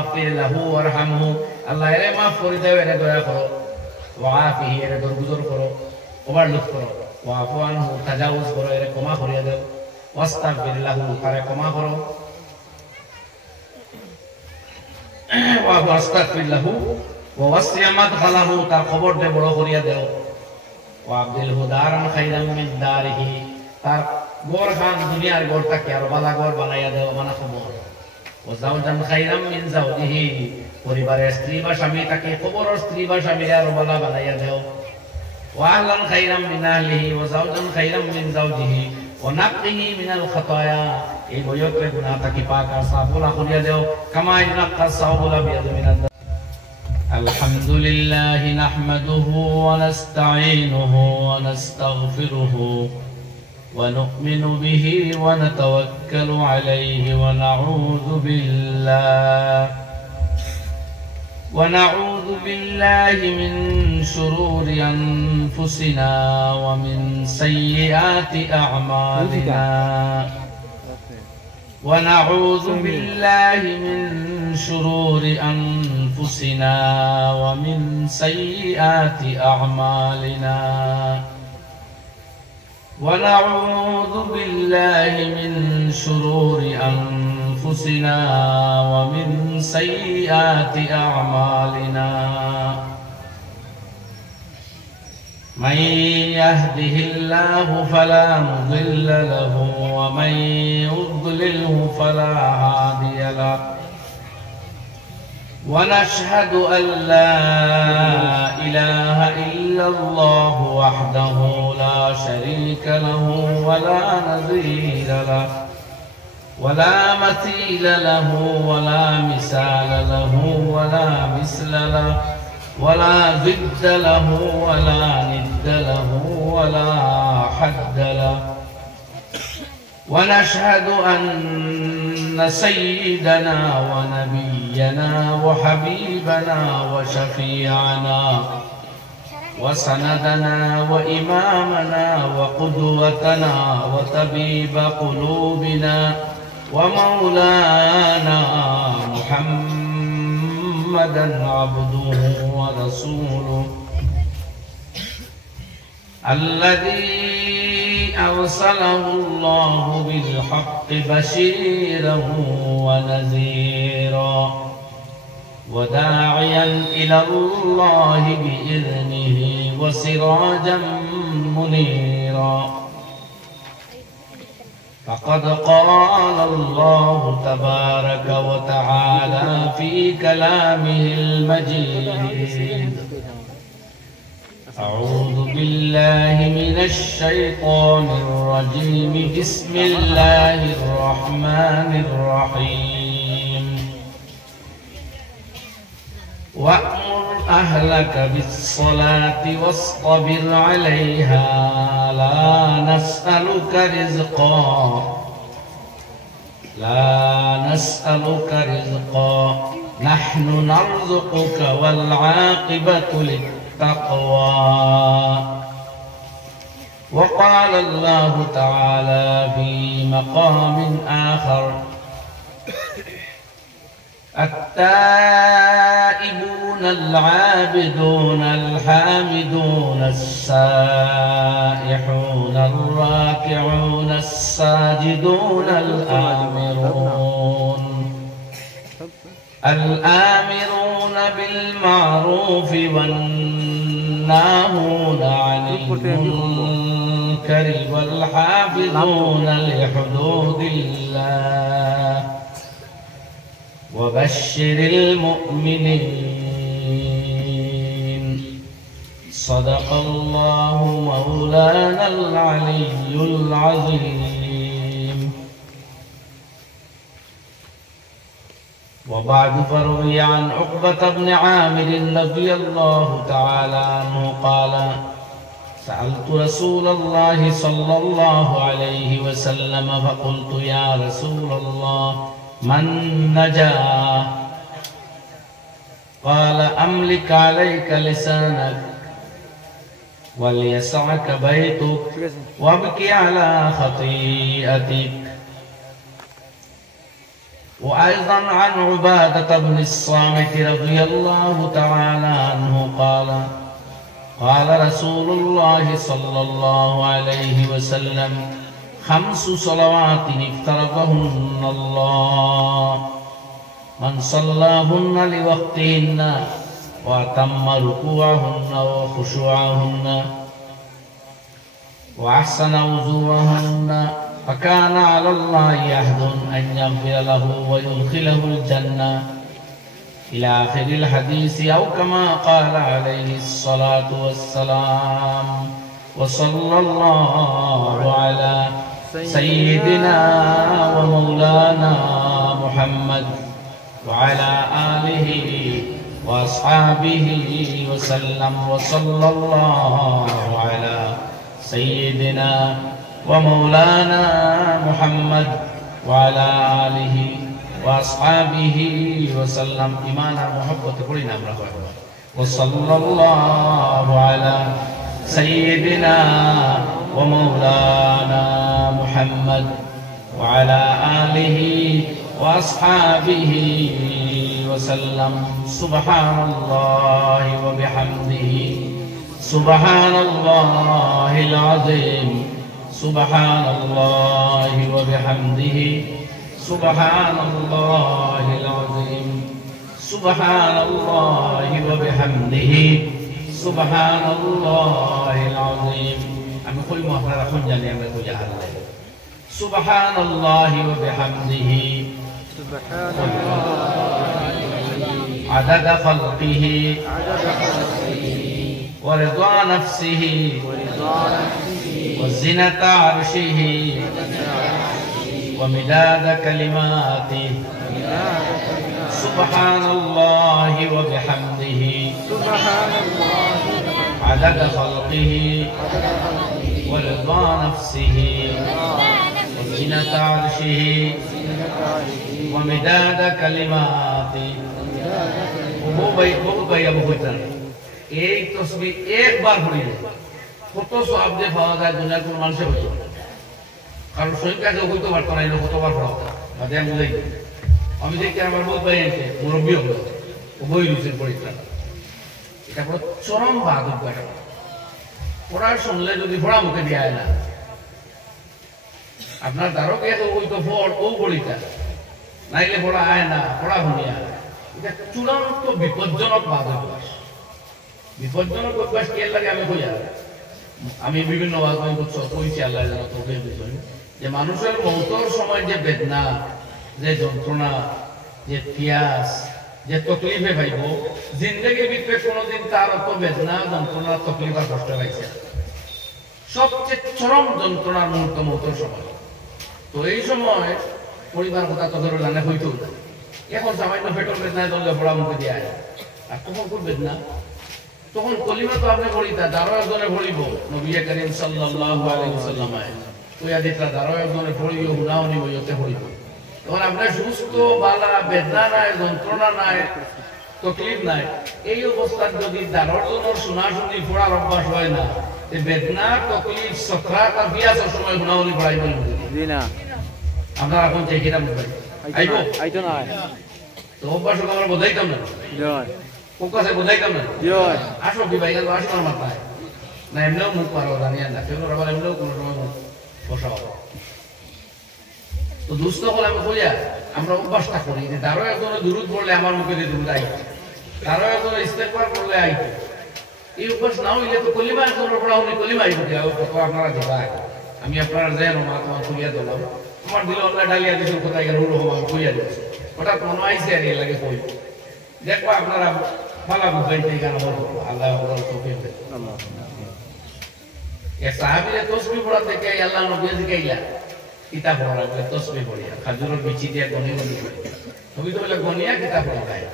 واغفر له وارحمه আল্লাহ এরে মাফ করে দাও এরে দয়া করো ওয়াফিহি এরে দরগুজর করো ওভারলুক করো ওয়াফু আনহু তাজাউজ করো এরে ক্ষমা করিয়া দাও ওয়াস্তাগফির লাহু তারে ক্ষমা করো ওয়াস্তাগফির লাহু ওয়াসি মাদখালাহু তার কবরকে বড় করিয়া দাও ওয়াবদিলহু দারান খাইরাম মিন দারিহি তার ঘর খান দুনিয়ার ঘরটাকে আরো ভালো ঘর বানাইয়া দাও মানা খবর ও জাওজান খাইরাম মিন জাওজিহি পরিবারের স্ত্রী বা স্বামী তাকে কবরের স্ত্রী বা স্বামী আরো ভালো বানাইয়া দাও ওয়া আহলান খাইরাম মিন আহলিহি ওয়া জাওজান খাইরাম মিন জাওজিহি ওয়া নাকিহি মিনাল খাতায়া এই বয়কে গুনাহ তাকে পাক আর সাফুলা করিয়া দাও কামা ইনাকা সাউলা বিয়াদ মিনাদ الحمد لله نحمده ونستعينه ونستغفره ونؤمن به ونتوكل عليه ونعوذ بالله من شرور أنفسنا ومن سيئات أعمالنا ونعوذ بالله من شرور أنفسنا ومن سيئات أعمالنا ونعوذ بالله من شرور أنفسنا ومن سيئات أعمالنا من يهده الله فلا مضل له ومن يضلله فلا هادي له ونشهد أن لا إله إلا الله وحده لا شريك له ولا نظير له ولا مثيل له ولا مثال له ولا مثل له ولا ضد له ولا ند له ولا حد له ونشهد أن سيدنا ونبينا وحبيبنا وشفيعنا وسندنا وإمامنا وقدوتنا وطبيب قلوبنا ومولانا محمدا عبده ورسوله الذي أرسله الله بالحق بشيرا ونذيرا وداعيا إلى الله بإذنه وسراجا منيرا فقد قال الله تبارك وتعالى في كلامه المجيد أعوذ بالله من الشيطان الرجيم بسم الله الرحمن الرحيم وأمر أهلك بالصلاة واصطبر عليها لا نسألك رزقا نحن نرزقك والعاقبة للتقوى وقال الله تعالى في مقام آخر التائبون العابدون الحامدون السائحون الراكعون الساجدون الآمرون بالمعروف والناهون عن المنكر والحافظون لحدود الله وبشر المؤمنين صدق الله مولانا العلي العظيم وبعد فروي عن عقبة بن عامر رضي الله تعالى عنه قال سألت رسول الله صلى الله عليه وسلم فقلت يا رسول الله من نجا قال أملك عليك لسانك وليسعك بيتك وابكي على خطيئتك وأيضا عن عبادة بن الصامت رضي الله تعالى عنه قال قال رسول الله صلى الله عليه وسلم 5 صلوات افترضهن الله من صلاهن لوقتهن وأتم ركوعهن وخشوعهن وأحسن وضوءهن فكان على الله عهد أن يغفر له ويدخله الجنة إلى آخر الحديث أو كما قال عليه الصلاة والسلام وصلى الله على سيدنا ومولانا محمد وعلى آله وأصحابه وسلم وصلى الله على سيدنا ومولانا محمد وعلى آله وأصحابه وسلم إيمانا محبة كلنا وصلى الله على سيدنا ومولانا محمد وعلى آله وأصحابه وسلم سبحان الله وبحمده سبحان الله العظيم سبحان الله وبحمده سبحان الله العظيم سبحان الله وبحمده سبحان الله العظيم আমি কই মহরা রাখুন জানি আমরা কই আল্লাহ سبحان الله وبحمده سبحان الله عدد خلقه ورضا نفسه وزنة عرشه ومداد كلماته سبحان الله وبحمده عدد خلقه ورضا نفسه وزنة عرشه ومداد كلماته वो भाई अब होता है एक तस्वीर एक बार पढ़ी কত সওয়াব যে পাওয়া যায় দুনিয়ার কোন মানুষে হইতো কারণ সংখ্যা কেউ হইতে পারতো না, এলো কতবার পড়া বাদে আমি বুঝাই আমি দেখি আমার বউ ভাই আছে মুরব্বী হলো ও বই রুচের পরীক্ষা এটা পুরো চরম বাদক ব্যাটা পড়ার শুনলে যদি পড়া মুখে দেওয়া না আপনার দ্বারও কে তো ওই তো ফল ও পরীক্ষা নাইলে পড়া আয় না পড়া শুনিয়া এটা চূড়ান্ত বিপজ্জনক বাদক অভ্যাস। বিপজ্জনক অভ্যাস কে লাগে আমি কই আমি বিভিন্ন কইছি আল্লাহ জানা তোকে যে মানুষের মৌতর সময় যে বেদনা যে যন্ত্রণা যে তিয়াস যে তকলিফে পাইব জিন্দগির ভিতরে কোনোদিন তার অত বেদনা যন্ত্রণা তকলিফ আর কষ্ট পাইছে সবচেয়ে চরম যন্ত্রণার মুহূর্ত মৌতর সময়। তো এই সময় পরিবার কথা তো ধরো লানে হইতো এখন সামান্য পেট্রোল বেদনায় দলে পড়া মুখে দিয়ে আর তখন খুব বেদনা তখন কলিমা তো আপনি পড়িতা দারো একজনে পড়িব নবী করিম সাল্লাল্লাহু আলাইহি ওয়াসাল্লাম কইয়া দিতা দারো একজনে পড়িও হুনাওনি হইতে পড়িব তখন আপনার সুস্থ বালা বেদনা নাই যন্ত্রণা নাই তকলিফ নাই এই অবস্থায় যদি দারোর জন্য শোনাশুনি পড়ার অভ্যাস হয় না এই বেদনা তকলিফ সকরাত আর বিয়াসের সময় হুনাওনি পড়াইব জি না আমরা এখন যে কিতাব পড়ি আইবো আইতো না তো অভ্যাস আমরা বোঝাইতাম না জয় কোকাসে বোঝাইতাম না জয় আসো বিবাই গেল আসো আমার মাথায় না এমনিও মুখ পারো জানিয়া না কেউ আবার এমনিও কোনো সময় বসাও তো দুস্থ হলে আমি বলিয়া আমরা অভ্যাসটা করি যে তারও একজন দুরুদ পড়লে আমার মুখে দিয়ে দুরুদ আইতো তারও একজন ইস্তেগফার করলে আইতো এই অভ্যাস না হইলে তো কলিমা একজন পড়া হলে কলিমা আইতো কত আপনারা দিবা আমি আপনারা যেন মা খুলিয়া দিলাম আমার দিল আল্লাহ ডালিয়া দিছিল কোথায় গেল রুল হওয়া খুলিয়া দিচ্ছে হঠাৎ মনে আইসে আর লাগে কই দেখবা আপনারা ফালা বুঝাইতে গান বলবো আল্লাহ তৌফিক দেন এ সাহাবীরা তাসবিহ পড়া থেকে আল্লাহ নবী শিখাইলা কিতাব পড়া লাগে তাসবিহ পড়িয়া খাজুরের বিচি দিয়ে গনি গনি নবী তো বলে গনিয়া কিতাব পড়া যায়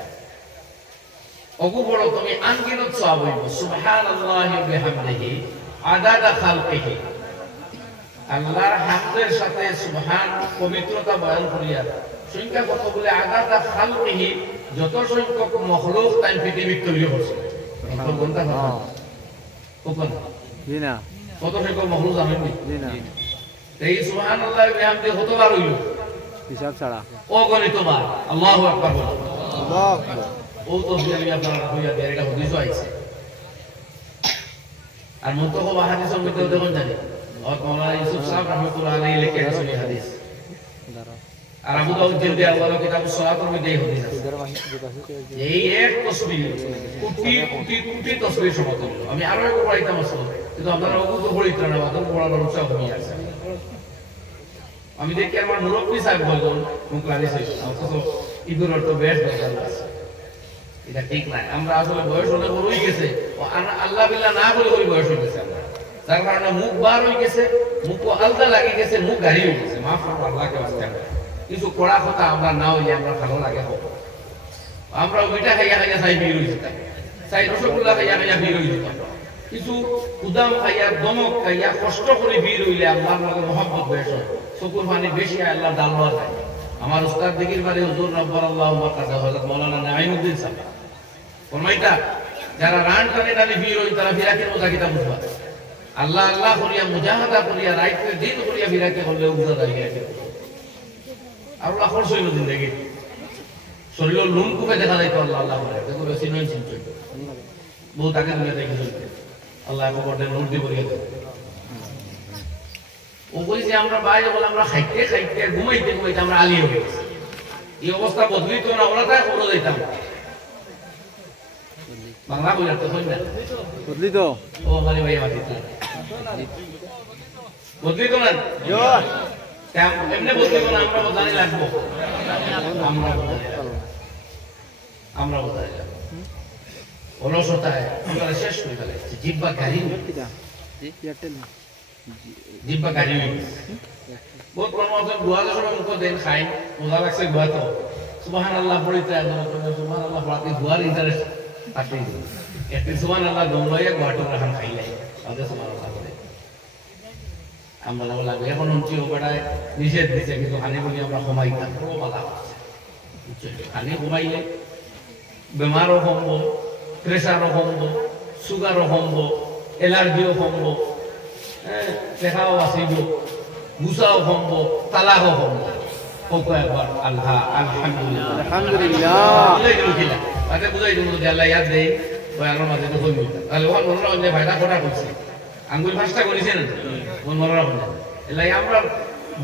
ওগু বড় তুমি আনগিনত সওয়াব হইব সুবহানাল্লাহি ওয়া বিহামদিহি আদাদা খালকিহি আল্লাহর হামদের সাথে সুবহান পবিত্রতা বয়ান করিয়া সংখ্যা কত বলে আদাদা খালকিহি যত সংখ্যক মখলুক তাই পৃথিবীর তৈরি করছে কোনটা কোন জি না কত সংখ্যক মখলুক জানেন জি না এই সুবহানাল্লাহি ওয়া বিহামদিহি কতবার হইল হিসাব ছাড়া অগণিত বার আল্লাহু আকবার বলো আল্লাহু আকবার ও তো আমি আপনারা কইয়া দেয় এটা হাদিস আইছে আর মুতাওয়া হাদিসের মধ্যে দেখুন জানি আর মাওলানা ইউসুফ সাহেব রাহমাতুল্লাহ আলাইহি লিখে গেছেন এই হাদিস আর আবু দাউদ জিলদে আউয়াল কিতাবুস সালাতের মধ্যে এই হাদিস আছে এই এক তাসবিহ কোটি কোটি কোটি তাসবিহ সমতুল্য আমি আরো একবার পড়াইতাম আসলে কিন্তু আপনারা ওগুলো তো পড়িতেন না বাদন পড়ানোর উৎসাহ কমে আছে আমি দেখি আমার মুরব্বী সাহেব বললেন মুখলারি সাহেব অথচ ঈদের অর্থ বেশ দরকার আছে এটা ঠিক নাই আমরা আসলে বয়স হলে বড়ই গেছে আল্লাহ বিল্লাহ না বলে ওই বয়স হয়ে গেছে আমরা যার কারণে মুখ বার হয়ে গেছে মুখ আলদা লাগে গেছে মুখ গাড়ি হয়ে গেছে মাফ করবো আল্লাহকে বাঁচতে কিছু কড়া কথা আমরা না হইলে আমরা ভালো লাগে হোক আমরা ওইটা খাইয়া খাইয়া চাই বিয়ে হয়ে যেতাম চাই রসগোল্লা খাইয়া খাইয়া বিয়ে হয়ে যেতাম কিছু উদাম খাইয়া দমক খাইয়া কষ্ট করে বিয়ে হইলে আল্লাহর লগে মহব্বত বেশ হয় চকুর পানি বেশি আল্লাহ ডালওয়া যায় আমার উস্তাদ দিগির বাড়ি হুজুর রব্বর আল্লাহ মাকাদা হযরত মাওলানা নাঈমউদ্দিন সাহেব ফরমাইতা যারা রান টানে টানে বিয়ে হই তারা বিরাকের মজা কিতা বুঝবা আল্লাহ আল্লাহ করিয়া মুজাহাদা করিয়া রাইতে দিন করিয়া বিরাকে হলে বুঝা যায় বিরাকে আল্লাহ খরচ হইল জিন্দেগি শরীর লুম কুপে দেখা যায় তো আল্লাহ আল্লাহ করে দেখো বেশি নয় চিন্তা বহু তাকে দুনিয়া দেখে চলতে আল্লাহ একবার নোট দিয়ে করিয়া দেয় ও বলছি আমরা বাইরে বলে আমরা খাইতে খাইতে ঘুমাইতে ঘুমাইতে আমরা আলিয়ে হয়ে গেছি এই অবস্থা বদলিত না ওরা তাই খবর দিতাম বাংলা বলে তো হই না বদলিত ও মানে ভাই মাটি বদলিত না এমনি বদলিত না আমরা বদলানি লাগবো আমরা বদলাই লাগবো অলসতায় আমরা শেষ করে ফেলেছি জিব্বা গাড়ি জিব্বা গাড়ি বহুত প্রমাণ গুয়ালে সময় মুখ দেন খাই মজা লাগছে গুয়া তো সুবহানাল্লাহ পড়িতে সুবহানাল্লাহ পড়াতে গুয়ার ইন্টারেস্ট থাকে একদিন সুবহানাল্লাহ দমলাইয়া গুয়াটো রাখান খাইলাই তাদের সুবহানাল্লাহ করে আমরা লাগবে এখন উঞ্চি ওপেটায় নিষেধ দিছে কিন্তু খানি বলি আমরা কমাইতাম পুরো বাধা হচ্ছে খানি কমাইলে বেমারও কমব প্রেসারও কমব সুগারও কমব এলার্জিও কমব দেখাও আসিব গুছাও কমব তালাকও কমব কত একবার আল্লাহ আলহামদুলিল্লাহ আলহামদুলিল্লাহ তাকে বুঝাই দিব যে আল্লাহ ইয়াদ দেই বয়ানোর মাঝে তো কইব তাহলে ওখান মনে হয় যে ভাইটা কোটা করছে আঙ্গুল ফাঁসটা করেছেন মন মনে রাখবেন এলাই আমরা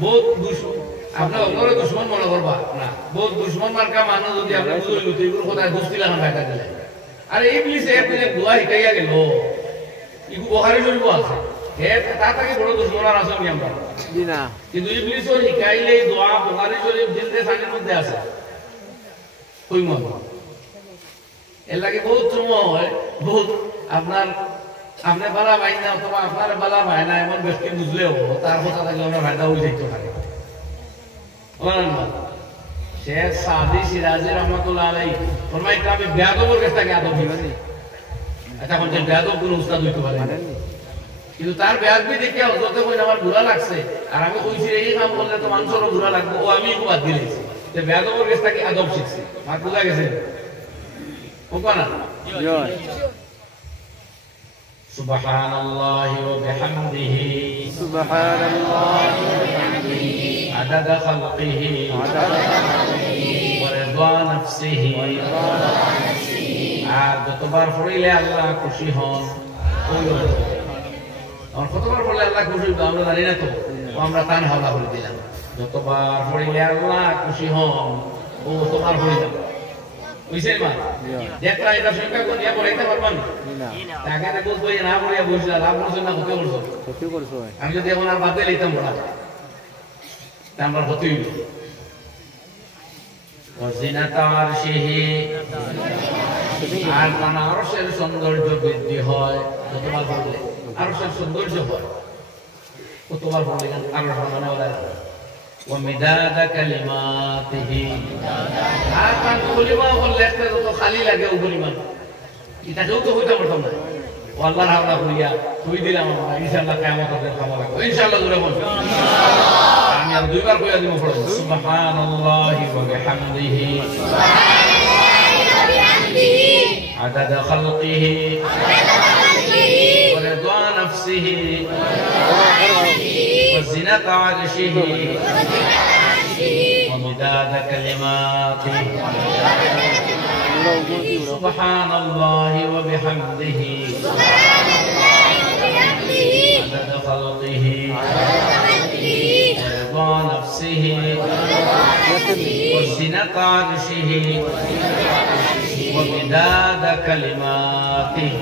বহুত দুশ্মন আপনার ওপরে দুশ্মন মনে করবা না বহুত দুশ্মন মার্কা মানুষ যদি আপনি বুঝলি তো এগুলো কোথায় দুষ্টি লাগান ভাইটা দিলে আরে এই পুলিশে একদিনে দোয়া শিকাইয়া গেল ইগু বহারি চলব আছে তার থেকে বড় দুশ্মন আর আছে আমরা কিন্তু এই পুলিশও শিকাইলে দোয়া বহারি চলিব দিলতে সানের মধ্যে আছে কই মন এর লাগে বহুত সময় হয় বহুত আপনার আপনি বালা ভাই না অথবা আপনার বালা ভাই না এমন ব্যক্তি বুঝলেও তার কথা থাকলে আমরা ভাইটা ওই দেখতে পারি শেখ সাদি সিরাজি রহমতুল্লাহ আলাইহি ফরমাইতে আমি বেয়াদবের কাছ থেকে আদব নিছি আচ্ছা কোন বেয়াদব কোন উস্তাদ হইতে পারে কিন্তু তার বেয়াদবি দেখে হযরতে কই আমার বুড়া লাগছে আর আমি কইছি এই কাম করলে তো মানুষেরও বুড়া লাগবে ও আমি বাদ দিয়েছি যে বেয়াদবের কাছ থেকে আদব শিখছি মাত বুঝা গেছে কোনা সুবহানাল্লাহি ওয়া বিহামদিহি সুবহানাল্লাহি ওয়া বিহামদিহি আদাদা খালকিহি ওয়া রিদা নাফসিহি আর যতবার পড়লে আল্লাহ খুশি হন আর কতবার পড়লে আল্লাহ খুশি হবে আমরা জানি না তো আমরা তান হাওলা করে দিলাম যতবার পড়লে আল্লাহ খুশি হন ও তোমার পড়ে যাবে বুঝছেন মা দেখলা এটা সংখ্যা কোন দিয়া পড়াইতে পারবেন না তাকে তো বুঝবো না পড়িয়া বুঝলা লাভ করছ না ক্ষতি করছো আমি যদি এখন আর বাদ দিয়ে লইতাম পড়া তা আমরা ক্ষতি হইল ওয়াজিনাতা আরশিহি আর তার আরশের সৌন্দর্য বৃদ্ধি হয় যতবার পড়লে আরশের সৌন্দর্য হয় কতবার পড়লে আরশ মানে ওরা ومداد كلماته আকান কলিমা বললে তো খালি লাগে ও কলিমা এটা কেউ তো হইতে পারতাম না ও আল্লাহর হাওলা করিয়া তুই দিলাম আমরা ইনশাআল্লাহ কিয়ামতের খাবার রাখবো ইনশাআল্লাহ জোরে বল আমি আর দুইবার কইয়া দিব পড়ব সুবহানাল্লাহি ওয়া বিহামদিহি আদাদ খালকিহি ওয়া রিদা নাফসিহি وزنة عرشه ومداد كلماته سبحان الله وبحمده عدد خلقه ورضا نفسه وزنة عرشه ومداد كلماته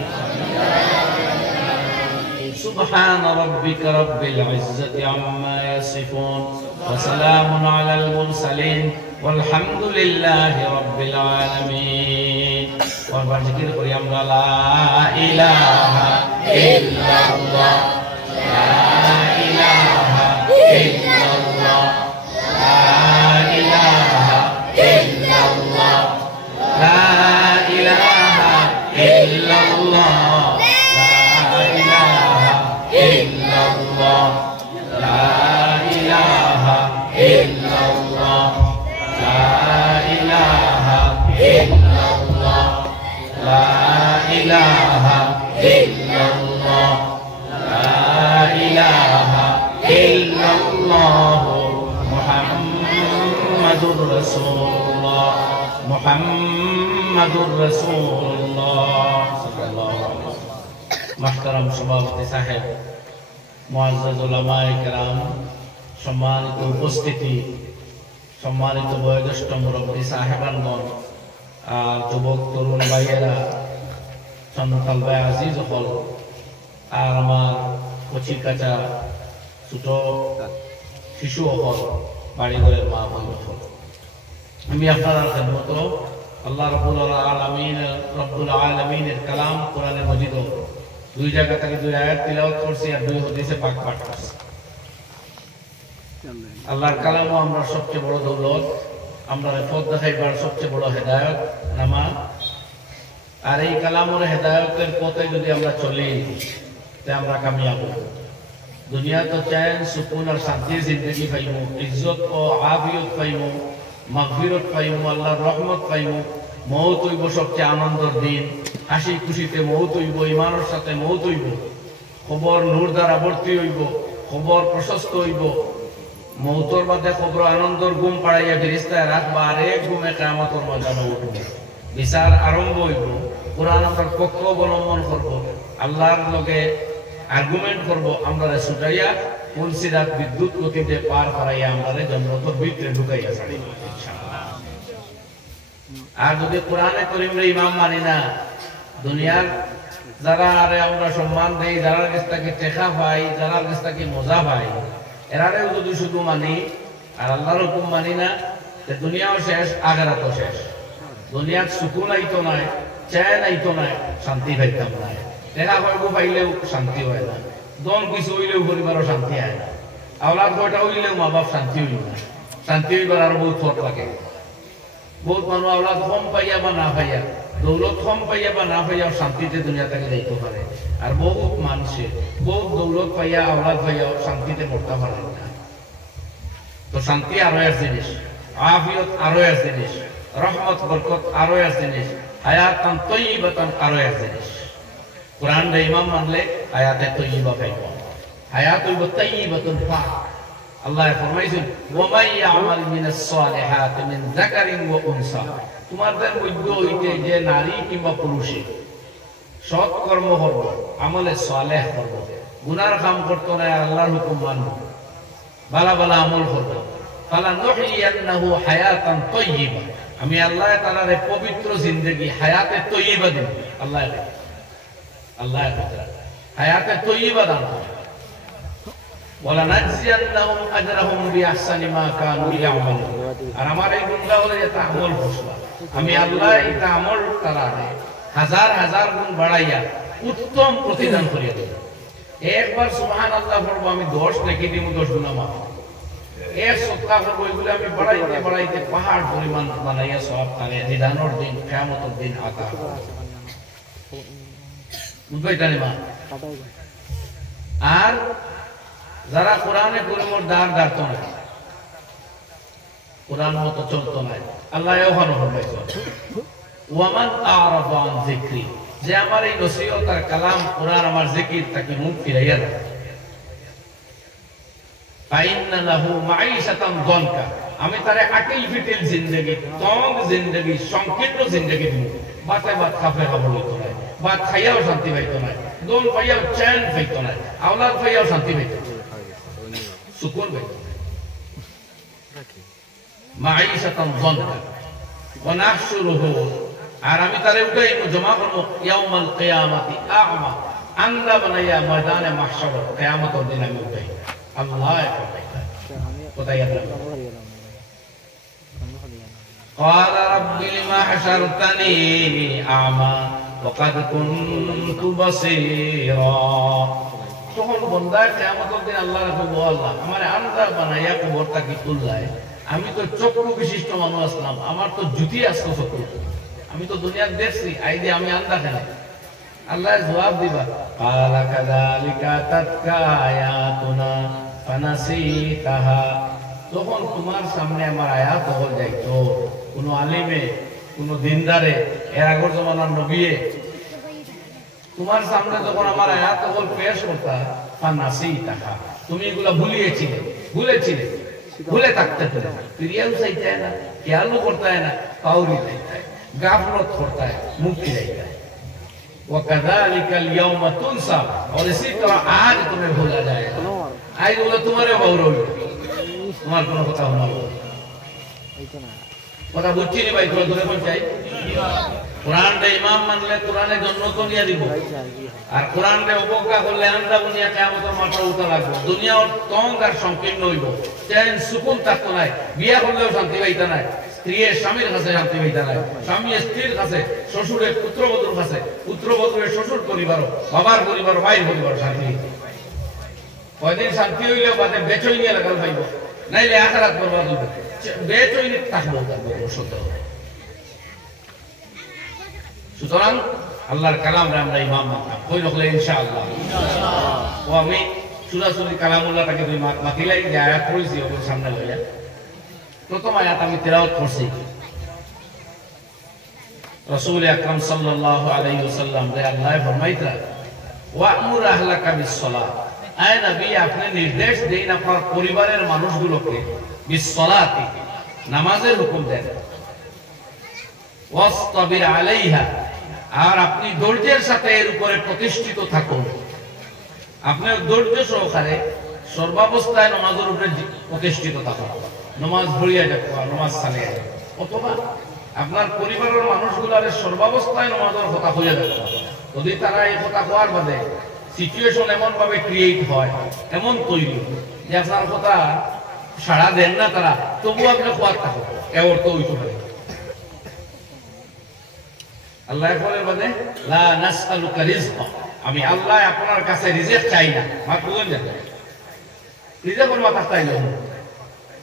سبحان ربك رب العزة عما يصفون وسلام على المرسلين والحمد لله رب العالمين. وبعد ذكر قريم لا إله إلا الله لا إله إلا الله لا إله إلا الله لا إله إلا الله لا إله إلا الله لا إله إلا الله لا إله إلا الله لا إله إلا الله لا إله إلا الله محمد رسول الله محمد رسول الله صلى الله عليه وسلم. محترم সভাপতি সাহেব, মুআজ্জাজ উলামায়ে কেরাম, সম্মানিত উপস্থিতি, সম্মানিত বয়োজ্যেষ্ঠ মুরব্বী সাহেবানগণ আর যুবক তরুণ ভাইয়েরা, সন্তান ভাই আজিজ হল আর আমার কচি কাঁচা ছোট শিশু হল, বাড়িঘরের মা বোন হল, আমি আপনার খেদমত আল্লাহ রব্বুল আলামিনের কালাম কোরআনে মজিদ দুই জায়গা থেকে দুই আয়াত তিলাওয়াত করছি আর দুই হাদিসে পাক পাঠ করছি। আল্লাহর কালামও আমরা সবচেয়ে বড় দৌলত, আমরা পথ দেখাইবার সবচেয়ে বড় হেদায়ত নামা। আর এই কালামের হেদায়তের পথে যদি আমরা চলি তে আমরা কামিয়াব। দুনিয়া তো চैन সুকুন আর শান্তির জিন্দগি পাইমু, ইজ্জত ও আফিয়ত পাইমু, মাগফিরত পাইমু, আল্লাহর রহমত পাইমু। মৌত হইব সবচেয়ে আনন্দের দিন, হাসি খুশিতে মৌত হইব, ইমানের সাথে মৌত হইব, খবর নূর দ্বারা ভর্তি হইব, খবর প্রশস্ত হইব। মৌতর বাদে খবর আনন্দর ঘুম পাড়াইয়া ফেরেশতায় রাখবা, আর এক ঘুমে কিয়ামতের ময়দানে উঠব, বিচার আরম্ভ হইব। কোরআন আমরা পক্ষ অবলম্বন করব, আল্লাহর লগে আর্গুমেন্ট করব, আমরা ছুটাইয়া পুলসিরাত বিদ্যুৎ গতিতে পার করাইয়া আমরা জান্নাতের ভিতরে ঢুকাইয়া ছাড়িব ইনশাআল্লাহ। আর যদি কোরআনে কারীমের ইমাম মানি না, দুনিয়ার যারা আরে আমরা সম্মান দেই, যারা কাছ থেকে টেকা পাই, যারা কাছ থেকে মজা পাই, এরারেও যদি শুধু মানি আর আল্লাহর হুকুম মানি না, তে দুনিয়াও শেষ, আখিরাতও শেষ। দুনিয়ার সুকুন আইতো নাই, চैन আইতো নাই, শান্তি পাইতাম না। টেকা কয়গো পাইলেও শান্তি হয় না, দন কিছু হইলেও পরিবারও শান্তি হয় না, আওলাদ কয়টা হইলেও মা বাপ শান্তি হইল না। শান্তি হইবার আরো বহুত ফট লাগে। বহুত মানুষ আওলাদ কম পাইয়া বা না পাইয়া, দৌলত কম পাইয়া বা না পাইয়া শান্তিতে দুনিয়া থেকে যাইতে পারে। আর বহুত মানুষে বহুত দৌলত পাইয়া আওলাদ পাইয়া শান্তিতে পড়তে পারে না। তো শান্তি আরো এক জিনিস, আফিয়ত আরো এক জিনিস, রহমত বরকত আরো এক জিনিস, হায়াতান তয়্যিবাতান আরো এক জিনিস। কোরআন রে ইমাম মানলে হায়াতে তয়্যিবা পাইব, হায়াত হইব তয়্যিবাতুন পাক। আল্লাহ ফরমাইছেন ওয়া মান ইয়ামাল মিনাস সালিহাতি মিন যাকারিন ওয়া উনসা, তোমাদের মধ্যে হইতে যে নারী কিংবা পুরুষে সৎ কর্ম করব, আমলে সালেহ করব, গুনার কাম করতো না, আল্লাহর হুকুম মানব, ভালো ভালো আমল করব, ফালানুহিয়ান্নাহু হায়াতান তয়্যিবা, আমি আল্লাহ তাআলার পবিত্র জিন্দেগি হায়াতে তয়্যিবা দেব। আল্লাহ হায়াতে তয়্যিবা দান করবে। ওয়ালা নাজিয়ান্নাহুম আজরাহুম বিআহসানি মা কানু ইয়ামালুন। আর আমার এই গুণটা হলো যে আমল ফসলা, আমি আল্লাহ এটা আমল তারারে হাজার হাজার গুণ বাড়াইয়া উত্তম প্রতিদান করিয়া দেব। একবার সুবহানাল্লাহ পড়ব, আমি 10 লিখে দিব, 10 গুনাহ মাফ। এক সদকা করব, এগুলো আমি বাড়াইতে বাড়াইতে পাহাড় পরিমাণ বানাইয়া সওয়াব তারে নিদানের দিন, কিয়ামতের দিন আতা বুঝাইতানি মা। আর যারা কোরআনে কারীমের দ্বার দাঁড়তো না, কোরআন মতো চলতো না, আল্লাহ ওখানে ফরমাইছে ওয়ামান আ'রাদা আন যিকরি, যে আমার এই নসিহত আর কালাম কোরআন আমার জিকির তাকে মুখ ফিরাইয়া দেয়, ফাইন্না লাহু মাঈশাতান যানকা, আমি তারে আটিল ফিটিল জিন্দগি তং জিন্দগি সংকীর্ণ জিন্দগি দিব বাতে বাত খাফে খাবো হইতো না বাত খাইয়াও শান্তি পাইতো না দোল পাইয়াও চ্যান পাইতো না আওলাদ পাইয়াও শান্তি পাইতো সুকুন পাইতো মাঈশাতান যানকা ওয়া নাহশুরুহু আর আমি তারে উঠাই জমা করব ইয়াউমাল কিয়ামাতি আ'মা আন্দা বানাইয়া ময়দানে মাহশর কিয়ামতের দিন আমি উঠাই আল্লাহ কোথায় আল্লাহ قال رب لما حشرتني أعمى وقد كنت بصيرا তখন বান্দা কিয়ামতের দিন আল্লাহ রাখবো আল্লাহ আমারে আন্দা বানাইয়া কবরটা কি তুললাই আমি তো চক্ষু বিশিষ্ট মানুষ আসলাম আমার তো জুতি আসলো চক্ষু আমি তো দুনিয়ার দেখছি আইদি আমি আন্দা কেন আল্লাহ জবাব দিবা কালা কাযালিকা তাতকা আয়াতুনা ফানাসিতাহা তখন তোমার সামনে আমার আয়াত হল যাইতো কোন আলিমে কোন দিনদারে এর আগর জমানার নবীয়ে তোমার সামনে যখন আমার আয়াত হল পেশ করতা ফানাসিতাহা তুমি এগুলা ভুলিয়েছিলে ভুলেছিলে ভুলে থাকতে পারে প্রিয়াও চাইতে না খেয়ালও করতে না কাউরি চাইতে গাফলত করতে মুক্তি চাইতে وكذلك اليوم تنسى और इसी तरह आज तुम्हें भूला जाएगा आज बोला तुम्हारे गौरव তোমার কোনো কথা হলো কথা বুঝছি নি ভাই তোরা ধরে কোন চাই কোরআনটা ইমাম মানলে কোরআনে জন্ম তো নিয়ে দিব আর কোরআনটা অবজ্ঞা করলে আমরা দুনিয়া কিয়ামতের মাঠে উঠা লাগবে দুনিয়া ওর তং আর সংকীর্ণ হইব চেন সুকুন থাকতো না বিয়া করলেও শান্তি পাইতা না স্ত্রীর স্বামীর কাছে শান্তি পাইতা না স্বামী স্ত্রীর কাছে শ্বশুরের পুত্রবধূর কাছে পুত্রবধূর শ্বশুর পরিবার বাবার পরিবার ভাইয়ের পরিবার শান্তি কয়দিন শান্তি হইলেও বাদে বেচৈনি লাগাল পাইব নাইলে আখিরাত বরবাদ হইব বেচৈনি থাকবো সত্য সুতরাং আল্লাহর কালামরে আমরা ইমাম মানতাম কই রাখলে ইনশাআল্লাহ ও আমি সূরা কালামুল্লাহটাকে দুই মাতিলাই যে আয়াত পড়েছি ওর সামনে লইয়া প্রথম আয়াত আমি তেলাওয়াত করছি রাসূল আকরাম সাল্লাল্লাহু আলাইহি ওয়াসাল্লাম রে আল্লাহ ফরমাইতা ওয়া'মুর আহলাকা বিস-সালাত আয় নবী আপনি নির্দেশ দেন আপনার পরিবারের মানুষগুলোকে বিস-সালাতি নামাজের হুকুম দেন ওয়াসতাবির আলাইহা আর আপনি ধৈর্যের সাথে এর উপরে প্রতিষ্ঠিত থাকুন আপনি ধৈর্য সহকারে সর্বাবস্থায় নামাজের উপরে প্রতিষ্ঠিত থাকুন নামাজ পড়িয়া যাক নামাজ চালিয়ে যাক অথবা আপনার পরিবারের মানুষগুলোর সর্বাবস্থায় নামাজের কথা হইয়া যাক যদি তারা এই কথা হওয়ার বাদে সিচুয়েশন এমন ভাবে ক্রিয়েট হয় এমন তৈরি যে আপনার কথা সাড়া দেন না তারা তবু আপনি খোয়ার থাকুন এ অর্থ হইতে পারে আল্লাহ বলেন মানে লা নাসআলুকা রিজকা আমি আল্লাহ আপনার কাছে রিজিক চাই না মাত্র বুঝেন না রিজিক কোন কথা চাই না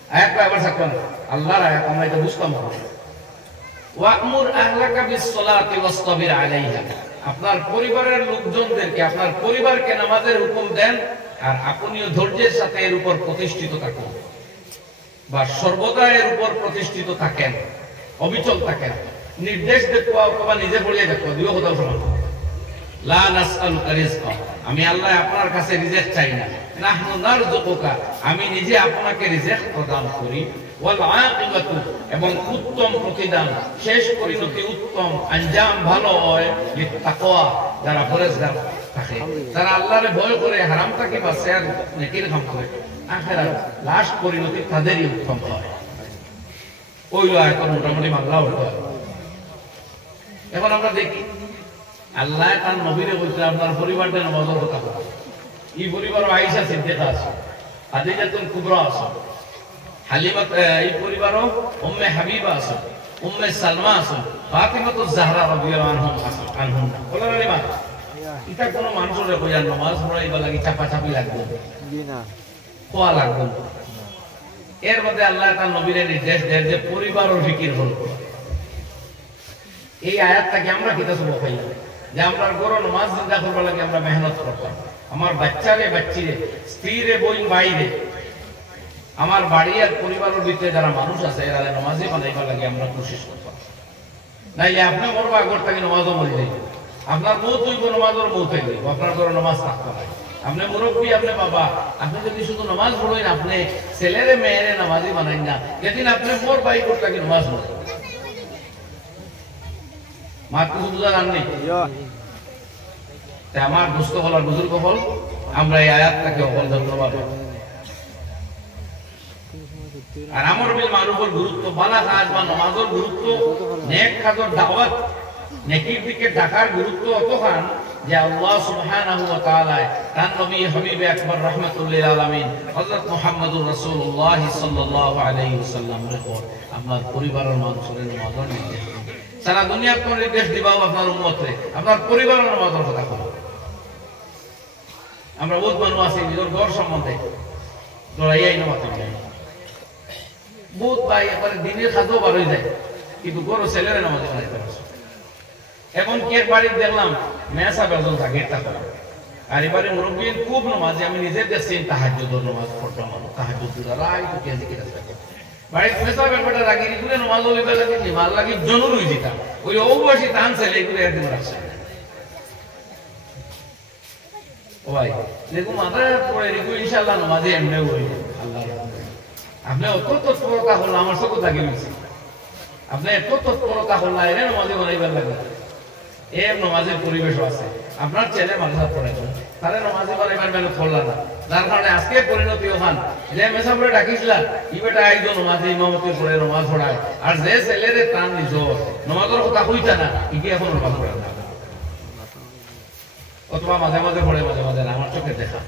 আয়াত আবার সাকন আল্লাহর আয়াত আমরা এটা বুঝতাম না ওয়া'মুর আহলাকা বিস-সালাতি ওয়াসতাবির আলাইহা আপনার পরিবারের লোকজনদেরকে আপনার পরিবারকে নামাজের হুকুম দেন আর আপনিও ধৈর্যের সাথে এর উপর প্রতিষ্ঠিত থাকুন বা সর্বদা এর উপর প্রতিষ্ঠিত থাকেন অবিচল থাকেন নির্দেশ দেখো অথবা নিজে বলে দেখো দুই কথা সমান লা নাসআলুকা রিজকা আমি আল্লাহ আপনার কাছে রিজিক চাই না নাহনু নারযুকুকা আমি নিজে আপনাকে রিজিক প্রদান করি ওয়াল আকিবাতু এবং উত্তম প্রতিদান শেষ পরিণতি উত্তম আঞ্জাম ভালো হয় লিত্তাকওয়া যারা পরহেজগার থাকে যারা আল্লাহরে ভয় করে হারাম থেকে বাঁচে আর নেকির কাম করে আখিরাত লাস্ট পরিণতি তাদেরই উত্তম হয় ওই আয়াত মোটামুটি বাংলা হলো এখন আমরা দেখি আল্লাহ তার নবীরে বলতে আপনার পরিবারটা নামাজের কথা বলে এই পরিবার আয়েশা সিদ্দিকা আছে খাদিজাতুল কুবরা আছে হালিমা এই পরিবারও উম্মে হাবিবা আছে উম্মে সালমা আছে ফাতিমাতুজ জাহরা রাদিয়াল্লাহু আনহা বলেন আলিমা এটা কোন মানুষের কইয়া নামাজ পড়াইবা লাগি চাপাচাপি লাগবে না কোয়া লাগবে এর মধ্যে আল্লাহ তার নবীরে নির্দেশ দেন যে পরিবারের ফিকির হল এই আয়াতটাকে আমরা কিতা সব পাই যে আমরা গরো নামাজ জিন্দা করবার লাগে আমরা মেহনত করতাম আমার বাচ্চারে বাচ্চিরে স্ত্রীরে বই বাইরে আমার বাড়ি আর পরিবারের ভিতরে যারা মানুষ আছে এরা নামাজে বানাইবার লাগে আমরা কোশিশ করতাম নাইলে আপনি মরবা আগর থেকে নামাজও মরে যাই আপনার মৌত হইব নামাজের মৌত হইব আপনার ঘরে নামাজ থাকতে হয় আপনি মুরব্বী, আপনি বাবা, আপনি যদি শুধু নামাজ পড়েন, আপনি ছেলেরে মেয়েরে নামাজি বানাই না, যেদিন আপনি মোর বাই করতে নামাজ পড়েন মার কিছু বুঝা জান নেই। আমার দুস্থ হল আর বুজুর্গ হল, আমরা এই আয়াতটাকে অবলম্বন। আর আমর বিল মারুফের গুরুত্ব, বালা কাজ বা নামাজের গুরুত্ব, নেক কাজের দাওয়াত, নেকির দিকে ডাকার গুরুত্ব অতখান যে আল্লাহ সুবহানাহু ওয়া তাআলা তার নবী হাবিবে আকবার রাহমাতুল লিল আলামিন হযরত মুহাম্মদুর রাসূলুল্লাহ সাল্লাল্লাহু আলাইহি ওয়াসাল্লাম এর আপনার পরিবারের মানুষের নামাজের নির্দেশ, সারা দুনিয়ার কোন নির্দেশ দিবাও আপনার উম্মতরে আপনার পরিবারের নামাজের কথা বলো। আমরা বহুত মানুষ আছি নিজের ঘর সম্বন্ধে লড়াইয়াই নামাজ পড়ে, বহুত ভাই একবারে দিনের খাতেও বার হয়ে যায়, কিন্তু বড় ছেলেরা নামাজ পড়াইতে পারছে। এখন কে বাড়ির দেখলাম মেসা বেজন থাকে এটা করে, আর এবারে মুরব্বী খুব নামাজে, আমি নিজে দেখছি তাহাজ্জুদের নামাজ পড়তাম, তাহাজ্জুদ রাই তো কেজি কেটে থাকে বাড়ির মেসা বেটা রাগি এগুলো নামাজ হইবে লাগে নিমাজ লাগি জনুর হই যেতাম, ওই অবশ্যই তান ছেলে এগুলো একদিন রাখছে। ও ভাই দেখুন মাথায় পড়ে রেখো ইনশাআল্লাহ নামাজে এমনি হইবে। আল্লাহ আপনি অত তৎপরতা হল আমার চোখে তাকে নিচ্ছে, আপনি এত তৎপরতা হল না এর নামাজে বানাইবার লাগে, এর নামাজের পরিবেশ আছে। আপনার ছেলে মাদ্রাসা পড়ে তাহলে নামাজে বানাইবার মেহনত করলা না, যার কারণে আজকে পরিণতি ওখান যে মেসা পড়ে ডাকিছিলা ই বেটা একজন নামাজে ইমামতি পড়ে নামাজ পড়ায়, আর যে ছেলেরে টান নিজ নামাজের কথা কইতা না কি এখন নামাজ পড়ে না, অথবা মাঝে মাঝে পড়ে মাঝে মাঝে আমার চোখে দেখা।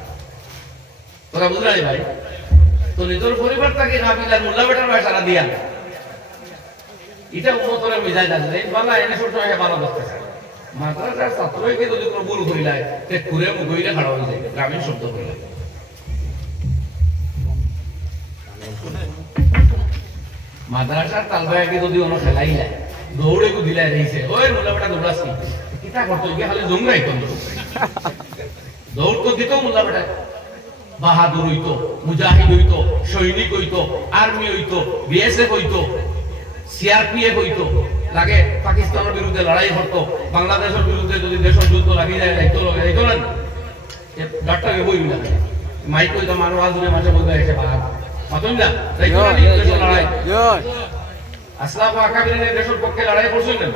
তোরা বুঝলাই ভাই, তো নিজের পরিবারটাকে কাবিলার মোল্লা বেটার ভাই সারা দিয়া এটা উন্নতরে মিজাই যাচ্ছে এই বাংলা এনে ছোট ভালো করতে চায়। মাদ্রাসার ছাত্রকে যদি কোনো ভুল করিলায় তে ঘুরে মুখইলে খাড়া হয়ে যায়, গ্রামীণ শব্দ করিলে মাদ্রাসার তালবাইকে যদি কোনো খেলাই যায় দৌড়ে কো দিলাই রইছে, ওই মোল্লা বেটা দৌড়াছি কিতা করতো কি খালি জংরাই তো দৌড় তো দিত মোল্লা বেটা, বাহাদুর হইতো, মুজাহিদ হইতো, সৈনিক হইতো, আর্মি হইতো, বিএসএফ হইতো, সিআরপিএফ হইতো, লাগে পাকিস্তানের বিরুদ্ধে লড়াই করতো, বাংলাদেশের বিরুদ্ধে যদি দেশের যুদ্ধ লাগি যায় যাইতো না ডাক্তারকে বই না মাইক হইতো মারো আজুরে মাঝে বলবে এসে বাহাদ মাতুন না যাইতো না দেশের লড়াই আসলাফ আকাবিরিনের দেশের পক্ষে লড়াই করছেন না,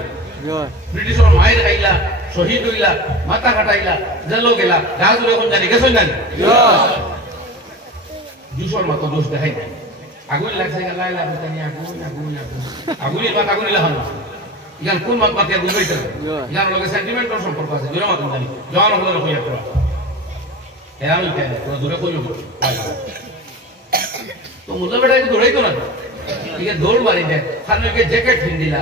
ব্রিটিশের মায়ের খাইলা, শহীদ হইলা, মাথা কাটাইলা, জেলো গেলা, গাছ যখন জানি গেছেন না দুশোর মতো দোষ দেখাই না, আগুন লাগছে লাই লাগছে আগুন আগুন আগুন আগুনের মাথা আগুন লাগানো ইয়ান কোন মাত মাতিয়া বুঝাইতে ইয়ান লগে সেন্টিমেন্টাল সম্পর্ক আছে দূরে মাতুন জানি জন হলো কইয়া করা এরা আমি কেন তো দূরে কইও তো মুলা বেটা দৌড়াইতো না, ঠিক আছে দৌড় মারি দেয় সামনে জ্যাকেট কিনদিলা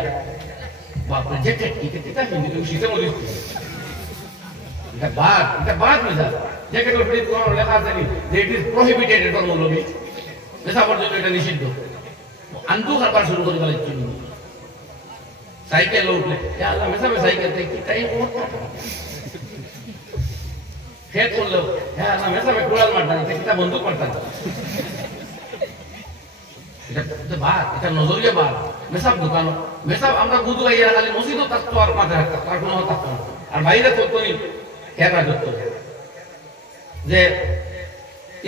বাপরে জ্যাকেট কিটা কিনদি তুমি শীতে মরি এটা বাদ মিজা জ্যাকেটের উপরে কোন লেখা আছে নি যে ইট ইজ প্রহিবিটেড এর মৌলবি নেশা পর্যন্ত এটা নিষিদ্ধ, আন্দু খাবার শুরু করে ফেলেছি সাইকেল উঠলে আল্লাহ মেসাবে সাইকেল থেকে তাই খেত করলো হ্যাঁ আল্লাহ মেসাবে কুড়াল মারতাম কিতা বন্দুক মারতাম, এটা বাদ, এটা নজরিয়া বাদ। মেসাব দোকানো মেসাব আমরা বুধু গাইয়া খালি মসজিদও থাকতো আর মাথায় রাখতো আর কোনো থাকতো না, আর বাইরে থাকতো নি খেতা করতো যে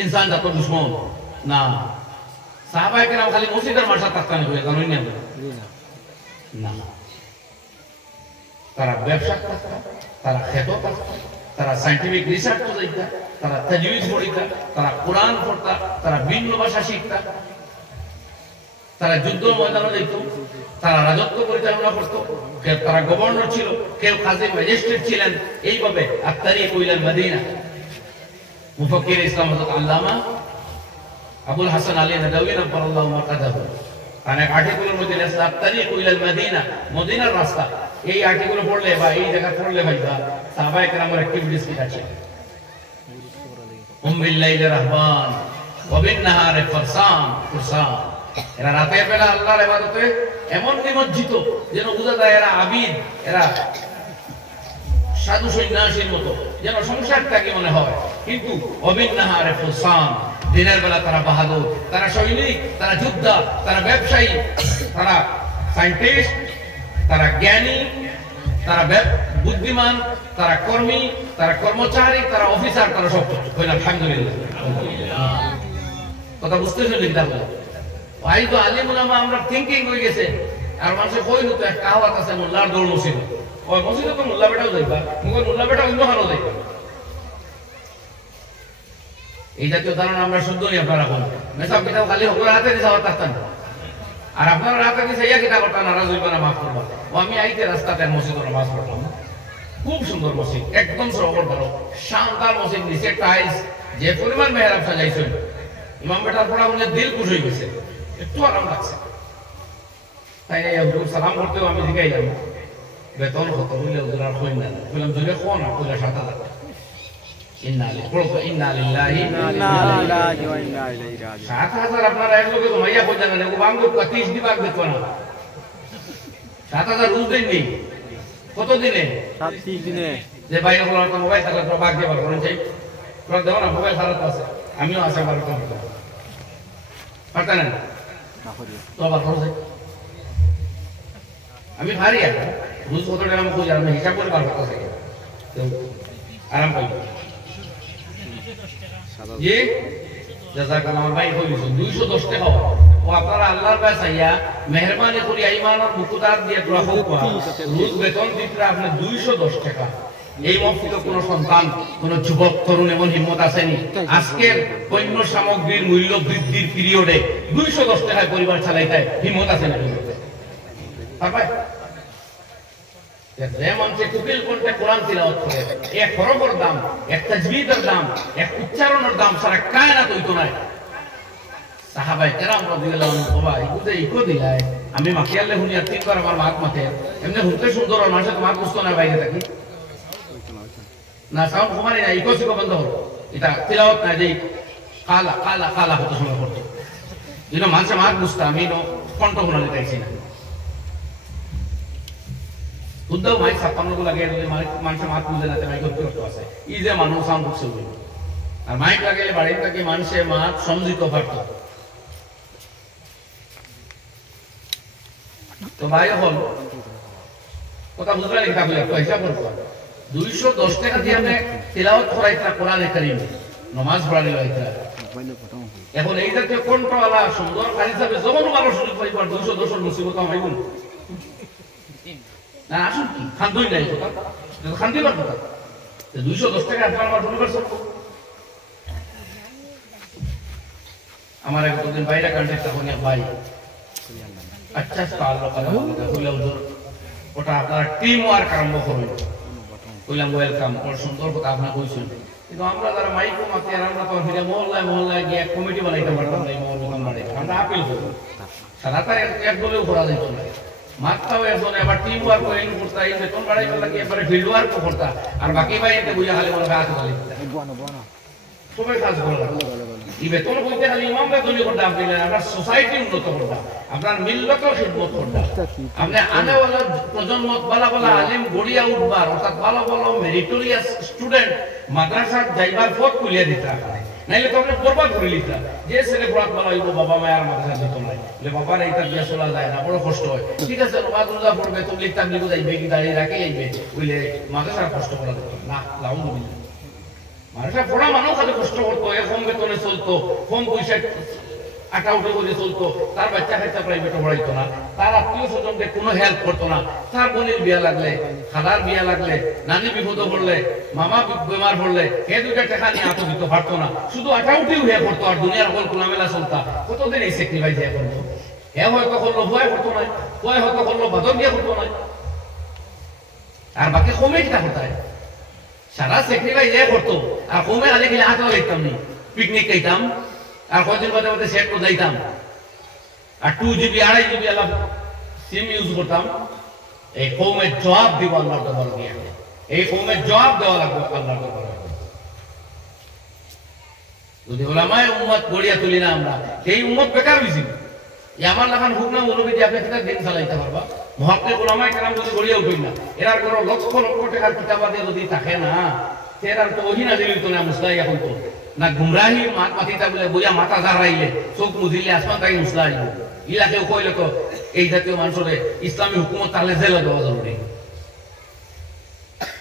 ইনসান যত দুশ্মন না, সাহাবায়ে কেরাম খালি মসজিদের মাসা থাকতেন হয়ে জানেন না, তারা ব্যবসা করতা, তারা খেত করতা, তারা সায়েন্টিফিক রিসার্চ করতা, তারা তাজউইদ পড়িতা, তারা কোরআন পড়তা, তারা ভিন্ন ভাষা শিখতা, তারা যুদ্ধ ময়দানে যেত, তারা রাজত্ব পরিচালনা করত, কেউ তারা গভর্নর ছিল, কেউ কাজী ম্যাজিস্ট্রেট ছিলেন, এইভাবে আত-তারিক ইলাল মদিনা মুফাক্কির ইসলাম হযরত আল্লামা আবুল হাসান আলী নাদওয়ী রাহিমাহুল্লাহ মাকাদাহু অনেক আর্টিকেলের মধ্যে লেখা আত-তারিক ইলাল মদিনা, মদিনার রাস্তা। এই আর্টিকেল পড়লে বা এই জায়গা পড়লে ভাইবা সাহাবায়ে কেরামের অ্যাক্টিভিটিস কি আছে, বিল লাইলি রাহবান ওয়া বিন নাহারি ফারসান ফুরসান, এরা রাতের বেলা আল্লাহর ইবাদতে এমন নিমজ্জিত যেন বোঝা যায় এরা আবিদ, এরা সাধু সন্ন্যাসীর মতো যেন সংসারটাকে মনে হয়, কিন্তু অবিন্নাহারে ফুরসান, দিনের বেলা তারা বাহাদুর, তারা সৈনিক, তারা যোদ্ধা, তারা ব্যবসায়ী, তারা সায়েন্টিস্ট, তারা জ্ঞানী, তারা বুদ্ধিমান, তারা কর্মী, তারা কর্মচারী, তারা অফিসার, তারা সব আলহামদুলিল্লাহ। কথা বুঝতেছেন কিনা? ভাই তো আলিম উলামা আমরা থিঙ্কিং হয়ে গেছে। আর মানুষের কইল তো এক কাহাওয়াত আছে মোল্লার দৌড় মসজিদ। ওই মসজিদে তো মোল্লা বেটাও যাইবা, মোল্লা বেটা অন্য কারো যাইবা। এই জাতীয় ধারণা আমরা শুদ্ধ নি। আপনারা কোন মেসাব কিতাব খালি হকর হাতে দিয়ে যাওয়ার থাকতেন, আর আপনারা রাতে দিয়ে ইয়া কিতাব করতেন, নারাজ হইবা না, মাফ করবা। ও আমি আইতে রাস্তাতে মসজিদে নামাজ পড়লাম, খুব সুন্দর মসজিদ, একদম সরবর ভালো, শানদার মসজিদ, নিচে টাইলস, যে পরিমাণ মেহরাব সাজাইছেন, ইমাম বেটার পড়া উনি দিল খুশ হয়ে গেছে, একটু আরাম লাগছে। তাই হুজুর সালাম করতেও আমি জিগাইলাম বেতন কত বললে হুজুর আর কই না, বললাম যদি কোন না কইলা 7,000 টাকা। ইন্না লিল্লাহি ওয়া ইন্না ইলাইহি রাজিউন। 7,000 আপনারা এক লোকে জমাইয়া কই জানেন, ও বাঙ্গো 30 দিবা বেত না, 7,000 রুজ দেন নেই। কত দিনে? 30 দিনে। যে ভাই হলো তো মোবাইল থাকলে তো ভাগ দিবার করেন চাই, তোরা দাও না, মোবাইল খারাপ আছে, আমিও আছে বার কম পারতা না তো আবার খরচ। আমি ভারী একটা রুজ কত টাকা আমি খুঁজে আমি হিসাব করে বার করতে থাকি, আরাম পাই। জি জাযাকাল্লাহ। আমার ভাই কইছো 210 টাকা। ও আপনারা আল্লাহর কাছে চাইয়া মেহেরবানি করি ঈমানের মুকুতার দিয়ে দোয়া করবা, রোজ বেতন দিতে আপনি 210 টাকা। এই মফিতে কোন সন্তান, কোন যুবক তরুণ এমন হিম্মত আসেনি আজকের পণ্য সামগ্রীর মূল্য বৃদ্ধির পিরিয়ডে 210 টাকায় পরিবার চালাইতে হিম্মত আছে না? পারবে? যে মানুষে কুকিল কোনটা কোরআন তিলাওয়াত করে, এক হরফের দাম, এক তাজবিদের দাম, এক উচ্চারণের দাম সারা কায়নাত হইতো না। সাহাবায়ে কেরাম রাদিয়াল্লাহু আনহু বাবা ইকো দিলাই আমি মাকিয়ালে হুনিয়া 3 বার আমার মাক মাথে এমনি হুনতে সুন্দর আর মানুষের মাক বুঝতো না বাইরে থাকি না, সাউন্ড কমানি না, ইকো সিকো বন্ধ হলো। এটা তিলাওয়াত না, যে কালা কালা কালা হতো শোনা করতো, যেন মানুষের মাক বুঝতো, আমি কণ্ঠ শোনাতে চাইছি না। উদ্যোগ মাইক 56 গো লাগে, মানুষের মাত বুঝে না, মাইক করতে আছে এই যে মানুষ সাউন্ড বক্সে উঠে, আর মাইক লাগাইলে বাড়ির থেকে মানুষের মাত সমঝিত পারত। তো ভাই হল কথা বুঝলে লিখা বলে একটু হিসাব করবো, 210 টাকা দিয়ে আপনি তিলাওয়াত করাইতা কোরআনে কারীম, নামাজ পড়ানি লাইতা। এখন এই জাতীয় কন্ট্রোল সুন্দর কাজ হিসাবে যখন ভালো সুযোগ পাইবার 210 মুসিবত হইব না। আসুন কি খান্দই নাই কথা, খান্দি বার কথা 210 টাকা আপনার আমার পরিবার সব। আমার একদিন বাইরে কন্ট্যাক্ট হলো ভাই, আচ্ছা তাআল্লুক আলহামদুলিল্লাহ, ওটা আপনার টিম ওয়ার্ক আরম্ভ করবে, কইলাম ওয়েলকাম, ওর সুন্দর কথা আপনার কইছেন। কিন্তু আমরা যারা মাইকো মাতি আর আমরা তো ফিরে মহল্লায় মহল্লায় গিয়ে কমিটি বানাইতে পারতাম না, এই মহল্লা মানে আমরা আপিল করব, সারাটা এক দলেও করা যেত না। মাত্রাও একজন আবার টিম ওয়ার্ক করে করতা, এই বেতন বাড়াই ফেলা কি একবারে ফিল্ড ওয়ার্ক করতা, আর বাকি ভাই এতে বুঝা খালি মনে কাজ করে সবাই কাজ করে এই বেতন বলতে খালি ইমাম বেতন করতাম, আমরা সোসাইটি উন্নত করতাম, আপনার মিল্লত খিদমত করতাম, আপনি আনেওয়ালা প্রজন্ম ভালো ভালো আলিম গড়িয়া উঠবার, অর্থাৎ ভালো ভালো মেরিটোরিয়াস স্টুডেন্ট মাদ্রাসার যাইবার পথ খুলিয়া দিতাম, নাইলে তো আপনি বরবাদ করে লিখতাম। যে ছেলে পড়াত ভালো হইব বাবা মায়ের মাদ্রাসা দিত নাই, বাবার এইটা দিয়ে চলা যায় না, বড় কষ্ট হয়। ঠিক আছে নমাজ রোজা পড়বে, তুমি লিখতাম লিখো যাইবে কি দাঁড়িয়ে রাখে যাইবে, বুঝলে মাদ্রাসার কষ্ট করা যেত না। আলহামদুলিল্লাহ মাদ্রাসা পড়া মানুষ খালি কষ্ট করতো, কম বেতনে চলতো, কম পয়সা আটা উঠে করে চলতো, তার বাচ্চা কাচ্চা প্রাইভেটে পড়াইতো না, তার আত্মীয় স্বজনকে কোনো হেল্প করতো না, তার বোনের বিয়া লাগলে, খালার বিয়া লাগলে, নানি বিপদ পড়লে, মামা বেমার পড়লে, এ 2টা টাকা নিয়ে আত দিতে পারতো না, শুধু আটা উঠেই হয়ে পড়তো, আর দুনিয়ার সকল খোলামেলা চলতা। কতদিন এই স্যাক্রিফাইস হয়ে করতো, হে হয়তো করলো ভয় করতো না, ভয় হয়তো করলো বাদর বিয়া করতো না, আর বাকি কমেটা কোথায় সারা স্যাক্রিফাইস হয়ে করতো, আর কমে আগে গেলে হাতে লাগতাম নি, পিকনিক খাইতাম, আর কয়েকদিন বাদে বাদে সেট করে যাইতাম, আর 2 GB 2.5 GB আলাপ সিম ইউজ করতাম। এই কৌমের জবাব দিব আল্লাহর দরবারে গিয়ে, এই কৌমের জবাব দেওয়া লাগবে আল্লাহর দরবারে। যদি ওলামায়ে উম্মত গড়িয়া তুলি না আমরা, সেই উম্মত বেকার হইছিল। এই আমার লাখান হুকনা মৌলবী দিয়ে আপনি কিতা দিন চালাইতে পারবা, মুহাক্কিক ওলামায়ে কেরাম যদি গড়িয়া উঠই না, এরার কোনো লক্ষ লক্ষ টাকার কিতাবাদি যদি থাকে না, এরার তো ওহি না দিলিত না মুসলাই এখন তো না গুমরাহি মাতিতা বলে বুঝা মাথা ঝাড়াইলে চোখ মুজিলে আসমান তাই মুসলা আইব, ইলাকেও কইলে তো এই জাতীয় মানুষের ইসলামী হুকুমত তাহলে জেলে দেওয়া জরুরি।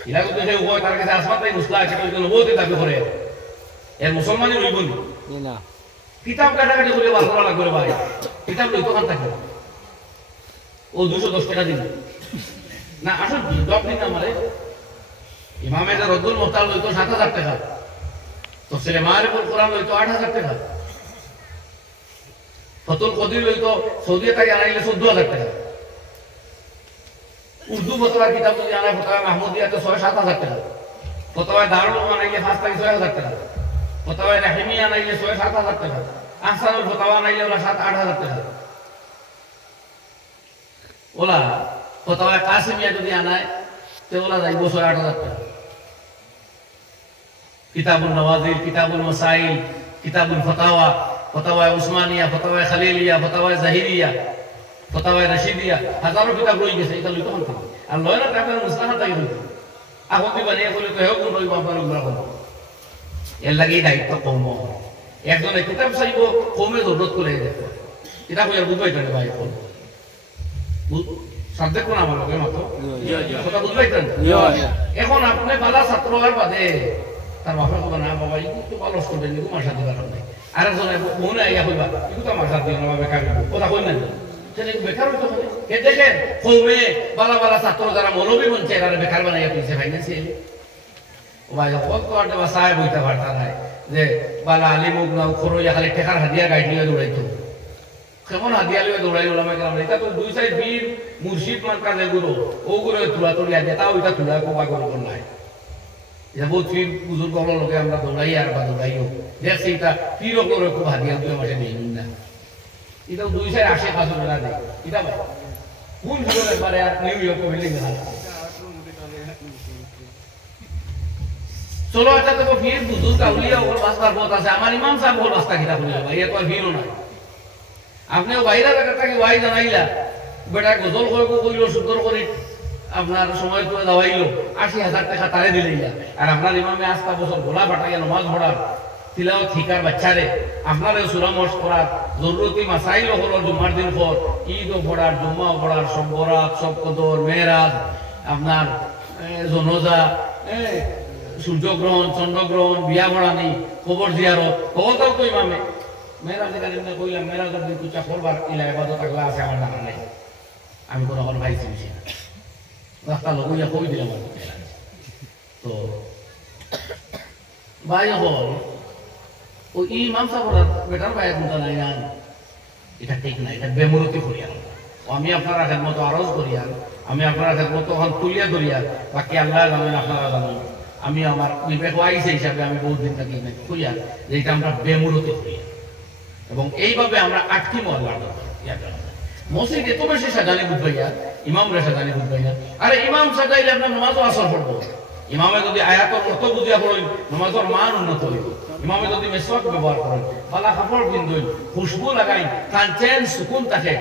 এরা কিন্তু সে উভয় তার কাছে আসমান তাই মুসলা আছে কিন্তু নবুয়তের দাবি করে এর মুসলমানই রইব না কিতাব কাটাকাটি করে বার করা লাগবে ভাই কিতাব লইতো কান থাকে ও 210 টাকা দিন না আসল জব দিন আমারে ইমামে রদ্দুল মুহতার লইতো 7000 টাকা তফসিরে মারিফুল কোরআন লইতো 8000 টাকা ফতুল কদির লইতো সৌদি থেকে আনাইলে 14000 টাকা উর্দু ফতোয়া কিতাব যদি আনায় ফতোয়া মাহমুদিয়াতে 6-7 হাজার টাকা ফতোয়া দারুল উলুম আনাইলে 5-6 হাজার টাকা ফতোয়া রাহিমি আনাইলে 6-7 হাজার টাকা আহসানুল ফতোয়া আনাইলে ওলা 7-8 হাজার টাকা ওলা ফতোয়া কাসিমিয়া যদি আনায় তে ওলা যাইব 6-8 হাজার টাকা কিতাবুল নওয়াজির কিতাবুল মাসাইল কিতাবুল ফতাওয়া ফতোয়া উসমানিয়া ফতোয়া খালিলিয়া ফতোয়া জাহিরিয়া ফতোয়া রাশিদিয়া হাজারো কিতাব রই গেছে এটা লইতো হন আর লয়না টাকার মুস্তাহাব তাই হইতো এখন কি বানিয়ে বলে তো হেও কোন রইব আপনার উমরা কোন এর লাগি দায়িত্ব কম একজনে কিতাব চাইব কমে জরুরত করে দেখো কিতাব হইয়া বুঝবাই জানে ভাই কোন সাবজেক্ট কোন আমার লগে মত কথা বুঝবাই জানে এখন আপনি বালা ছাত্র আর বাদে তার বাপা কবে না বাবা এই তো ভালো করবেন নিকু মাসা দিবার নাই আর একজনে মনে আইয়া কইবা ইকু তো মাসা দিও না বেকার কথা কই না সেটা বেকার হইতো না এ দেখেন কমে বালা বালা ছাত্র যারা মৌলবী বনছে এরা বেকার বানাইয়া তুলছে ফাইন্যান্সিয়ালি ও ভাই কত আর দেবা সাহেব হইতে পারতা নাই যে বালা আলিম উগনা খরইয়া খালি টেকার হাদিয়া গাইড নিয়ে দৌড়াইতো কেমন হাদিয়া লিয়ে দৌড়াই ওলামা কেরাম এটা তো দুই সাইড বীর মুর্শিদ মার্কাজে গুরু ও গুরু তুলা তুলিয়া যেটা ওইটা তুলা কোবা করব নাই এটা বহুত ফির বুজুর্গ হলো লোকে আমরা দৌড়াই আর বা দৌড়াইও দেখছি এটা ফির ওগুলো খুব হাদিয়া দুই মাসে নেই না এটা দুই সাইড আসে কাজু না দেয় এটা ভাই কোন জীবন একবারে আর নিউ ইয়র্কে বিল্ডিং না চলো আচ্ছা তো ফির বুজুর্গ আউলিয়া ওর বাস্তার বহুত আছে আমার ইমাম সাহেব ওর বাস্তা কিতাব বলে ভাই এত ভিড়ও না আপনিও বাইরে জায়গাটাকে ওয়াই জানাইলা বেটা গজল কইলো সুন্দর করে আপনার সময় তো দাওয়াইলো 80,000 টাকা তারে দিলাইলা আর আপনার ইমামে আস্তা বছর গোলা বাটাইয়া নামাজ পড়ার তিলাওয়াত ঠিকার বাচ্চারে আপনার সুরামশ করার জরুরতি মাসাইল হলো জুমার দিন পর ঈদও পড়ার জুম্মাও পড়ার সব বরাত সব কদর মেরাজ আপনার জনজা সূর্যগ্রহণ চন্দ্রগ্রহণ বিয়া পড়ানি কবর জিয়ারত কবরটাও তো ইমামে মেরাজের কারণে কইলাম মেরাজের দিন কুচা করবার ইলা ইবাদত আগলা আছে আমার জানা নাই আমি কোনো কোনো ভাই চিনছি না রাস্তা লগইয়া কই দিলাম তো ভাই হল ও ইমাম সাহেব বেটার ভাই কোনটা নাই না এটা ঠিক না এটা বেমুরতি করিয়া আমি আপনারা খেদমত আরজ করিয়া আমি আপনারা খেদমত তখন তুলিয়া ধরিয়া বাকি আল্লাহ জানেন আপনারা জানেন আমি আমার বিবেক ওয়াইছে হিসাবে আমি বহুত দিন থাকি করিয়া যে এটা আমরা বেমুরতি করিয়া এবং এইভাবে আমরা আটকি মহল্লার মসজিদ এত বেশি সাজানি বুঝবাইয়া ইমাম রে সাজানি বুঝবাইয়া আরে ইমাম সাজাইলে আপনার নামাজও আসর পড়বো ইমামে যদি আয়াতর অর্থ বুঝিয়া পড়েন নামাজের মান উন্নত হইব ইমামে যদি মেসওয়াক ব্যবহার করেন বালা কাপড় পিন্ধেন খুশবু লাগাই কাঞ্চেন সুকুন থাকে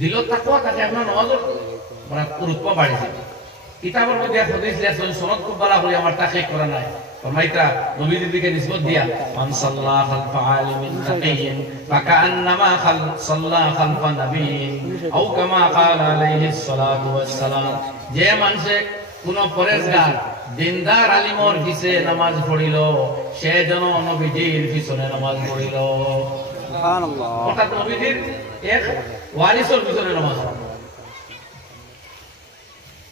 দিলত তাকওয়া থাকে আপনার নামাজের মানে গুরুত্ব বাড়ি যাবে কিতাবের মধ্যে হাদিস লেখছেন সনদ খুব ভালো করে আমার তাকিক করা নাই ফরমাইতা নবীর দিকে নিসবত দিয়া মান সাল্লাল্লাহু খালফা আলিমিন তাকিয়িন ফাকান্নামা সাল্লা খালফা নবিয়্যিন আও কামা ক্বালা আলাইহিস সালাতু ওয়াস সালাম যে মানুষে কোন পরেজগার দিনদার আলিমর পিছে নামাজ পড়িল সে যেন নবীজির পিছনে নামাজ পড়িল সুবহানাল্লাহ অর্থাৎ নবীজির এক ওয়ারিসের পিছনে নামাজ পড়িল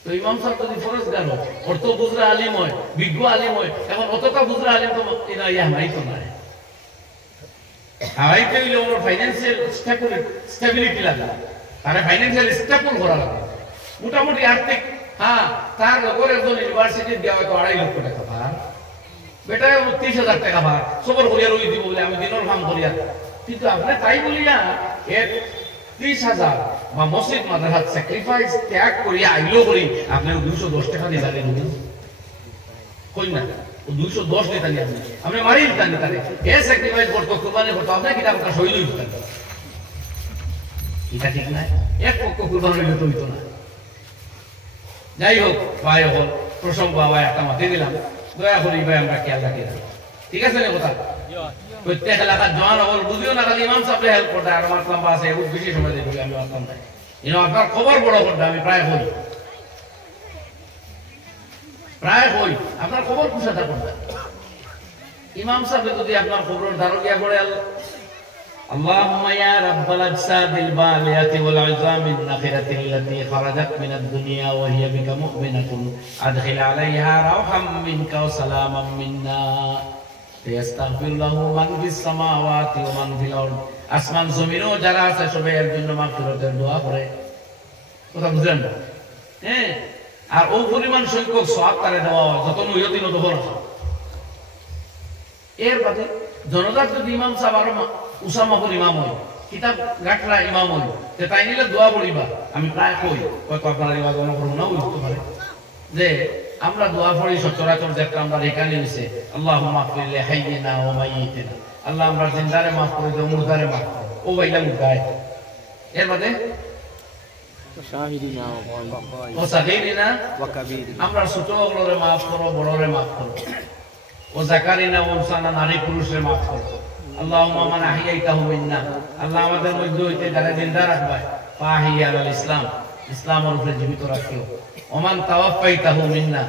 তো ইমাম সাহেব যদি ফরজগার হয় অর্থ বুজরা আলিম হয় বিজ্ঞ আলিম হয় এখন অতটা বুজরা আলিম তো ইনা ইয়া নাই তো নাই হাইতে হইলে ওর ফাইন্যান্সিয়াল স্টেবিলিটি লাগে তারে ফাইন্যান্সিয়াল স্টেবল করা লাগে মোটামুটি আর্থিক হ্যাঁ তার লগর একজন ইউনিভার্সিটি দেওয়া তো 2.5 লক্ষ টাকা ভার বেটা 30,000 টাকা ভার সবর করিয়া রই দিব বলে আমি দিনের কাম করিয়া কিন্তু আপনি তাই বলিয়া এক 30,000 বা মসজিদ মাদ্রাসাত স্যাক্রিফাইস ত্যাগ করিয়া আইলো করি আপনি 210 টাকা দিয়ে জানেন কই না 210 দিতে নিয়ে আপনি মারি দিতেন তারে এ স্যাক্রিফাইস করতে কুরবানি করতে আপনি কি টাকা সইলই দিতেন এটা ঠিক না এক পক্ষ কুরবানি হইলে তো হইতো না যাই হোক ভাই হল প্রসঙ্গ আবার একটা মাথায় দিলাম দয়া করি ভাই আমরা খেয়াল রাখি ঠিক আছে না কথা প্রত্যেক এলাকার জওয়ান হল বুঝিও না খালি ইমাম সাহেব হেল্প করতে আর আমার লম্বা আছে খুব বেশি সময় দিয়ে আমি আসতাম না আপনার খবর বড় করতে আমি প্রায় বলি প্রায় হই আপনার খবর কুসা থাকুন না ইমাম সাহেব যদি আপনার খবর ধারো গিয়া করে اللهم يا رب الأجساد البالية والعظام النخرة التي خرجت من الدنيا وهي بك مؤمنة أدخل عليها روحا منك وسلاما منا ليستغفر له من في السماوات ومن في الأرض আসমান জমিনও যারা আছে সবাই এর জন্য মাগফিরাতের দোয়া করে কথা বুঝলেন হ্যাঁ আর ও পরিমাণ সংখ্যক সওয়াব তারে দেওয়া হয় যত নয়দিন তখন এর বাদে জনজাত যদি ইমাম সাহেব আর উসামাহুল ইমাম হয় কিতাব গাটরা ইমাম হয় তে তাই নিলে দোয়া পড়িবা আমি প্রায় কই কত আপনারা রিওয়াজ অনুকরণ না হইতে পারে যে আমরা দোয়া পড়ি সচরাচর যেটা আমরা এখানে হইছে আল্লাহুম্মা মাগফির লি হাইয়িনা ওয়া মাইয়িতিনা আল্লাহ আমরা জিন্দারে মাফ করে দাও মুরদারে মাফ করো ও বাইলা মুদায় এর বাদে শাহিদিনা ও সাগীরিনা ওয়া কাবীরিনা আমরা ছোটগুলোরে মাফ করো বড়রে মাফ করো ও যাকারিনা ও উনসানা নারী পুরুষরে মাফ করো আল্লাহুম্মা মান আহইয়াইতাহু মিন্না আল্লাহ আমাদের মধ্যে হইতে যারা জিন্দা রাখবা ফাহিয়া আল ইসলাম ইসলামের উপরে জীবিত রাখিও ওমান তাওয়াফাইতাহু মিন্না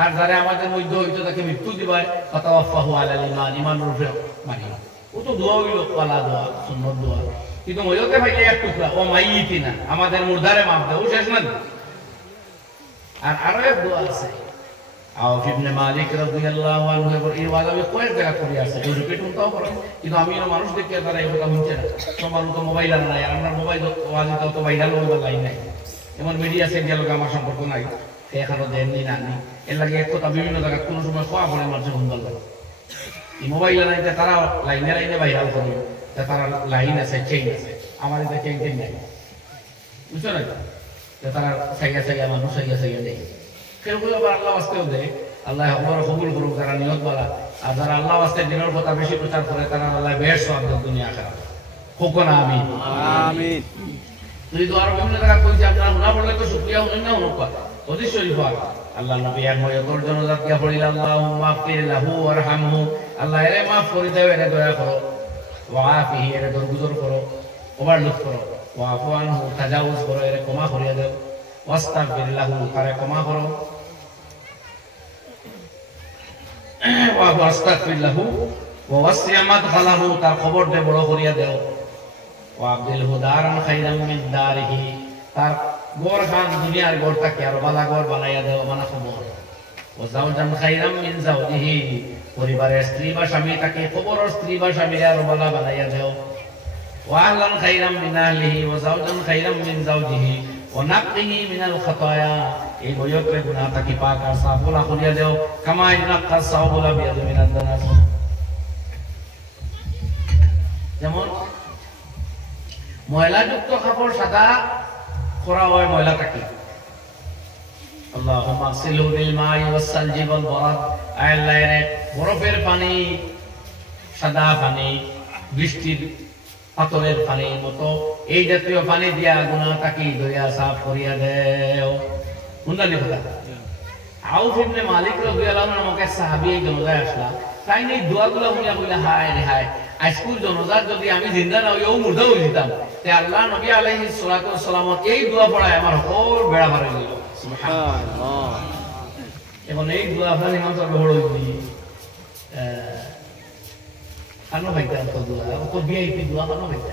আর যারা আমাদের মধ্যে হইতে তাকে মৃত্যু দিবাই ফাতাওয়াফাহু আলাল ঈমান ঈমানের উপরে মানিও ও তো দোয়া হইল পালা দোয়া সুন্নাত দোয়া কিন্তু ওইতে ভাইলে এক টুকরা ও মাইয়িতিনা আমাদের মুরদারে মাফ দাও শেষ না আর আরো এক দোয়া আছে আউফ ইবনে মালিক রাদিয়াল্লাহু আনহু এই ওয়াজা আমি কয়েক জায়গা করে আছে এই রিপিট উনতাও করে কিন্তু আমি মানুষ দেখি তারা এই কথা শুনছে না সবার তো মোবাইল আর নাই আমরা মোবাইল ওয়াজে তো ভাইরাল হইবা লাইন নাই এমন মিডিয়া সে গেল আমার সম্পর্ক নাই এখানে দেননি না নি এর লাগে এক কথা বিভিন্ন জায়গা কোন সময় খোয়া পড়ে মানুষের হুন্দাল লাগে এই মোবাইল নাই তারা লাইনে লাইনে ভাইরাল করে তারা লাইন আছে চেইন আছে আমার এটা চেইন চেইন নাই বুঝছো না তারা সাইয়া সাইয়া মানুষ সাইয়া সাইয়া দেয় কেউ কেউ আবার আল্লাহ ওয়াস্তেও দেয় আল্লাহ আমার কবুল করুক যারা নিয়ত বালা আর যারা আল্লাহ ওয়াস্তে দিনের কথা বেশি প্রচার করে তারা আল্লাহ বেশ সওয়াব দেয় দুনিয়া আখিরাত হোক না আমিন আমিন তুই তো আরো বিভিন্ন জায়গা কইছি আপনারা না পড়লে তো শুকরিয়া হলেন না অনুক কথা অতি শরীফ আল্লাহ নবী এক ময়তর জনজাত কে পড়িল আল্লাহুম্মা ফির লাহু ওয়ারহামহু আল্লাহ এরে মাফ করে দাও এরে দয়া করো ওয়াফিহি এরে দরগুজর করো ওভারলুক করো ওয়াফু আনহু তাজাউজ করো এরে ক্ষমা করিয়া দাও ওয়াস্তাগফির লাহু তারে ক্ষমা করো ওয়াস্তাগফির লাহু ওয়া ওয়াসি'a মাদখালাহু তার খবর দে বড় করিয়া দাও ওয়াবদিল হুদারান খাইরাম মিন দারিহি তার ঘর খান দুনিয়ার ঘরটাকে আর বালা ঘর বানাইয়া দাও মানে খবর ও জাওজান খাইরাম মিন জাওজিহি পরিবারের স্ত্রী বা স্বামী তাকে খবর স্ত্রী বা স্বামী আর বালা বানাইয়া দাও ওয়া আহলান খাইরাম মিন আহলিহি ওয়া জাওজান খাইরাম মিন জাওজিহি ওয়া নাকিহি মিনাল খাতায়া এই বয়করে গুনাহ তাকে পাক আর সাফ বলা করিয়া দাও কামা ইনাকা সাওবুলা বিয়াদ মিনাদ দানাস যেমন ময়লাযুক্ত কাপড় সাদা করা হয় ময়লা থাকে আল্লাহুম্মা আগসিলহু বিল মাই ওয়াস সালজি ওয়াল বারাদ আল্লাহরে বরফের পানি সাদা পানি বৃষ্টির পাথরের পানির মতো এই জাতীয় পানি দিয়া গুনাহ তাকে ধরিয়া সাফ করিয়া দাও শুনলেন কথা আউফ ইবনে মালিক রাদিয়াল্লাহু আনহু আমাকে সাহাবী জনজায় আসলা তাই নেই দোয়াগুলো শুনিয়া কইলা হায় রে হায় আজকুল জনজাত যদি আমি জিন্দা না হইও মুর্দা হই যেতাম তে আল্লাহ নবী আলাইহিস সালাতু ওয়াস সালাম এই দোয়া পড়ায় আমার হল বেড়া ভরে দিল সুবহানাল্লাহ এবং এই দোয়া আপনি ইমাম সাহেব বড় হই আনো ভাইটা তো দোয়া তো ভিআইপি দোয়া আনো ভাইটা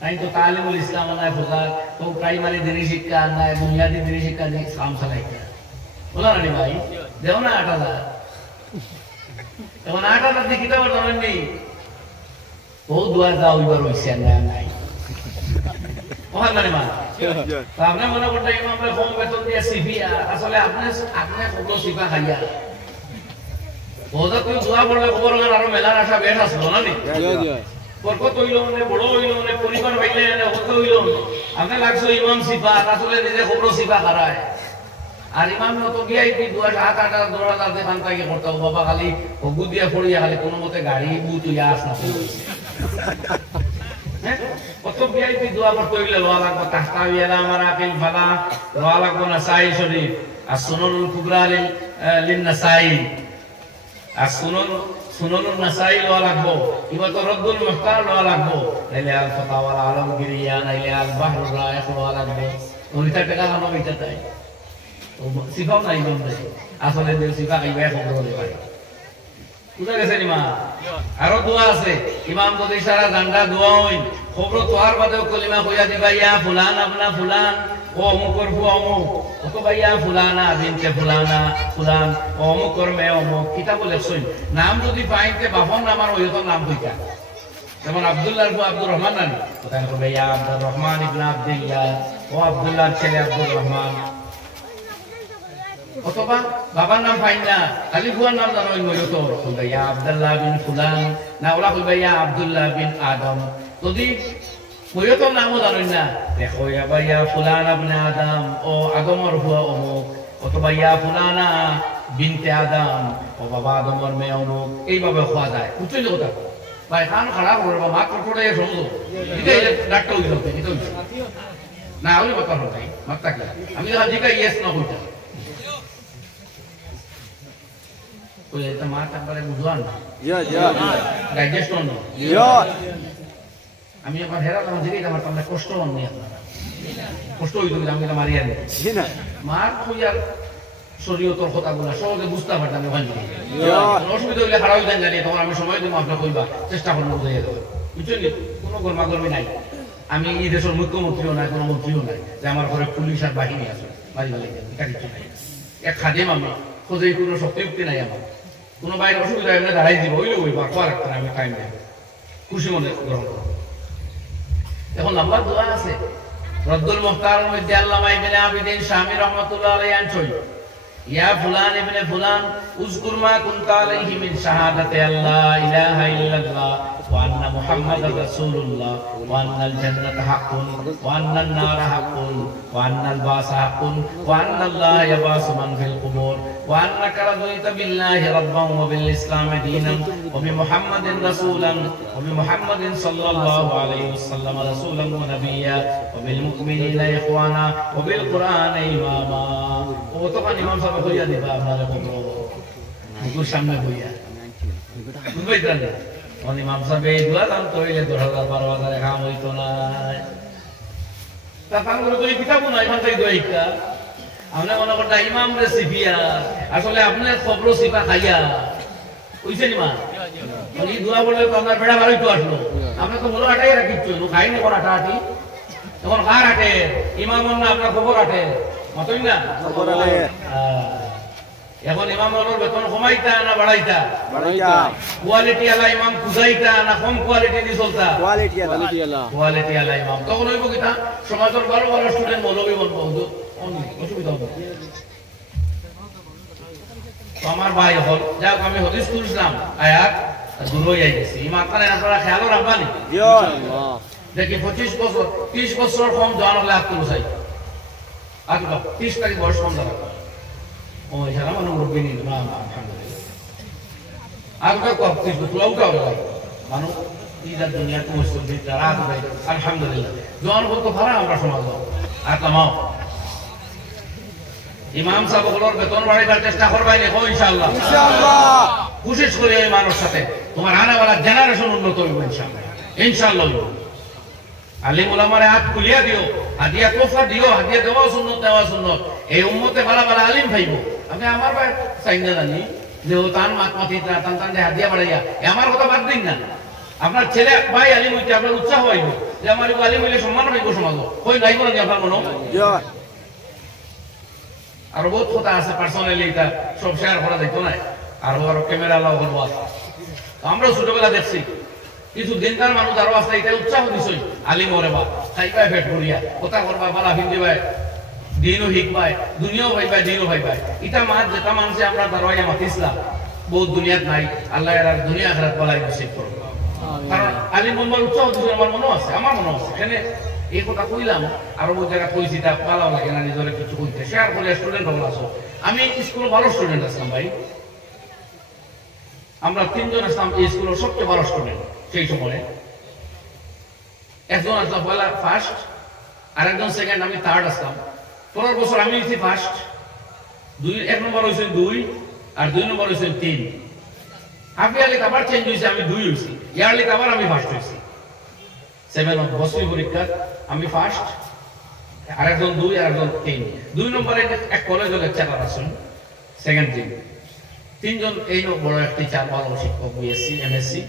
তাই তো তালিমুল ইসলাম আনায় ফজা তো প্রাইমারি দিনী শিক্ষা আনায় বুনিয়াদি দিনী শিক্ষা দিয়ে কাম চালাইতে বলা রানি ভাই দেও না 8000 এখন 8000 দিয়ে কিতাব জানেন নেই ও দোয়া যাও এবার হইছে না নাই ওখান মানে মা আপনি মনে করতে ইমামরে কম বেতন দিয়ে সিফিয়া আসলে আপনি কত সিফা খাইয়া ওদা তুই দোয়া পড়লে খবর আরো মেলার আশা বেশ আসলো না নি বরকত হইল মানে বড় হইল মানে পরিবার হইলে মানে হতে হইল আপনি লাগছো ইমাম সিফা আসলে নিজে খবর সিফা হারায় আর ইমাম তো ভিআইপি 7-8 দেখান তাকে করতে বাবা খালি হগু দিয়া পড়িয়া খালি কোনো মতে গাড়ি বুত ইয়া আস না হ্যাঁ কত ভিআইপি দোয়া করতে হইলে লোয়া লাগবে তাহতাওয়ালা মারাকিল ফালা লোয়া লাগবে নাসাই শরীফ আর সুনানুল কুবরা লিন নাসাই আর সুনানুল নাসাই লোয়া লাগবে ইবা তো রদ্দুল মুহতার লোয়া লাগবে নাইলে আল ফাতাওয়াল আলমগিরিয়া নাইলে আল বাহরুর রায়হ লোয়া লাগবে ওইটা টাকা হানো হইতে তাই সিফাও নাই ইমাম দেয় আসলে যে সিফা খাইবে খবর হলে ভাই বুঝা গেছে ইমা আরো দোয়া আছে ইমাম যদি সারা জান্ডা দোয়া হইন খবর তোয়ার বাদেও কলিমা কইয়া দিবা ইয়া ফুলান আপনা ফুলান ও অমুকর ফু অমুক অথবা ইয়া ফুলানা বিনতে ফুলানা ফুলান ও অমুকর মেয়ে অমুক কিতাব লেখছইন নাম যদি পাইতে বাপন নাম আর ওই নাম কইতা যেমন আব্দুল্লাহ ফু আব্দুর রহমান নানি কোথায় কবে ইয়া আব্দুর রহমান ইবনে আব্দুল্লাহ ও আব্দুল্লাহর ছেলে আব্দুর রহমান অথবা বাবার নাম পাই না খালি ফুয়ার নাম জানো ময়তো কইবা ইয়া আব্দুল্লাহ বিন ফুলান না ওলা কইবা ইয়া আব্দুল্লাহ বিন আদম যদি ময়তো নামও জানেন না দেখো ইয়া ফুলান ইবনে আদম ও আদমর ফুয়া অমুক অথবা ইয়া ফুলানা বিনতে আদম ও বাবা আদমর মেয়ে অমুক এইভাবে খোয়া যায় বুঝছেন কথা ভাই কান খারাপ করবো মাত্র করে সমুদ্র এটা ডাক্তার হইতে হবে এটা না ওই কথা হয় মাত্রা কি আমি জিকা ইয়েস না হইতা এটা মা তারপরে বুঝলাম না ডাইজেস্ট হন আমি এখন হেরালাম জিগাই আমার তাহলে কষ্ট হন নি আপনারা কষ্ট হইতো আমি এটা মারিয়া নেই মার খুঁজার শরীয়তর কথাগুলো সহজে বুঝতে পারতাম ওখান থেকে অসুবিধা হইলে খারাপ হইতেন জানি তখন আমি সময় দিব আপনার কইবা চেষ্টা করবো বুঝাইয়া দেবো বুঝছেন কোনো গর্মাগর্মি নাই আমি এই দেশের মুখ্যমন্ত্রীও নাই কোনো মন্ত্রীও নাই যে আমার ঘরে পুলিশ আর বাহিনী আছে মারিবা লাগে এটা কিছু নাই এক খাদেম আমি খোঁজে কোনো শক্তিযুক্তি নাই আমার কোনো বাইরে অসুবিধা এমনি দাঁড়াই দিব ওইলে ওই বা খোয়া রাখতে আমি টাইম নেব খুশি মনে গ্রহণ করবো এখন লম্বা দোয়া আছে রদ্দুল মুখতারের মধ্যে আল্লামা ইবনে আবিদিন শামী রাহমাতুল্লাহ আলাইহি আনছই ইয়া ফুলান ইবনে ফুলান উযকুর মা কুনতা আলাইহি মিন শাহাদাতি আল্লা ইলাহা ইল্লাল্লাহ ওয়া আন্না মুহাম্মাদার রাসূলুল্লাহ ওয়া আন্নাল জান্নাতা হাক্কুন ওয়া আন্নান নারা হাক্কুন ওয়া আন্নাল বাসা হাক্কুন ওয়া আন্নাল্লাহ ইয়াবাসু মান ফিল কুবুর ওয়া আন্নাকা রাদাইতা বিল্লাহি রাব্বান ওয়া বিল ইসলামি দীনান ওয়া বিমুহাম্মাদিন রাসূলান ওয়া বিমুহাম্মাদিন সাল্লাল্লাহু আলাইহি ওয়াসাল্লাম রাসূলান ওয়া নাবিয়্যা ওয়া বিল মুমিনিনা ইখওয়ানা ওয়া বিল কুরআনি ইমামা ও তো কান ইমাম সাহেব কইয়া দিবা আপনারা বলবো মুকুর সামনে কইয়া বুঝবেন না ওনি ইমাম সাহেব এই দোয়া দান কইলে 2000-12,000 কাম হইতো না তা কাম করে তো এই কিতাব না এখান থেকে দোয়া ইকা আমরা মনে করতা ইমাম রে সিফিয়া আসলে আপনি খবর সিফা খাইয়া কইছেন মা এই দোয়া বলে তো আমরা বেড়া ভালোই তো আসলো আমরা তো বলো আটাই রাখিছো খাইনি কোন আটা আটি এখন কার আটে ইমাম না আপনার খবর আটে মতই না খবর আটে এখন ইমাম ওর বেতন কমাইতা না বাড়াইতা বাড়াইতা কোয়ালিটি আলা ইমাম খুজাইতা না কম কোয়ালিটি দি চলতা কোয়ালিটি আলা ইমাম তখন হইব কিটা সমাজের বড় বড় স্টুডেন্ট মৌলবী বলবো হুজুর অসুবিধা হবে তো আমার ভাই হল যাক আমি হাদিস তুলছিলাম আয়াত দূর হয়ে গেছি ইমাম কানে আপনারা খেয়াল রাখবানি ইনশাআল্লাহ দেখি 25 বছর 30 বছর কম জওয়ান হলে আত্ম চাই আগে 30 তারিখ বয়স কম দাঁড়া ও এছাড়া মানে মুরব্বী নিল না আলহামদুলিল্লাহ আগে কত 30 বছর উঠাও লাগে মানুষ ইদার দুনিয়া তো মুসলিম যারা আগে আলহামদুলিল্লাহ জওয়ান বলতো ভাড়া আমরা সমাজ আর কামাও ইমাম সাহেবগুলোর বেতন বাড়াইবার চেষ্টা করবাই দেখো ইনশাআল্লাহ ইনশাআল্লাহ কোশিশ করি এই মানুষ সাথে তোমার আনাওয়ালা জেনারেশন উন্নত হইব ইনশাআল্লাহ ইনশাআল্লাহ আলিম উলামারে হাত খুলিয়া দিও হাদিয়া তোফা দিও হাদিয়া দেওয়া সুন্নত দেওয়া সুন্নত এই উম্মতে ভালো ভালো আলিম পাইব আমি আমার ভাই চাই না জানি যে ও তান মাতমাতি তান তান হাদিয়া বাড়াইয়া আমার কথা বাদ দিন না আপনার ছেলে ভাই আলিম হইতে আপনার উৎসাহ হইব যে আমার আলিম হইলে সম্মান পাইব সমাজ কই নাইব না আপনার মনে আর বহুত কথা আছে পার্সোনালি এটা সব শেয়ার করা যাইতো না আর ওর ক্যামেরা লাও করবো আমরা ছোটবেলা দেখছি কিছু দিনকার মানুষ আরো আছে এটা উৎসাহ দিছই আলিম ওরে বা খাইবাই পেট ভরিয়া কথা করবা বালা ভিন্দিবাই দিনও শিখবাই দুনিয়াও ভাইবাই দিনও ভাইবাই এটা মাছ যেটা মানুষে আমরা দাঁড়াইয়া মাতিছিলাম বহুত দুনিয়াত নাই আল্লাহ এর দুনিয়া আখিরাত বলাই নসিব করবে কারণ আলিম বলবার উৎসাহ দিছে আমার মনে আছে আমার মনে আছে এখানে এই কথা কইলাম আর ওই জায়গা কইছি তা পালাও লাগে না নিজরে কিছু কইতে শেয়ার করে স্টুডেন্ট হল আসো আমি স্কুলে ভালো স্টুডেন্ট আসলাম ভাই আমরা তিনজন আসলাম এই স্কুলের সবচেয়ে ভালো স্টুডেন্ট সেই সময়ে একজন আসলাম পয়লা ফার্স্ট আর একজন সেকেন্ড আমি থার্ড আসলাম পরের বছর আমি হয়েছি ফার্স্ট এক নম্বর হয়েছে 2 আর 2 নম্বর হয়েছে 3 হাফ ইয়ারলি আবার চেঞ্জ হয়েছে আমি 2 হয়েছি ইয়ারলি আবার আমি ফার্স্ট হয়েছি 7 বছরের পরীক্ষা আমি ফার্স্ট আরেকজন 2 আরেকজন 3 2 নম্বরে এক কলেজের লেকচারার আছেন সেকেন্ড টিম তিনজন এই বড় এক টিচার ভালো শিক্ষক বিএসসি এমএসসি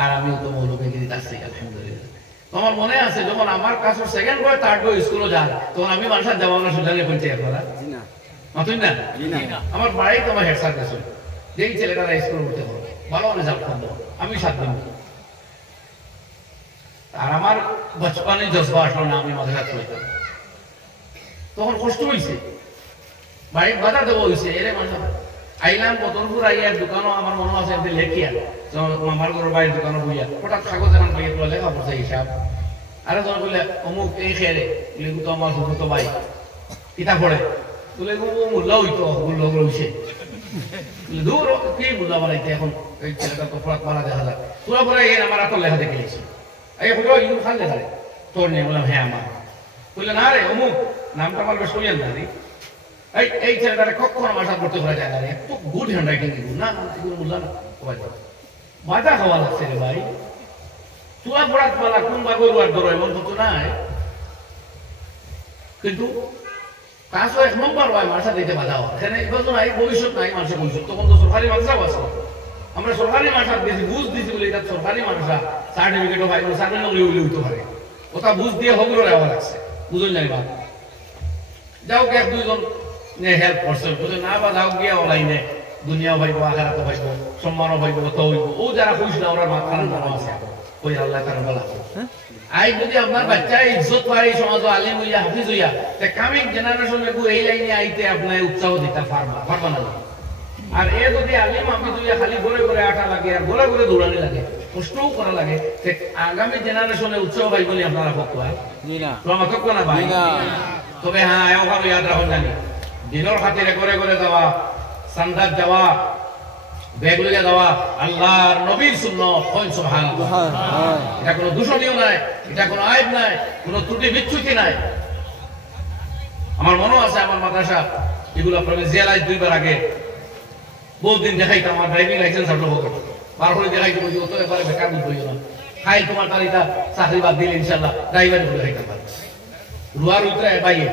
আর আমিও তো মৌলভীগিরি আছি আলহামদুলিল্লাহ। তো আমার মনে আছে যখন আমার কাছে সেকেন্ড বয় থার্ড বয় স্কুলে যান তখন আমি মানুষের যাবো না সুযোগে পৌঁছে আপনারা মাতুই না আমার বাড়ি তো আমার হেড স্যার গেছে যেই ছেলেটারা স্কুলে উঠতে পারবো ভালো রেজাল্ট করবো আমি 7 দিন আর আমার বচপনে জজবা আসলো না আমি মাদ্রাসা পড়তাম তখন কষ্ট হয়েছে বাড়ি বাধা দেবো হয়েছে এরে মানুষ আইলাম বদলপুর আইয়ার দোকানও আমার মনে আছে এমনি লেখিয়া আমার ঘরের বাইরের দোকানও বইয়া হঠাৎ কাগজ এখন পেয়ে তোলা লেখা পড়ছে হিসাব আরে যখন বললে অমুক এই খেয়ে লেগু তো আমার হুকুম তো ভাই কিতা পড়ে তুলে মূল্যা হইতো মূল্য হইছে দূর কি মূল্যা বানাইতে এখন এই ছেলেটা তো পড়াত মারা দেখা যায় তোরা পরে এই আমার এত লেখা দেখে গেছি এই হলো ইউ খান লেখা রে তোর নিয়ে বললাম হ্যাঁ আমার বললে না রে অমুক নামটা আমার বেশ করিয়েন না রে এই ছেলেটারে কখনো মাথা করতে করা যায় না রে এত গুড হ্যান্ড রাইটিং না এগুলো বললাম না বাজা খাওয়া লাগছে রে ভাই তোরা পড়াত মালা কোন বা গরুয়ার ধরো এমন তো নাই কিন্তু কাজও 1 নম্বর হয় মাসা দিতে বাধা হয় এখানে এবার নাই ভবিষ্যৎ নাই মানুষের ভবিষ্যৎ তখন তো সরকারি মাদ্রাসাও আছে আমরা সরকারি মাদ্রাসা দিয়েছি বুঝ দিয়েছি বলে এটা সরকারি মাদ্রাসা সার্টিফিকেটও পাই সার্টিফিকেট উলি হইতে পারে ওটা বুঝ দিয়ে হগুলো রেওয়া লাগছে বুঝুন জানি বা যাও এক দুইজন হেল্প করছে বুঝে না বা যাও গিয়া অনলাইনে দুনিয়াও ভাইব আখেরাতও ভাইব সম্মানও ভাইব তো হইব ও যারা খুশ না ওরা মাথা নাম আছে ওই আল্লাহ তার বলা আই যদি আপনার বাচ্চা ইজ্জত পায় সমাজ আলিম হইয়া হাফিজ হইয়া তে কামিং জেনারেশনে এই লাইনে আইতে আপনার উৎসাহ দিতে পারবা না আর এ যদি আলিম হাফিজ হইয়া খালি ঘরে ঘরে আটা লাগে আর ঘরে ঘরে দৌড়ানি লাগে কষ্টও করা লাগে তে আগামী জেনারেশনে উৎসাহ পাই বলে আপনারা ভক্ত জি না তোমার তো কোনা ভাই না তবে হ্যাঁ এও ভালো ইয়াদ রাখুন জানি দিনের খাতিরে ঘরে ঘরে যাওয়া সান্দাত যাওয়া ব্যাগ লইয়া যাওয়া আল্লাহর নবীর সুন্নাত কই সুবহানাল্লাহ এটা কোনো দূষণীয় নাই এটা কোনো আইব নাই কোনো ত্রুটি বিচ্যুতি নাই আমার মনে আছে আমার মাদ্রাসা এগুলো আপনাদের জেলায় 2 বার আগে বহুত দিন দেখাইতাম আমার ড্রাইভিং লাইসেন্স আপলোড করতে বার করে দেখাইতে বলি অত এবারে বেকার বুঝবো না খাই তোমার তারিখটা চাকরি বাদ দিলে ইনশাআল্লাহ ড্রাইভারি করে দেখাইতে পারবে রুয়ার উত্তরে বাইয়ে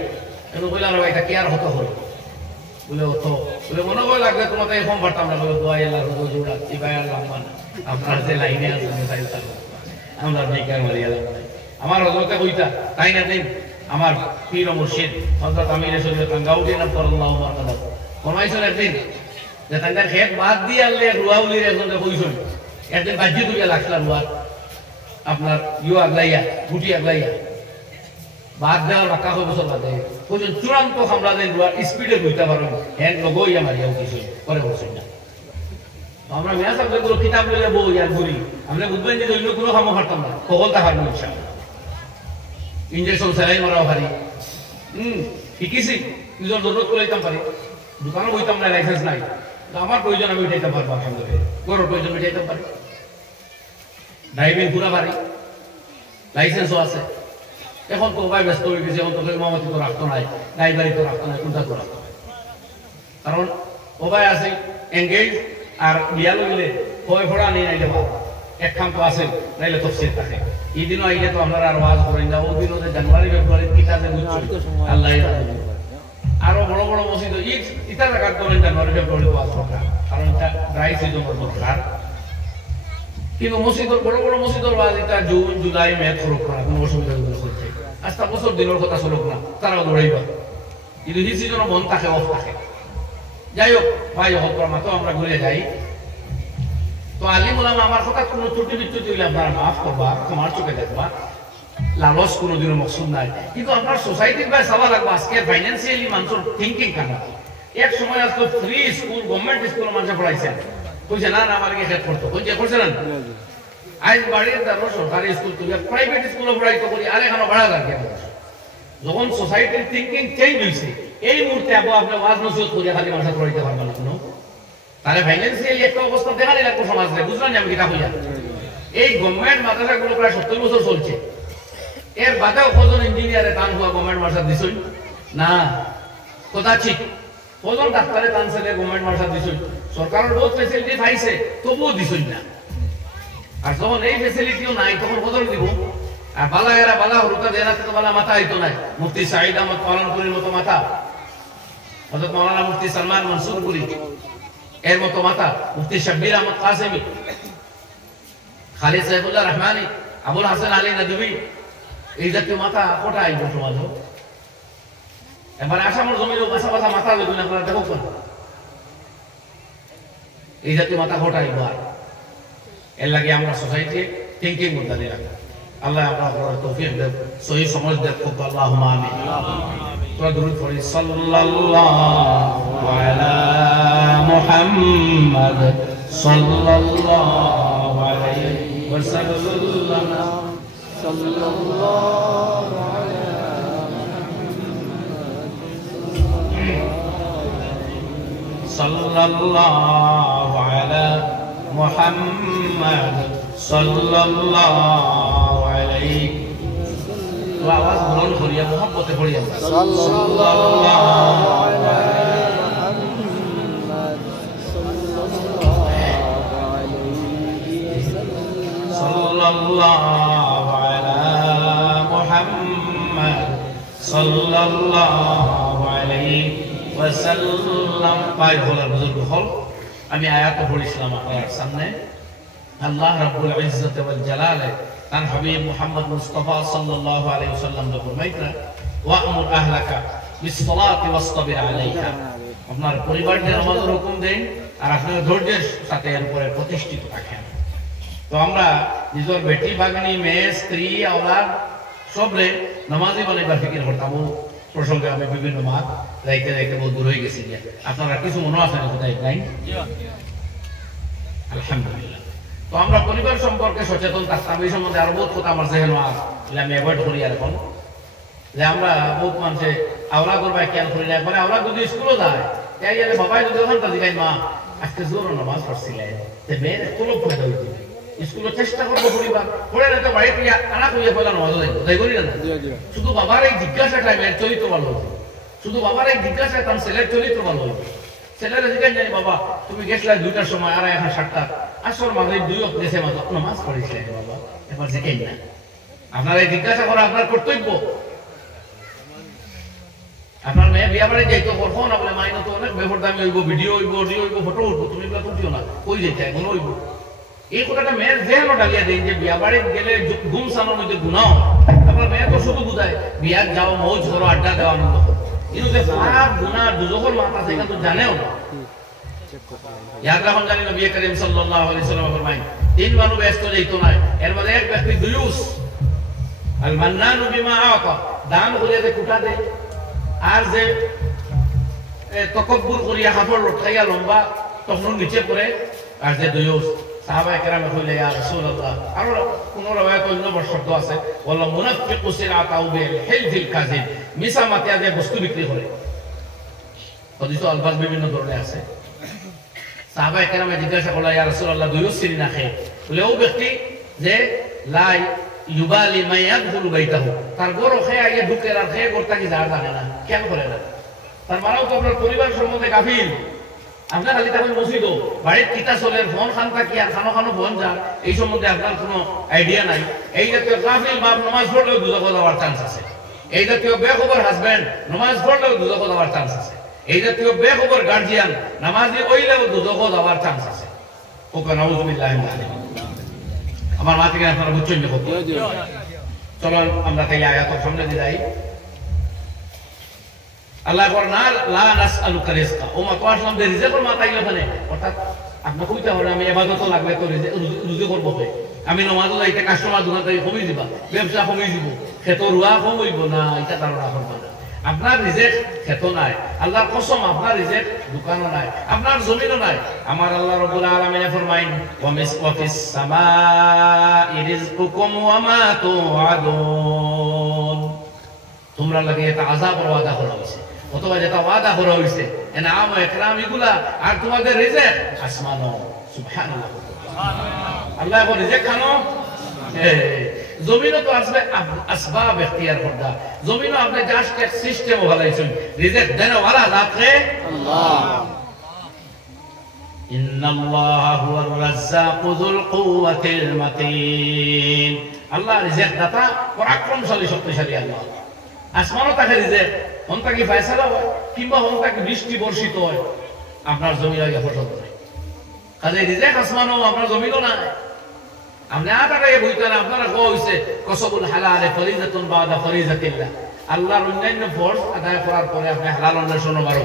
কেন বললাম এটা কি আর হতো হলো বলে হতো বলে মনে হয় লাগবে তোমাদের এরকম পারতাম না বলে দোয়া আল্লাহ রোজ জোড়া ইবাই আল্লাহ আপনার যে লাইনে আছেন আমরা বেকার মারিয়া আমার হজরতে কইতা তাই না দিন আমার পীর ও মুর্শিদ হযরত আমির শরীয়ত গাউদি না আল্লাহু মারকাদা ফরমাইছেন একদিন যে তাঙ্গার খেত বাদ দিয়ে আল্লাহ রুয়াউলির একজনে কইছেন একদিন বাজি দুইয়া লাগলা রুয়া আপনার ইউ আগলাইয়া গুটি আগলাইয়া বাদ দেওয়ার রাখা হবে বছর বাদে কইছেন চূড়ান্ত হামলা দেন রুয়া স্পিডে কইতে পারবেন হ্যান্ড লগইয়া মারিয়া কিছু করে বলছেন না আমরা মিয়া সাহেব যেগুলো কিতাব লইয়া বই আর ঘুরি আমরা বুঝবেন যে অন্য কোনো কামও হারতাম না কবলতা হারবো ইনশাআল্লাহ ইঞ্জেকশন সেলাই মারাও পারি শিকিছি নিজের জরুরত করাইতাম পারি দোকানে বইতাম না লাইসেন্স নাই আমার প্রয়োজন আমি উঠাইতে পারবো আলহামদুলিল্লাহ গরুর প্রয়োজন উঠাইতে পারি ড্রাইভিং পুরা পারি লাইসেন্সও আছে এখন তো ভাই ব্যস্ত হয়ে গেছে এখন তোকে মামাতি তো রাখতো নাই ড্রাইভারি তো রাখতো নাই কোনটা তো রাখতো কারণ ও ভাই আছে এঙ্গেজ আর বিয়া লইলে ভয় ভরা নিয়ে নাইলে বাবা এক খান তো আছে নাইলে তফসির থাকে এই দিনও আইলে তো আপনারা আর ওয়াজ করেন না ওই দিনও যে জানুয়ারি ফেব্রুয়ারি কিতা যে আল্লাহ আরো বড় বড় মসজিদ ইটা জায়গা করেন জানুয়ারি ফেব্রুয়ারি ওয়াজ করা কারণ এটা ড্রাই সিজনের দরকার কিন্তু মসজিদের বড় বড় মসজিদের ওয়াজ এটা জুন জুলাই মে খরচ করা কোনো অসুবিধা হচ্ছে আজটা বছর দিনের কথা চলুক না তারাও দৌড়াইবা কিন্তু এই সিজনের মন থাকে অফ থাকে যাই হোক ভাই হোক মাতো আমরা ঘুরে যাই তো আলিম ওলামা আমার কথা কোনো ত্রুটি বিচ্যুতি হইলে আপনারা মাফ করবা ক্ষমার চোখে দেখবা লালস কোনোদিনও মকসুদ নাই কিন্তু আপনার সোসাইটির ভাই চাওয়া লাগবে আজকে ফাইন্যান্সিয়ালি মানুষের থিঙ্কিং কানা এক সময় আজকে ফ্রি স্কুল গভর্নমেন্ট স্কুল মানুষে পড়াইছেন কইছে না না আমার খেত করতো কইছে করছে না আজ বাড়ির দ্বারা সরকারি স্কুল তুলে প্রাইভেট স্কুলে পড়াইতো করি আর এখানে ভাড়া লাগে যখন সোসাইটির থিঙ্কিং চেঞ্জ হয়েছে এই মুহূর্তে আপনি ওয়াজ নসিহত করিয়া খালি মানুষ পড়াইতে পারবেন না কোনো তাহলে ফাইন্যান্সিয়ালি একটা অবস্থা দেখানি লাগবে সমাজে বুঝলেন আমি কিতা হইয়া এই গভর্নমেন্ট মাদ্রাসাগুলো প্রায় 70 বছর চলছে এর বাদেও কজন ইঞ্জিনিয়ারে টান হওয়া গভর্নমেন্ট মাদ্রাসা দিছই না কথা ঠিক কজন ডাক্তারে টান ছেলে গভর্নমেন্ট মাদ্রাসা দিছই সরকারের বহুত ফেসিলিটি পাইছে তবুও দিছই না আর যখন এই ফেসিলিটিও নাই তখন কজন দিব আর বালা এরা বালা হরুকা দেনা তো বালা মাথা হইতো না মুফতি সাঈদ আহমদ পালনপুরীর মতো মাথা হযরত মাওলানা মুফতি সালমান মনসুরপুরী এর মতো মাথা মুফতি শাব্বির আহমদ কাসেমি খালিদ সাইফুল্লাহ রহমানী আবুল হাসান আলী নদভী এই জাতীয় মাথা কোটা আইব সমাজ এবার আসামের জমির বাসা বাসা মাথা লগুন আপনারা দেখো কোন এই জাতীয় মাথা কোটা আইব আর এর লাগে আমরা সোসাইটি থিংকিং মুদ্দা রাখা আল্লাহ আপনার তৌফিক দেব সহি সমঝ দেব আল্লাহুম্মা আমিন তো দরুদ পড়ি সাল্লাল্লাহু আলা মুহাম্মদ সাল্লাল্লাহু আলাইহি ওয়াসাল্লাম সাল্লাল্লাহু আলা সাল্লাল্লাহু আলা মুহাম্মদ সাল্লাল্লাহু আলাইহি ওয়া আওয়াজ বুলন্দ করিয়া মোহব্বতে পড়িয়া সাল্লাল্লাহু আলা মুহাম্মদ সাল্লাল্লাহু আলা মুহাম্মদ সাল্লাল্লাহু আলাইহি ওয়াসাল্লাম পাই হলার বুজুর্গ হল আমি আয়াত পড়িছিলাম আপনার সামনে আল্লাহ রাব্বুল ইজ্জত ওয়াল জালালে তার হাবিব মুহাম্মদ মুস্তাফা সাল্লাল্লাহু আলাইহি ওয়াসাল্লাম কে ফরমাইতা ওয়া'মুর আহলাকা বিস-সালাতি ওয়াসতাবির আলাইহা আপনার পরিবারকে নামাজের হুকুম দেন আর আপনি ধৈর্যের সাথে এর উপরে প্রতিষ্ঠিত থাকেন তো আমরা নিজের বেটি ভাগ্নি মেয়ে স্ত্রী আওলাদ সবরে নামাজি বানাইবার ফিকির করতাম প্রসঙ্গে আমি বিভিন্ন মাস যাইতে যাইতে বহু দূর হয়ে গেছি আপনারা কিছু মনে আছে না কোথায় নাই আলহামদুলিল্লাহ তো আমরা পরিবার সম্পর্কে সচেতন থাকতাম এই সম্বন্ধে আরো বহুত কথা আমার জেহেন আমি অ্যাভয়েড করি আর এখন যে আমরা বহুত মানুষে আওলা করবাই খেয়াল করি না একবারে আওলা যদি স্কুলও যায় তাই গেলে বাবাই যদি ওখান তাদের মা আজকে জোর নামাজ পড়ছিলেন যে মেয়ের কোনো ফায়দা হইতে স্কুলের চেষ্টা করবো পরিবার পড়ে না তো বাড়িতে আনা করিয়া ফেলা নামাজ তাই করি না শুধু বাবার এই জিজ্ঞাসাটাই মেয়ের চরিত্র ভালো হতো শুধু বাবার এই জিজ্ঞাসায় তার ছেলের চরিত্র ভালো হতো ছেলেরা জিজ্ঞাসা জানি বাবা তুমি গেছিলা 2টার সময় আর এখন 7টা আসর মাগরিব 2 ওয়াক্ত গেছে মাত্র নামাজ পড়িছিলেন বাবা এবার জিজ্ঞাই না আপনারা এই জিজ্ঞাসা করা আপনার কর্তব্য আপনার মেয়ে বিয়া বাড়ি যাইতো কখন আপনি মাইন তো অনেক বেপরদামি হইব ভিডিও হইব অডিও হইব ফটো উঠবো তুমি এগুলো তুলছিও না কই যেতে এখন হইব এই কথাটা মেয়ের জেহেনও ডালিয়া দেন যে বিয়া বাড়ি গেলে ঘুম সানোর মধ্যে গুনাও আপনার মেয়ে তো শুধু বুঝায় বিয়ার যাও মৌজ করো আড্ডা দেওয়া আনন্দ করো কিন্তু যে পাপ গুনাহ দুজখর মাথা সেটা তো জানেও না ইয়াদ রাখুন জানি নবী করিম সাল্লাল্লাহু আলাইহি ওয়াসাল্লাম ফরমায় তিন মানুষ ব্যস্ত যাইতো না এর মধ্যে এক ব্যক্তি দুয়ুস আল মান্নানু বিমা আতা দান করিয়া দে কুটা দে আর যে তকব্বুর করিয়া হাফড় লটকাইয়া লম্বা তখন নিচে পড়ে আর যে দুয়ুস সাহাবায়ে কেরাম কইলে ইয়া রাসূলুল্লাহ আর কোন রওয়ায়াত অন্য শব্দ আছে ওয়াল্লাহ মুনাফিকু সিরাতাউ বিল হিলফিল কাযিব মিছা মাতিয়া যে বস্তু বিক্রি করে হাদিস আলফাজ বিভিন্ন ধরনের আছে সাহাবায়ে কেরাম জিজ্ঞাসা করলেন ইয়া রাসূলুল্লাহ দুয়ুস চিনি না খে বলে ও ব্যক্তি যে লাই ইউবালি মা ইয়াদখুলু বাইতাহু তার ঘর খেয়ে আইয়া ঢুকে আর খেয়ে করতে কি জানা জানে না কেন করে না তার মারাও তো আপনার পরিবার সম্বন্ধে গাফিল আপনার খালি তখন মসজিদ বাড়ির কিতা চলের ফোন খান থাকি আর খানো খানো ফোন যান এই সম্বন্ধে আপনার কোনো আইডিয়া নাই এই জাতীয় গাফিল বাপ নামাজ পড়লেও দুজক যাওয়ার চান্স আছে এই জাতীয় বেখবর হাজবেন্ড নামাজ পড়লেও দুজক যাওয়ার চান্স আছে এই জাতীয় বেখবর গার্জিয়ান নামাজি ওইলেও দুজক যাওয়ার চান্স আছে ওকে নাউজুবিল্লাহি মিন যালিক আমার মা থেকে আপনারা বুঝছেন দেখো চলো আমরা তাই আয়াতের সামনে দিয়ে যাই আল্লাহ না লা নাসআলুকা রিজকা ও মা তো আসলাম যে রিজকের মাথায় ওখানে অর্থাৎ আপনি কইতে হবে আমি ইবাদত লাগবে তো রুজি করব কে আমি নামাজও যাইতে কাস্টমার দোকানে কমিয়ে দিবা ব্যবসা কমিয়ে দিব খেত রুয়া কমিব না এটা ধারণা করবা না আপনার রিজেক খেত নাই আল্লাহর কসম আপনার রিজেক দোকানও নাই আপনার জমিনও নাই আমার আল্লাহ রাব্বুল আলামিন ফরমাইন ওয়া ফিস সামাই রিজকুকুম ওয়া মা তুআদুন তোমরা লাগে এটা আযাবের ওয়াদা করা হইছে অথবা যেটা ওয়াদা করা হইছে ইনাম ও ইকরাম এগুলা আর তোমাদের রিজেক আসমানো সুবহানাল্লাহ আল্লাহ বলে রিজেক খানো জমিনও তো আসবে আসবাব ইখতিয়ার করদা জমিনও আপনি জাস্ট এক সিস্টেম বানাইছেন রিজেক দেন ওয়ালা যাতে আল্লাহ ইন্নাল্লাহা হুয়ার রাজ্জাকু যুল কুওয়াতিল মাতিন আল্লাহ রিজিক দাতা পরাক্রমশালী শক্তিশালী আল্লাহ আসমানও তাকে রিজিক হন তাকে ফয়সালা হয় কিংবা হন তাকে বৃষ্টি বর্ষিত হয় আপনার জমি লাগে ফসল করে কাজে রিজিক আসমানও আপনার জমিনও না আপনি আটাকে বইতে না আপনারা কোয়া হইছে কসবুল হালাল ফরিজাতুন বাদা ফরিজাতিল্লাহ আল্লাহর অন্যান্য ফরজ আদায় করার পরে আপনি হালাল অন্বেষণ বারো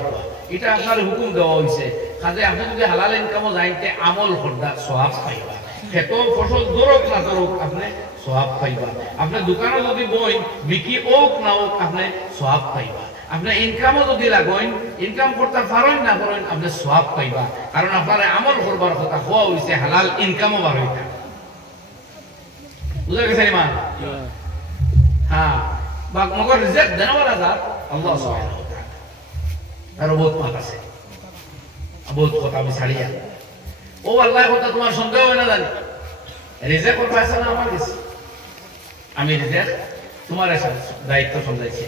এটা আপনার হুকুম দেওয়া হয়েছে কাজে আপনি যদি হালাল ইনকামও যাইতে আমল করদা সওয়াব পাইবা খেত ফসল দরক না দরক আপনি সওয়াব পাইবা আপনি দোকানে যদি বই বিক্রি হোক না হোক আপনি সওয়াব পাইবা আপনি ইনকামও যদি লাগেন ইনকাম করতে পারেন না করেন আপনি সওয়াব পাইবা কারণ আপনার আমল করবার কথা হওয়া হয়েছে হালাল ইনকামও বার হইতা বুঝা গেছে ইমান হ্যাঁ বা মগর রিজিক দেনওয়ালা জাত আল্লাহ সুবহানাহু ওয়া তাআলা আর বহুত মাত আছে বহুত কথা আমি ছাড়িয়া ও আল্লাহ কথা তোমার সন্দেহ হয় না জানি রিজিকের ফয়সালা আমার কাছে আমি রিজিক তোমার দায়িত্ব সমঝাইছি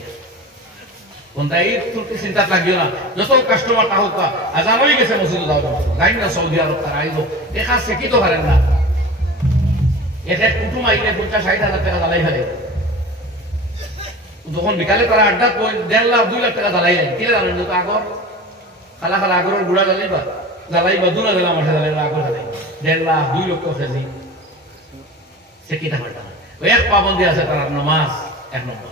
কোন দায়িত্ব তুলতে চিন্তা লাগিও না যত কাস্টমার তাহক আজান হয়ে গেছে মসজিদে যাও যাই না সৌদি আরব তারা আইব দেখা শিক্ষিত পারেন না এক এক কুটুম আইলে 50-60 হাজার টাকা জ্বালাই ফেলে যখন বিকালে তারা আড্ডা 1.5 লাখ 2 লাখ টাকা জ্বালাই যায় কিলে জানেন তো আগর খালা খালা আগরের গুড়া জ্বালাইবা দুনা জ্বালা মাঠে জ্বালাইবা আগর জ্বালাই 1.5 লাখ 2 লক্ষ কেজি সে কি টাকা ওই এক পাবন্দি আছে তার নামাজ এক নম্বর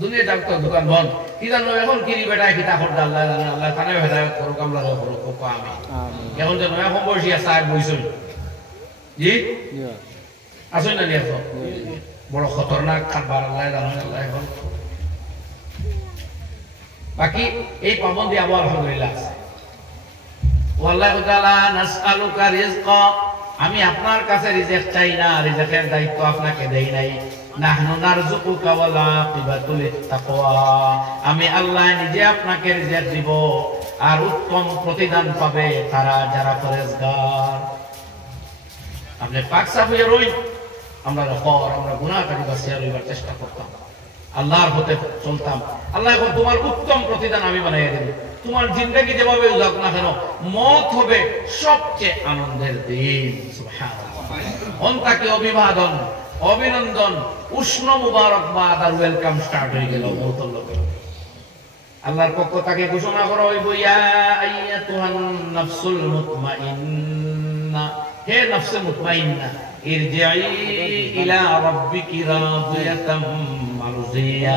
দুনিয়া যাক দোকান বন্ধ কি জানো এখন কিনি বেটা কিতা করতে আল্লাহ জানে আল্লাহ তানে হেদায়েত করুক আমরা করুক আমি এখন যে নয়া সম্পর্কী আছে আর বইছই জি আসুন না নিয়ে বড় খতরনাক খাবার আল্লাহ জানেন আল্লাহ এখন বাকি এই পাবন্দি আবার আলহামদুলিল্লাহ আছে ওয়াল্লাহু তাআলা নাসআলুকা রিজকা আমি আপনার কাছে রিজিক চাই না রিজিকের দায়িত্ব আপনাকে দেই নাই নাহনু নারযুকুকা ওয়াল আকিবাতু লিত্তাকওয়া আমি আল্লাহ নিজে আপনাকে রিজিক দিব আর উত্তম প্রতিদান পাবে তারা যারা পরহেজগার আপনি পাক সাফ হয়ে রইন আমরা গুনাহকারী বাঁচিয়ে রইবার চেষ্টা করতাম আল্লাহর পথে চলতাম আল্লাহ এখন তোমার উত্তম প্রতিদান আমি বানিয়ে দেব তোমার জিন্দেগি যেভাবে উজাক না কেন মত হবে সবচেয়ে আনন্দের দিন সুবহানাল্লাহ অন্তাকে অভিবাদন অভিনন্দন উষ্ণ মুবারকবাদ আর ওয়েলকাম স্টার্ট হয়ে গেল মৌতের লোকে আল্লাহর পক্ষ থেকে ঘোষণা করা হইব ইয়া আইয়াতুহান নাফসুল মুতমাইন্না হে নফসে মুতমাইন্না ইরজিই ইলা রাব্বিকি রাদিয়াতাম মারজিয়া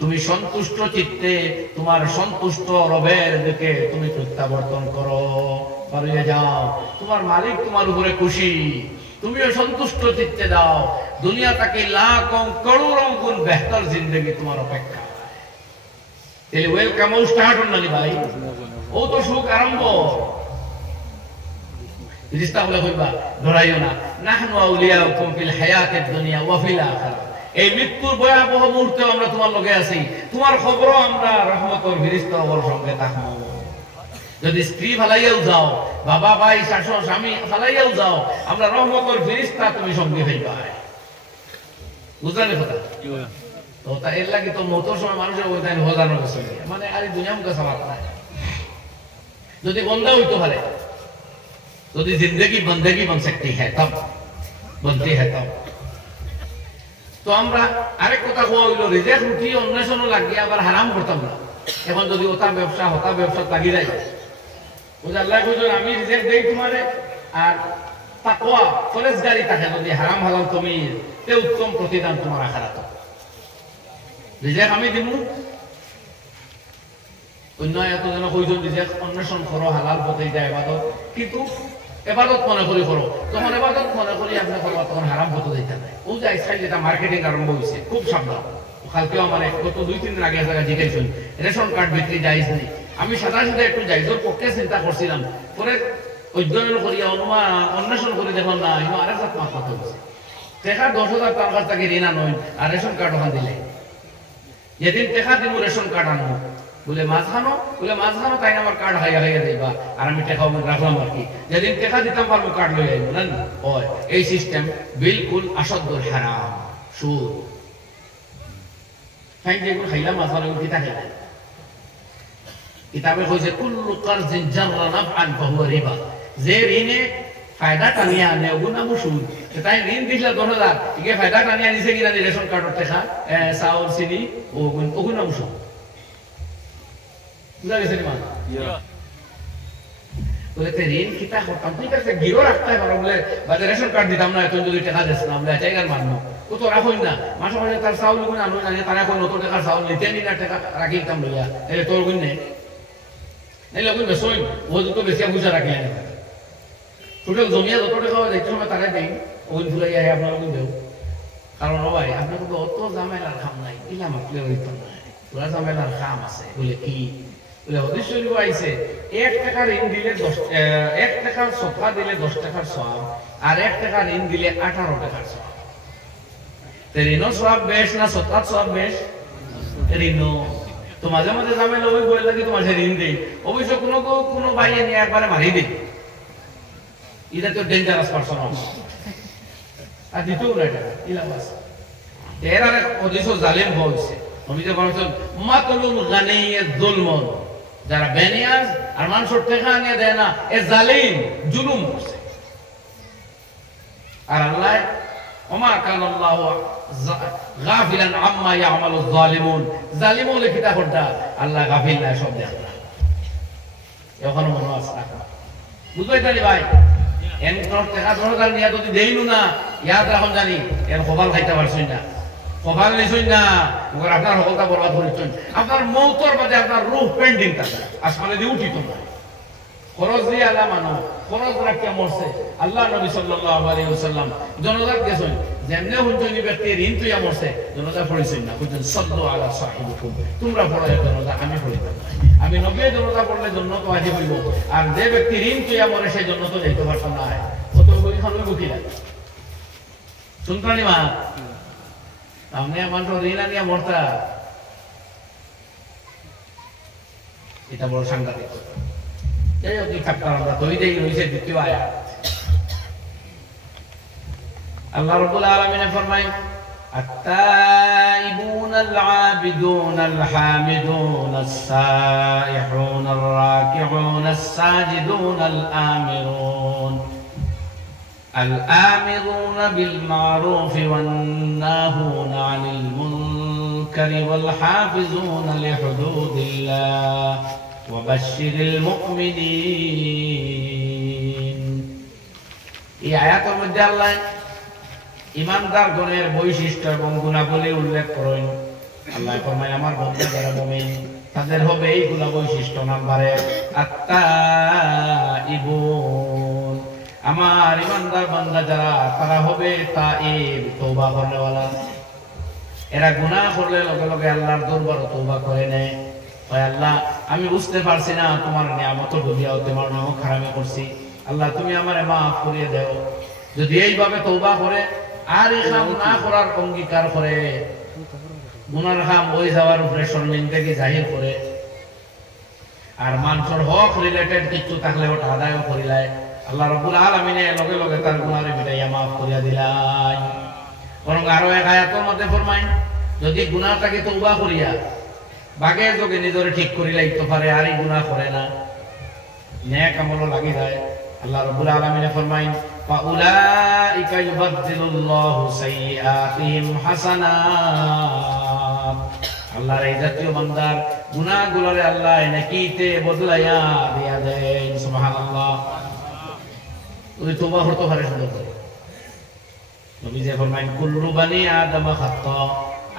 তুমি সন্তুষ্ট চিত্তে তোমার সন্তুষ্ট রবের দিকে তুমি প্রত্যাবর্তন করো পারিয়ে যাও তোমার মালিক তোমার উপরে খুশি তুমিও সন্তুষ্ট চিত্তে দাও দুনিয়া থেকে লাখ করোড় গুণ বেহতর জিন্দেগি তোমার অপেক্ষা এই ওয়েলকাম স্টার্ট হল না ভাই ও তো সুখ আরম্ভ রিস্তা বলে কইবা ধরাইও না নাহনু আউলিয়াউকুম ফিল হায়াতিদ দুনিয়া ওয়া ফিল আখিরাহ এই মৃত্যুর ভয়াবহ মুহূর্তে আমরা তোমার লগে আছি তোমার খবরও আমরা রহমতের ফেরেশতার সঙ্গে থাকবো যদি স্ত্রী ফালাইয়াও যাও বাবা ভাই শাশুড় স্বামী ফালাইয়াও যাও আমরা রহমতের ফেরেশতা তুমি সঙ্গে হইবা বুঝলেন কথা তো তা এর লাগি তো মৃত্যুর সময় মানুষের ওই টাইম হজানো গেছে মানে আরে দুনিয়া মুখে সামাত নাই যদি বন্ধ হইতো পারে যদি जिंदगी बंदगी बन सकती है तब बनती है तब তো আমরা আরেক কথা কোয়া হইল রিজিক রুটি অন্বেষণও লাগিয়ে আবার হারাম করতাম না এখন যদি ওটা ব্যবসা লাগি যায় বুঝে আল্লাহ কইছেন আমি রিজিক দেই তোমারে আর তাকওয়া পরহেজগারি থাকে যদি হারাম হালাল তুমি তে উত্তম প্রতিদান তোমার আখিরাত রিজিক আমি দিমু অন্য এত যেন কইছেন রিজিক অন্বেষণ করো হালাল পথে যায় ইবাদত কিন্তু এবাদত মনে করি করো তখন এবাদত মনে করি আপনি করবা তখন হারাম পথে যাইতে নাই ও যে আজকাল যেটা মার্কেটিং আরম্ভ হয়েছে খুব সাবধান কালকেও আমার গত 2-3 দিন আগে জায়গা জিজ্ঞাসা রেশন কার্ড বিক্রি জায়েজ নেই আমি সাদা একটু জায়েজের পক্ষে চিন্তা করছিলাম পরে অধ্যয়ন করিয়া অন্বেষণ করে দেখুন না ইনো আরেক জাত মাথা হয়েছে টাকা 10,000 তার কাছ থেকে ঋণ আনই আর রেশন কার্ড ওখান দিলে যেদিন টাকা দিব রেশন কার্ড আনবো বলে মাঝখানো তাই আমার কার্ড হাইয়া যাইবা আর আমি টাকা রাখলাম আর কি যেদিন টাকা দিতাম পারবো কার্ড লই যাইব না ওই এই সিস্টেম বিলকুল আসাদুল হারাম সুদ ফাইন যেগুলো খাইলাম মাঝখানে কিতা খাইলাম কিতাবে কইছে কুল্লু কারজিন জাররা নাফআন ফাহুয়া রিবা যে ঋণে ফায়দা টানিয়া আনে ওগুন নাম সুদ তাই ঋণ দিছিল 10,000 ইকে ফায়দা টানিয়া নিছে কিনা রেশন কার্ডের টাকা চাউল চিনি ওগুন নাম সুদ বুঝা গেছে নি মা বলে তে ঋণ কিতা করতাম ঠিক আছে গিরো রাখতে পারো বলে বাজারে রেশন কার্ড দিতাম না এত যদি টাকা দিস না আমরা চাইগার মানবো ও তো রাখোই না মাসে মাসে তার চাউল গুণ আনো না তারা কোন নতুন টাকার চাউল নিতে নি না টাকা রাখি দিতাম লইয়া এলে তোর গুণ নেই নাইলে ওগুন বেসই ও তো বেশি বুঝা রাখি না টোটাল জমিয়া যত টাকা হয় দেখতে সময় তারা দেই ওগুন ফুলাই আহে আপনার ওগুন দেও কারণ ভাই আপনার কিন্তু অত ঝামেলার খাম নাই ইলা মাপলে হইতাম না পুরা ঝামেলার খাম আছে বলে কি বলে হদিস শরীফ আইছে 1 টাকা ঋণ দিলে 1 টাকার সদকা দিলে 10 টাকার সওয়াব আর 1 টাকা ঋণ দিলে 18 টাকার সওয়াব তে ঋণের সওয়াব বেশ না সদকার সওয়াব বেশ ঋণ তো মাঝে মাঝে ঝামেলা ওই বলে লাগে তোমার ঋণ দেই অবশ্য কোনো ভাইয়ে নিয়ে একবারে মারি দেই এটা তো ডেঞ্জারাস পারসন আর দ্বিতীয় না এটা ইলাবাস এর আরেক অধিশ জালিম হয়েছে নবী যে বলেছেন মাতলুল গানিয়্য যুলমুন যারা বেনিয়াজ আর মানুষের টাকা নিয়ে দেয় না এ জালিম জুলুম করছে আর আল্লাহ ওমা কান আল্লাহ গাফিলান আম্মা ইয়ামালু যালিমুন জালিমুন লিখিতা হড্ডা আল্লাহ গাফিল না সব দেখে না এখনো মনে আছে না বুঝাই তালি ভাই এন তোর টাকা 10,000 নিয়া যদি দেইনু না ইয়াদ রাখুন জানি এর খবর খাইতে পারছই না খবর নিছই না ওর আপনার হকলটা বরবাদ করিছই আপনার মওতর বাদে আপনার রূহ পেন্ডিং থাকে আসমানে দিয়ে উঠিত না খরচ দিয়ে আল্লাহ মানো খরচ রাখিয়া মরছে আল্লাহ নবী সাল্লাল্লাহু আলাইহি ওয়াসাল্লাম জনজাত গেছেন যেমনে হুনজনি ব্যক্তি ঋণ তুইয়া মরছে জনজাত পড়িছেন না কইছেন সাল্লু আলা সাহিবিকুম তোমরা পড়ায় জনজাত আমি পড়িব আমি নবী জনজাত পড়লে জান্নাত ওয়াজি হইব আর যে ব্যক্তি ঋণ তুইয়া মরে সেই জান্নাত যাইতে পারছ না কত বই খানো বুকি লাগে শুনতানি মা আমনে মানুষ ঋণ আনিয়া মরতা এটা বড় সাংঘাতিক এই অতি চ্যাপ্টার আমরা তৈরি হইছে দ্বিতীয় আয়াত আল্লাহ রাব্বুল আলামিন ফরমায় التائبون العابدون الحامدون السائحون الراكعون الساجدون الآمرون بالمعروف والناهون عن المنكر والحافظون لحدود الله وبشر المؤمنين এই আয়াতের মধ্যে আল্লাহ ঈমানদার গণের বৈশিষ্ট্য এবং গুণাবলী উল্লেখ করেন আল্লাহ ফরমায় আমার বান্দা যারা মুমিন তাদের হবে এইগুলা বৈশিষ্ট্য নম্বরে আত্তাইবুন আমার ঈমানদার বান্দা যারা তারা হবে তাইব তওবা করনেওয়ালা এরা গুনাহ করলে লগে লগে আল্লাহর দরবারে তওবা করে নেয় ওই আল্লাহ আমি বুঝতে পারছি না তোমার নিয়ামত দুনিয়াও তোমার নাম খারাপ করছি আল্লাহ তুমি আমারে মাফ করিয়ে দাও যদি এইভাবে তওবা করে আর এই কাম না করার অঙ্গীকার করে গুনার কাম ওই যাওয়ার উপরে শর্মিন্দগি জাহির করে আর মানুষের হক রিলেটেড কিছু থাকলে ওটা আদায় করিলায় আল্লাহ রাব্বুল আলামিনে লগে লগে তার গুনারে মিটাইয়া মাফ করিয়া দিলাই বরং আরো এক আয়াতের মধ্যে ফরমায় যদি গুনাহটাকে তওবা করিয়া বাগে যোগে নিজরে ঠিক করিলাই তো পারে আর এই গুনাহ করে না নেক আমল লাগি যায় আল্লাহ রাব্বুল আলামিনে ফরমায় ফাউলাইকা ইউবাদদিলুল্লাহু সাইয়্যাতিহিম হাসানাত আল্লাহর এই জাতীয় বান্দার গুনাহগুলোরে আল্লাহ নেকিতে বদলাইয়া দিয়া দেন সুবহানাল্লাহ ওই তওবা হতে পারে সুন্দর করে নবী যে ফরমায় কুল্লু বানি আদম খাতা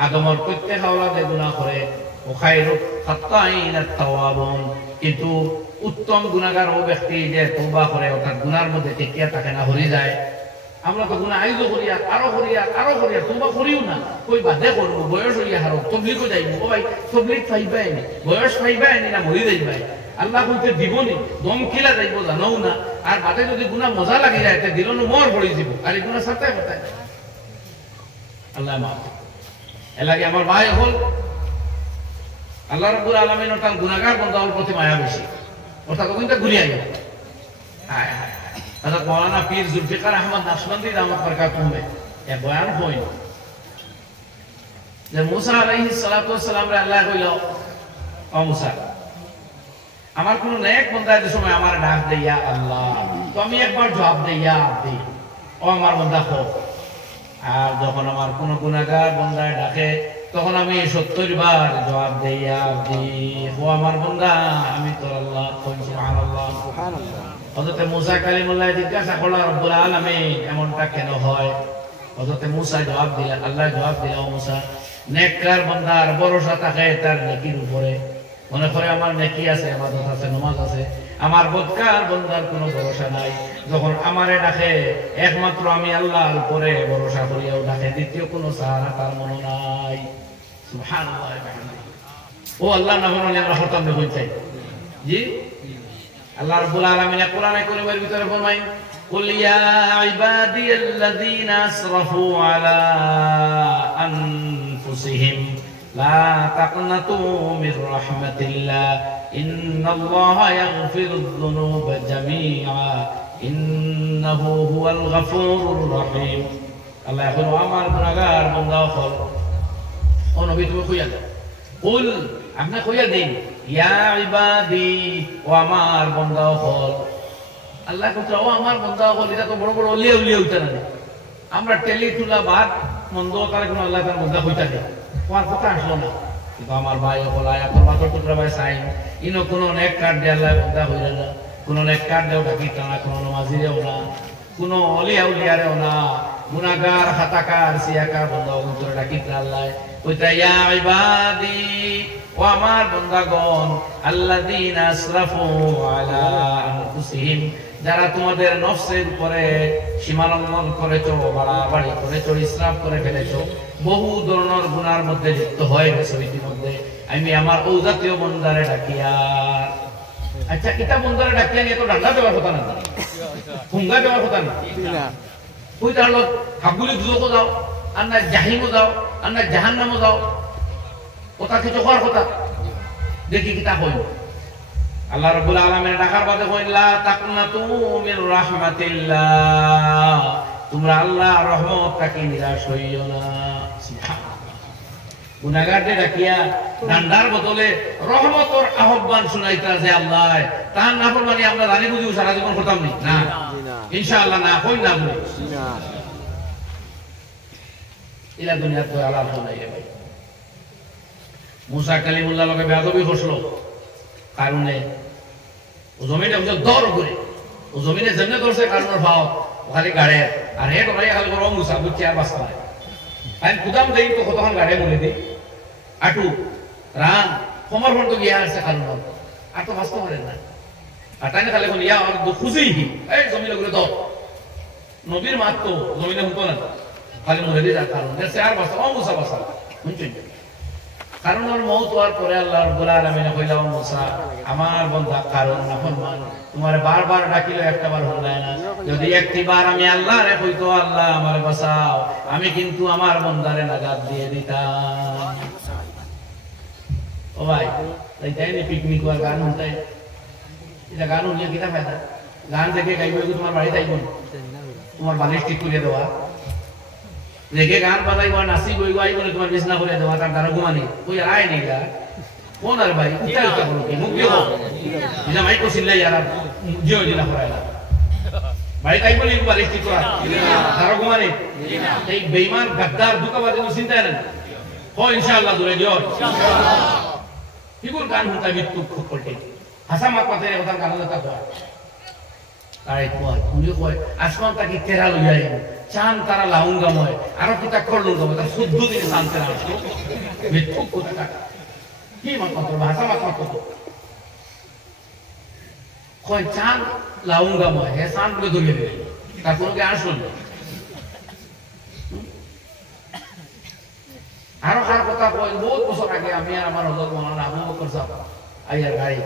আদমের প্রত্যেক আওলাদে গুনাহ করে ও খায়রু খাত্তাইন আত-তাওয়াবুন কিন্তু উত্তম গুনাহগার ও ব্যক্তি যে তওবা করে অর্থাৎ গুনার মধ্যে টিকিয়া থাকে না হরি যায় আমরা তো গুনাহ আইজো করিয়া আরো করিয়া তওবা করিও না কই বাদে করব বয়স হইয়া হারো তবলিগ যাইব ও ভাই তবলিগ পাইবাই নি বয়স পাইবাই নি না মরি যাইবাই আল্লাহ কইতে দিবনি দম কিলা যাইব জানাও না আর বাদে যদি গুনাহ মজা লাগি যায় তে দিলনো মোর পড়ি যাব আর এই গুনাহ সাথে কথা আল্লাহ মাফ এলাকি আমার ভাই হল আল্লাহ রাব্বুল আলামিন তার গুনাহগার বান্দার প্রতি মায়া বেশি অর্থাৎ ওখানটা ঘুরিয়ে গেল হায় হায় হযরত মাওলানা পীর জুলফিকার আহমদ নাশবন্দি রাহমাত বরকাতুহু মে এক বয়ান হইল যে মুসা আলাইহিস সালাতু ওয়াস সালাম রে আল্লাহ কইল ও মুসা আমার কোন নেক বান্দা যে সময় আমার ডাক দেয়া আল্লাহ, তো আমি একবার জবাব দেয়া আব্দি, ও আমার বান্দা হো। আর যখন আমার কোন গুনাহগার বান্দায় ডাকে, তখন আমি 70 বার জবাব দেয়া আব্দি, ও আমার বান্দা আমি তোর আল্লাহ। সুবহানাল্লাহ। হযরত মুসা কালিমুল্লাহ জিজ্ঞাসা করলেন রব্বুল আলামিন এমনটা কেন হয়? হযরত মুসা জবাব দিলেন, আল্লাহ জবাব দিলেন, ও মুসা, নেককার বান্দার ভরসা থাকে তার নেকির উপরে। মনে করে আমার নেকি আছে, ইবাদত আছে, নামাজ আছে, আমার বদকার বান্দার কোনো ভরসা নাই। যখন আমারে ডাকে একমাত্র আমি আল্লাহর উপরে ভরসা করিয়াও ডাকে, দ্বিতীয় কোনো সাহারা তার মনে নাই। সুবহানাল্লাহ। ও আল্লাহ না হলে আমরা হতাম না হইতে। জি আল্লাহ রাব্বুল আলামিন কোরআনে কারীমের ভিতরে ফরমায়, কুল ইয়া ইবাদিয়াল্লাযীনা আসরাফু আলা আনফুসিহিম লা তাকনাতু মির রাহমাতিল্লাহ ইন্নাল্লাহা ইয়াগফিরুয যুনুবা জামিআ ইন্নাহু হুয়াল গফুরুর রহিম। আল্লাহ এখন আমার গুনাহগার বান্দা হল, ও নবী তুমি কইয়া দাও, কুল আপনি কইয়া দিন, ইয়া ইবাদি ও আমার বান্দা হল। আল্লাহ কইছে ও আমার বান্দা হল, এটা তো বড় বড় ওলিয়া উলিয়া হইতে না। আমরা টেলি তুলা বাদ মন্দ করে কোন আল্লাহ তার বান্দা হইতা দেয়, তোমার কথা আসলো না। কিন্তু আমার ভাই হল আয়াতের বাতর টুকরা ভাই সাইন ইনো কোনো নেক কার্ড দিয়ে আল্লাহ বান্দা হইল না, কোনো নেক কার্ড দেও ডাকি টানা, কোনো নামাজিরেও না, কোনো ওলিয়া উলিয়ারেও না, গুনাহগার খাতাকার সিয়াকার বান্দা করে ডাকি আল্লাহ কইতা ইয়া ইবাদি ও আমার বান্দাগণ আল্লাযীনা আসরাফু আলা আনফুসিহিম, যারা তোমাদের নফসের উপরে সীমালঙ্ঘন করেছো, বাড়াবাড়ি করেছো, ইসরাফ করে ফেলেছো, বহু ধরনের গুনার মধ্যে লিপ্ত হয়ে গেছো, ইতিমধ্যে আমি আমার ও জাতীয় বান্দারে ডাকিয়া। আচ্ছা এটা বান্দারে ডাকিয়া নিয়ে তো ডান্ডা দেওয়ার কথা না, হুঙ্গা দেওয়ার কথা না। ওই তাহলে হাবগুলি দুজকও যাও, আর না জাহিমও যাও, আর না জাহান্নামও যাও, কথা কিছু হওয়ার কথা। দেখি কিতা হইল আল্লাহ রাব্বুল আলামিন ডাকার বাদে কইল, লা তাকনাতু মির রাহমাতিল্লাহ, তোমরা আল্লাহর রহমত থেকে নিরাশ হইও না। সুবহানাল্লাহ। গুনাহগারদের ডাকিয়া ডান্ডার বদলে রহমতের আহ্বান শুনাইতা যে আল্লাহ, তার নাফরমানি আমরা জানি বুঝি সারা জীবন করতাম না, ইনশাআল্লাহ না কই না বলি না। ইলা দুনিয়া তো আলাদা নাই রে ভাই। মুসা কালিমুল্লাহ লোকে বেয়াদবি করলো, কারণে ও জমিনে উঠে দৌড় করে, ও জমিনে যেমনে ধরছে কারণের ভাও খালি গাড়ে, আর হে তোমরা খালি করো মুসা বুঝছি আর বাঁচতে হয়। আমি কুদাম দেই তো কতক্ষণ গাড়ে বলে দিই, আটু রান কমর ফোন তো গিয়া আসছে কারণ আর তো বাঁচতে পারেন না। আর তাই না খালি এখন ইয়া আর খুঁজেই এই জমিনে ঘুরে দৌড়, নবীর মাত তো জমিনে হতো না, খালি মরে দিয়ে যার কারণ সে আর বাঁচতে ও মুসা বাঁচা শুনছেন। কারণ ওর মৌত হওয়ার পরে আল্লাহ রাব্বুল আলামিন কইলা, ও মুসা আমার বান্দা কারণ নাফরমান, তোমারে বারবার ডাকিলো একটাবার হল না, যদি একটিবার আমি আল্লাহরে কইতো আল্লাহ আমারে বাঁচাও, আমি কিন্তু আমার বান্দারে নাজাত দিয়ে দিতাম। ও ভাই তাই না পিকনিক আর গান হতাই, এটা গান হলে কিটা ফায়দা? গান দেখে গাইব তোমার বাড়িতে আইব, তোমার বালিশ ঠিক করে দেওয়া, দেখে গান বাজাইব নাচি গইব আইব তোমার বিছনা করে দেওয়া, তার দ্বারা ঘুমানি ওই আর আয় নেই কোন আর ভাই মুখ দিয়ে এটা মাই কোশিল আর জিও দিনা করাইলা ভাই তাই বলি বালিশ ঠিক করা দ্বারা ঘুমানি এই বেঈমান গাদ্দার দুকাবাজি চিন্তা নেন ও ইনশাআল্লাহ দূরে দিও ইনশাআল্লাহ। কিগুর গান হুঁতা মৃত্যু খুব করতে হাসা মাত পাতে কথা গান লতা কয় তাই কয় উনি কয় আসমান তাকে তেরা লইয়া আইব, চান তারা লাউঙ্গাময় আরো কিতা করলুঙ্গাময়, তার 14 দিনে চান তেরা আসলো মৃত্যু কথা কি মাত মাত্র ভাষা মাত মাত্র কয় চান লাউঙ্গাময় হে চান বলে ধরিয়ে দেবে, তার কোনো জ্ঞান শুনবে। আরো কার কথা কয় বহুত বছর আগে আমি আর আমার হজরত মাওলানা আবু বকর সাহেব আইয়ার গাড়ি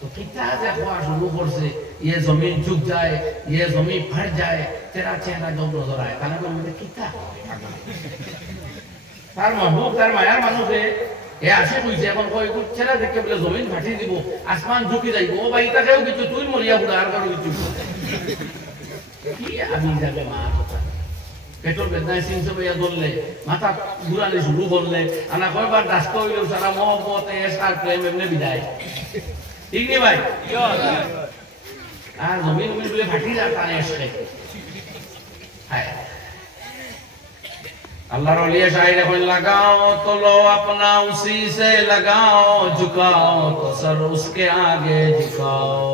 তো কিতা যে হওয়া শুরু করছে, ये जमीन झुक जाए, ये जमीन फट जाए, तेरा चेहरा जब नजर आए তাহলে বলবে কিতা তার মাহবুব তার মায়ার মানুষে এ আসে কইছে এখন কই কই ছেড়া দেখে বলে জমিন ফাটি দিব, আসমান ঝুঁকি যাইব, ও ভাই তাকেও কিছু তুই মরিয়া বুড়া আর কারো কিছু কি আমি যাবে মা কথা পেট্রোল বেদনায় সিংসে বইয়া ধরলে মাথা ঘুরানি শুরু করলে আনা কয়বার রাস্তা হইলেও সারা মহব্বত এস আর প্রেম এমনি বিদায় ঠিক নেই ভাই আর জমিন বলে ফাটি যা টানে আসে হ্যাঁ अल्लाह रौलिया शायर कोई लगाओ तो लो अपना उसी से लगाओ झुकाओ तो सर उसके आगे झुकाओ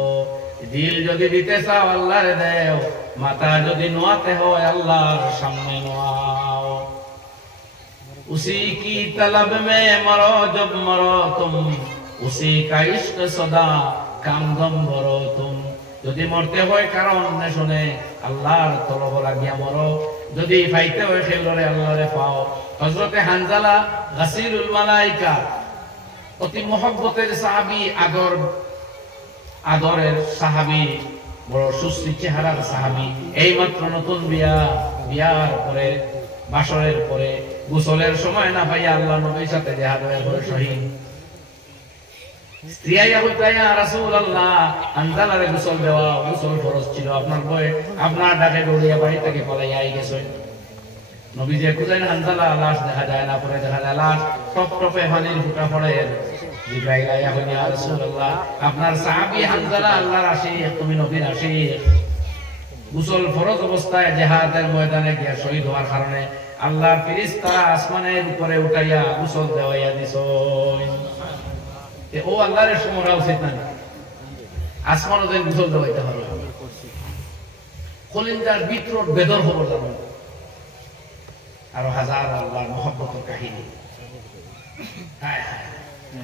दिल যদি দিতে চাও আল্লাহর দেও মাথা যদি নোয়াতে হয় আল্লাহর সামনে নোয়াও उसी की तलब में मरो जब मरो तुम उसी का इश्क सदा काम गम भरो तुम যদি মরতে হয় কারণ না শুনে আল্লাহর তলব লাগিয়া মরো যদি ফাইতে হয় খেলরে আল্লাহরে পাও হযরতে হানজালা গাসিলুল মালাইকা অতি মহব্বতের সাহাবী আদরের সাহাবী বড় সুশ্রী চেহারার সাহাবী এইমাত্র নতুন বিয়ার পরে বাসরের পরে গোসলের সময় না পাইয়া আল্লাহ নবীর সাথে দেখা হয়ে পড়ে শহীদ স্ত্রী আইয়া কইতা ইয়া রাসূলুল্লাহ হানজালারে গোসল দেওয়া গোসল ফরজ ছিল আপনার বয়ে আপনার ডাকে দৌড়িয়া বাড়ি থেকে পলাইয়া আই গেছে নবী যে খুঁজেন হানজালা লাশ দেখা যায় না পরে দেখা যায় লাশ টপ টপে পানির ফুটা পড়ে জিবরাইল আইয়া কইয়া ইয়া রাসূলুল্লাহ আপনার সাহাবী হানজালা আল্লাহর আশিক তুমি নবীর আশিক গোসল ফরজ অবস্থায় জিহাদের ময়দানে গিয়া শহীদ হওয়ার কারণে আল্লাহর ফেরেশতারা আসমানের উপরে উঠাইয়া গোসল দেওয়াইয়া দিছো ও আল্লাহর সমরা উচিত না আসমানও যেন গোসল দেওয়াইতে পারো কলিজার ভিতর বেদর খবর জানো আরো হাজার আল্লাহর মহব্বতের কাহিনী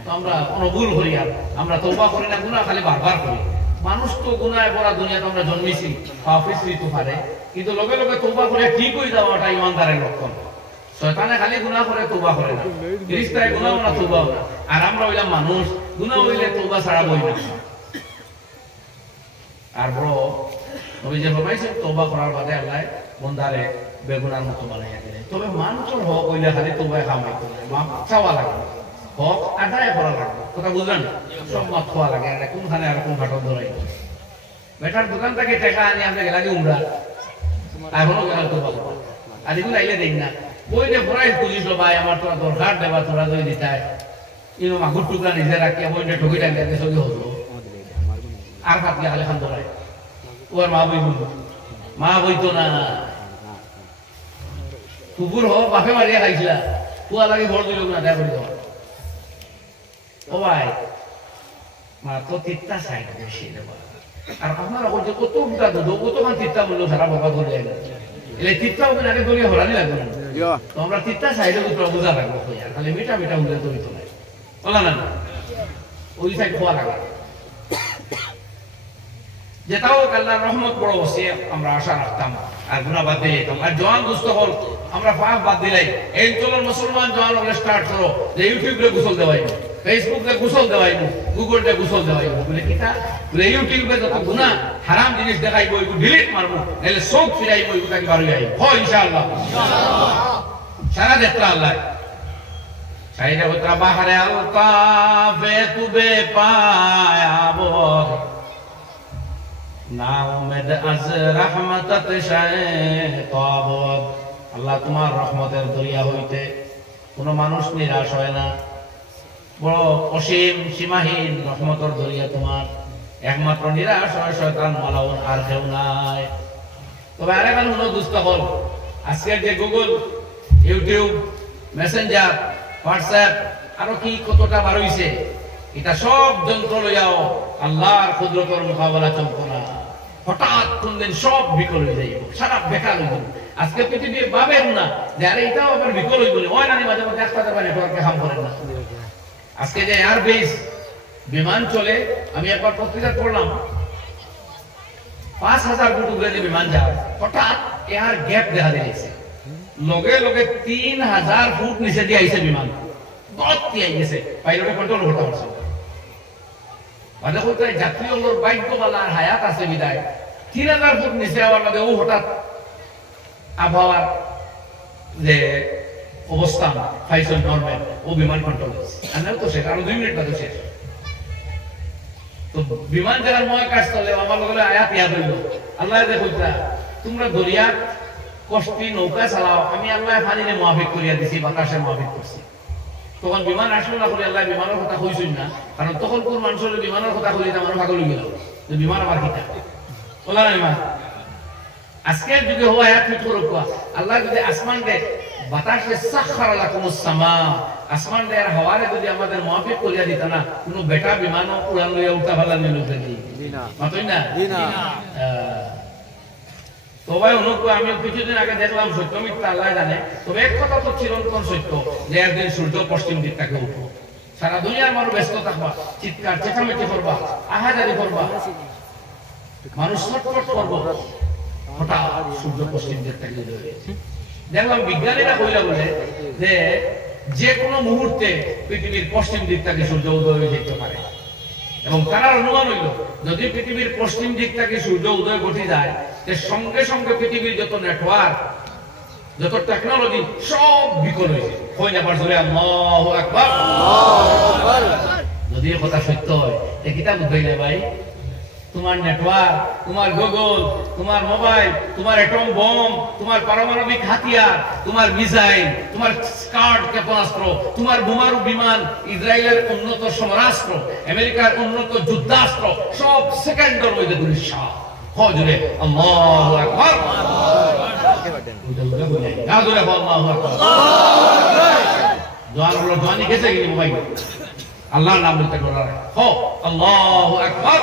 তো আমরা কোনো ভুল করি আর আমরা তওবা করি না গুনাহ খালি বারবার করি মানুষ তো গুনাহে ভরা দুনিয়াতে আমরা জন্মেছি পাপিস হইতে পারে কিন্তু লগে লগে তওবা করে ঠিক হয়ে যাওয়াটা ইমানদারের লক্ষণ শয়তানে খালি গুনাহ করে তওবা করে না ফেরেশতায় গুনাহ না তওবা না আর আমরা হইলাম মানুষ গুনাহ হইলে তওবা ছাড়া বই না আর বড় নবী যে ফরমাইছেন তওবা করার বাদে আল্লাহ বান্দারে বেগুনার মতো বানাইয়া দিলেন তবে মানুষের হক হইলে খালি তওবায় কামাইতে না মাপ চাওয়া লাগে হক আদায় করা লাগে কথা বুঝলেন সব মাপ খাওয়া লাগে আর কোনখানে আর কোন ঘাটন ধরাই বেটার দোকান থেকে টাকা আনি আমরা গেলাগে উমরা এখনো গেলাম তওবা করা আর এগুলো আইলে দেখ না বইতে পড়াই খুঁজিস ভাই আমার তোরা দরকার দেবা তোরা দই দিতায় ইনো মাগুর টুকরা নিজে রাখিয়া বইতে ঠকি টাইম সঙ্গে হলো আর ভাবলে খালি খান ধরায় ওর মা বইতো না কুকুর হোক বাপে মারিয়া খাইছিলা কুয়া লাগে ভর দিল না দেখা করে দেওয়া ও ভাই মা তো তিত্তা সাইড বেশি দেবা আর আপনারা বলছে কত ফুটা দুধ কতক্ষণ তিত্তা বললো সারা বাবা ধরে এলে তিত্তা ওখানে আগে দলিয়ে হরানি লাগবে না তো আমরা তিত্তা সাইডে উত্তর বোঝা লাগবো খালি মিঠা মিঠা হলে তো হইতো না বলা না ওই সাইড খোয়া লাগা যেটাও আল্লাহর রহমত বড় বসে আমরা আশা রাখতাম আর গুনাহ বাদ দিয়ে যেতাম আর জওয়ান দুস্থ হল আমরা পাপ বাদ দিলাই এই চলন মুসলমান জওয়ান হলে স্টার্ট করো যে ইউটিউবে গোসল দেওয়াই ফেসবুকে গোসল দেওয়াই গুগলে গোসল দেওয়াই বলে কিটা বলে ইউটিউবে যত গুনাহ হারাম জিনিস দেখাইবো এগুলো ডিলিট মারবো নাহলে সব ফিরাইবো এগুলো তাকে বাড়ি আইবো হয় ইনশাআল্লাহ সারা দেখলা আল্লাহ সাইরে ওটা বাহারে আলতাফে তুবে পায়াবো না উমেদ আজ রহমতত শায়তাবত আল্লাহ তোমার রহমতের দরিয়া হইতে কোনো মানুষ নিরাশ হয় না বড় অসীম সীমাহীন রহমতের দরিয়া তোমার একমাত্র নিরাশ হয় শয়তান মালাউন আর কেউ নাই তবে আরেকবার হলো দুষ্ট হল আজকের যে গুগল ইউটিউব মেসেঞ্জার হোয়াটসঅ্যাপ আরো কি কতটা বার হইছে এটা সব যন্ত্র লইয়াও আল্লাহর কুদরতের মোকাবেলা চলতো না হঠাৎ কোন দিন সব বিকল হয়ে যাইব সারা বেকার হয়ে যাবে আজকে পৃথিবী ভাবেন না যে আরে এটাও আবার বিকল হইব ওই নানি মাঝে মাঝে একটা দেবেন নেটওয়ার্কে হাম করেন না আজকে যে এয়ারবেস বিমান চলে আমি একবার পত্রিকা পড়লাম 5000 ফুট উপরে যে বিমান যায় হঠাৎ এয়ার গ্যাপ দেখা দিয়েছে লগে লগে 3000 ফুট নিচে দিয়ে আইছে বিমান গতি আইছে পাইলটে কন্ট্রোল করতে পারছে মানে কইতে যাত্রীগুলোর ভাগ্যবালা হায়াত আছে বিদায় 3000 ফুট নিচে আবার মধ্যে ও হঠাৎ আবহাওয়ার যে অবস্থান ফাইসল নরমাল ও বিমান কন্ট্রোল আর না তো সেটা আরো 2 মিনিট বাদে শেষ তো বিমান যারা মহাকাশ চলে আমার লগে আয়াত ইয়াদ হইল আল্লাহ দেখুইতা তোমরা দরিয়া কষ্টি নৌকা চালাও আমি আল্লাহ পানিরে মুআফিক করিয়া দিছি বাতাসে মুআফিক করছি তখন বিমান আসলো না বলে আল্লাহ বিমানের কথা কইছই না, কারণ তখন কোন মানুষের বিমানের কথা কইলে আমার পাগল হয়ে গেল যে বিমান আমার কিতা বলা না বিমান। আজকের যুগে হওয়া এক ফিট করুক আল্লাহ যদি আসমান দে বাতাসে সাখারা লাকুমুস সামা, আসমান দে আর হাওয়ারে যদি আমাদের মাফিক করিয়া দিত না, কোনো বেটা বিমানও উড়ান লইয়া উঠা ফেলা নিল না মাতই না। তবে অনুকূল আমি কিছুদিন আগে দেখলাম সত্য মিথ্যা আল্লাহ জানে, তবে এক কথা তো চিরন্তন সত্য যে একদিন সূর্য পশ্চিম দিক থেকে উঠবো, সারা দুনিয়ার মানুষ ব্যস্ত থাকবা, চিৎকার চেঁচামেচি করবা, আহাজারি করবা, মানুষ ছটফট করবো, হঠাৎ সূর্য পশ্চিম দিক থেকে উঠবে। দেখলাম বিজ্ঞানীরা কইলা বলে যে কোনো মুহূর্তে পৃথিবীর পশ্চিম দিক থেকে সূর্য উদয় হয়ে যেতে পারে, এবং তারা অনুমান হইল যদি পৃথিবীর পশ্চিম দিক থেকে সূর্য উদয় ঘটে যায়, সঙ্গে সঙ্গে পৃথিবীর যত নেটওয়ার্ক যত টেকনোলজি সব বিকল হয়েছে। কই না পারছো আল্লাহু আকবার। যদি কথা সত্য হয় এ কিতা বুঝাই না ভাই, তোমার নেটওয়ার্ক, তোমার গুগল, তোমার মোবাইল, তোমার অ্যাটম বম, তোমার পারমাণবিক হাতিয়ার, তোমার মিসাইল, তোমার স্কার্ড ক্ষেপণাস্ত্র, তোমার বোমারু বিমান, ইসরায়েলের উন্নত সমরাস্ত্র, আমেরিকার উন্নত যুদ্ধাস্ত্র সব সেকেন্ডের মধ্যে দুনিশা হজরে আল্লাহু আকবার। গাজরে আল্লাহু আকবার। জোয়ান হলো জোয়ানি গেছে কি মোবাইল আল্লাহর নাম বলতে করা হো আল্লাহু আকবার।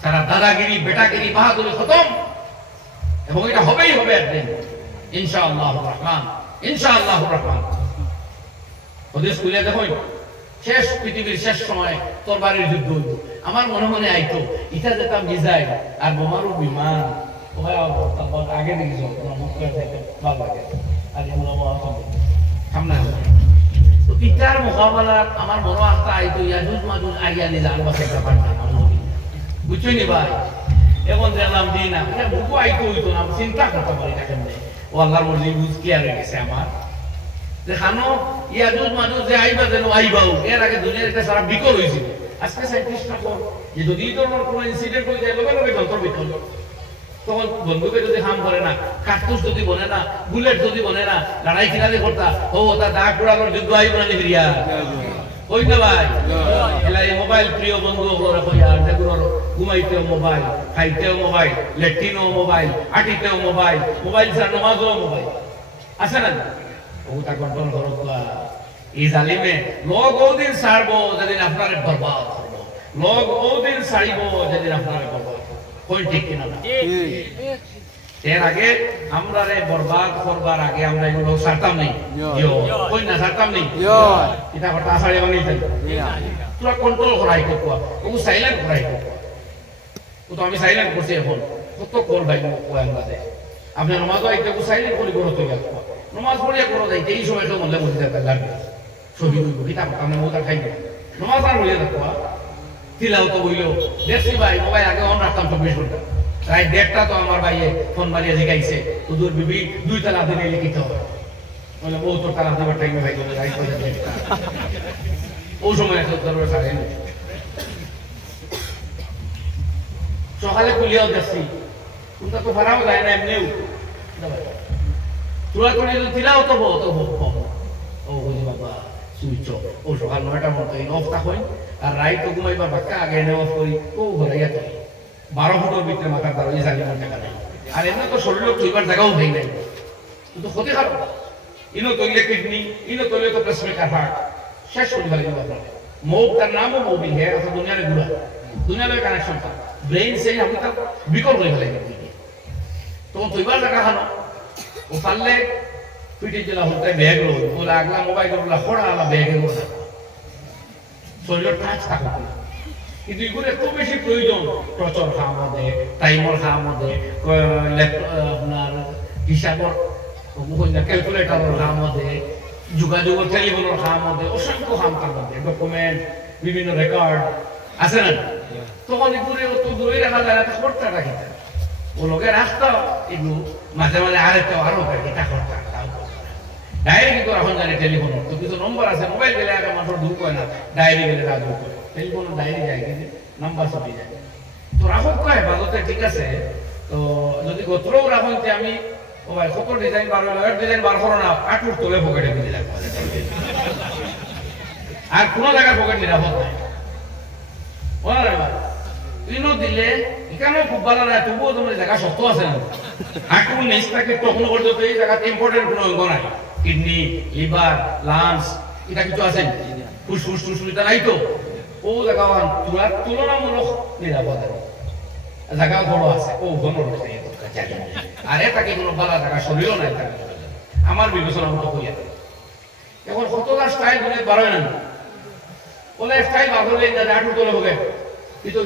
সারা দাদাগিরি বেটাগিরি বাহাদুরি খতম, এবং এটা হবেই হবে একদিন ইনশাআল্লাহুর রহমান, ইনশাআল্লাহুর রহমান। ওদের স্কুলে দেখো শেষ পৃথিবীর শেষ সময় তরবারির যুদ্ধ হইত, আমার মনে মনে আইতো ইটা যেতাম মিসাইল আর বোমারু বিমান আগে দেখি ভালো লাগে আর সামনে ইটার মোকাবেলার আমার মনে আস্তা আইতো ইয়াজুজ মাজুজ আইয়া নিলে আর বাসাইতে পারতাম বুঝছই নি ভাই। এখন দেখলাম দিন বুকু আইতো হইতো না, চিন্তা করতে পারি এটা কেমনে ও আল্লাহর মর্জি বুঝ কি আর গেছে আমার দেখানো ইয়াজুজ মাজুজ যে আইবা যেন আইবাও, এর আগে দুনিয়ার একটা সারা বিকল হয়েছিল। আজকে সাইন্টিস্টরা কর যে যদি এই ধরনের কোনো ইনসিডেন্ট হয়ে যায় লগে লগে যন্ত্র বিকল, তখন বন্ধুকে যদি হাম করে না, কার্তুস যদি বনে না, বুলেট যদি বনে না, লড়াই কিনারে করতা ও তা দাগ কুড়ানোর যুদ্ধ আইব না নিবিরিয়া ওই না ভাই। এলা এই মোবাইল প্রিয় বন্ধু ওগুলো কইয়া যেগুলোর ঘুমাইতেও মোবাইল, খাইতেও মোবাইল, ল্যাট্রিনও মোবাইল, আটিতেও মোবাইল, মোবাইল ছাড়া নমাজও মোবাইল আছে না, ওটা কন্ট্রোল করো। এই জালিমে লোক ওদিন ছাড়বো যেদিন আপনার বরবাদ করবো, লোক ওদিন ছাড়িব যেদিন আপনার বরবাদ কই ঠিক কিনা না। এর আগে আমরা বরবাদ করবার আগে আমরা এগুলো ছাড়তাম নেই, কই না ছাড়তাম নেই, এটা কথা আষাঢ়ে বাঙালি তোরা কন্ট্রোল করাই কোয়া ও সাইলেন্ট করাই কোয়া ও তো আমি সাইলেন্ট করছি। এখন কত কল ভাই আমাদের আপনি নমাজও আইতে সাইলেন্ট করে করো তৈরি কোয়া নমাজ পড়িয়া করো যাইতে এই সময় তো মনে মধ্যে যেতে লাগবে ছবি হইব কিতাব আমরা মোটা খাই নমাজ আর বলিয়া দেখো তিলাও তো বইল দেখছি ভাই মোবাইল আগে অন রাখতাম 24 ঘন্টা, রাত 1:30টা তো আমার ভাইয়ে ফোন মারিয়া জিগাইছে তোর বিবি 2 তালা দিলে লিখিত বলে ও তোর তালা দেবার টাইমে ভাই বলে রাইট করে দেয় ও সময় এত দরবার ছাড়ে না। সকালে কুলিয়াও দেখছি তোমরা তো ভাড়াও যায় না এমনিও তোরা করে তিলাও তো বো ও বুঝি বাবা সুইচ ও সকাল 9টার মতো অফ থাকই আর রাইট তো ঘুমাইবা বাক্কা আগে এনে অফ করি ও ঘুরাইয়া তো 12 ফুটের ভিতরে মাথার দ্বারা এই জালিমার টাকা নেই। আর এমনি তো শরীর চইবার জায়গাও নেই নাই, কিন্তু ক্ষতি খারাপ ইনো তৈলে কিডনি, ইনো তৈলে তো প্রেসমেকার হার্ট শেষ করে ফেলে আপনার মৌ তার নামও মোবিল হ্যাঁ অর্থাৎ দুনিয়ারে ঘুরা দুনিয়ার কানেকশন था ব্রেন সেই আপনি তার বিকল করে ফেলে তখন তৈবার জায়গা খানো ও পারলে পিঠে জেলা হতে ব্যাগ রোল বলে আগলা মোবাইল বলে হড়া আলা ব্যাগের মধ্যে শরীরের টাচ থাকো কিন্তু এগুলো এত বেশি প্রয়োজন। টর্চর খাওয়ার মধ্যে, টাইমর খাওয়ার মধ্যে, আপনার হিসাবর ক্যালকুলেটরের খাওয়ার মধ্যে, যোগাযোগের টেলিফোনের খাওয়ার মধ্যে, অসংখ্য খাম তার মধ্যে ডকুমেন্ট, বিভিন্ন রেকর্ড আছে না, তখন এগুলো তো দূরে রাখা যায় না, করতে রাখি ও লোকে রাখতো এগুলো মাঝে মাঝে আরো এটা করতাম ডায়েরি কিন্তু এখন জানি টেলিফোনের তো কিছু নম্বর আছে, মোবাইল গেলে আগে মানুষ দূর করে না, ডায়েরি গেলে তা দূর করে, টেলিফোনের ডায়েরি যায় কিন্তু নাম্বার ছুটি যায় তো রাখক কয় বাজতে ঠিক আছে। তো যদি গোত্রও রাখতে আমি ও ভাই কত ডিজাইন বার হলো এক ডিজাইন বার করো না আটুর তোলে পকেটে দিয়ে রাখো আর কোনো জায়গায় পকেট নিরাপদ নাই বলা রে ভাই ইনো দিলে এখানেও খুব ভালো না তবুও তোমার জায়গা শক্ত আছে না আটুর নিচটাকে তখন করতে এই জায়গাতে ইম্পর্টেন্ট কোনো অঙ্গ নাই কিডনি লিভার লাংস এটা কিছু আছে ফুসফুস টুসফুস এটা নাই তো ও জায়গা তুলনামূলক নিরাপদ জায়গা বড় আছে ও গণ আর এটাকে কোনো ভালো জায়গা শরীরও নাই আমার বিবেচনা মতো হইয়া এখন কতটা স্টাইল গুলো বার হয় না বলে স্টাইল বার হলে আটু তোলে হবে কিন্তু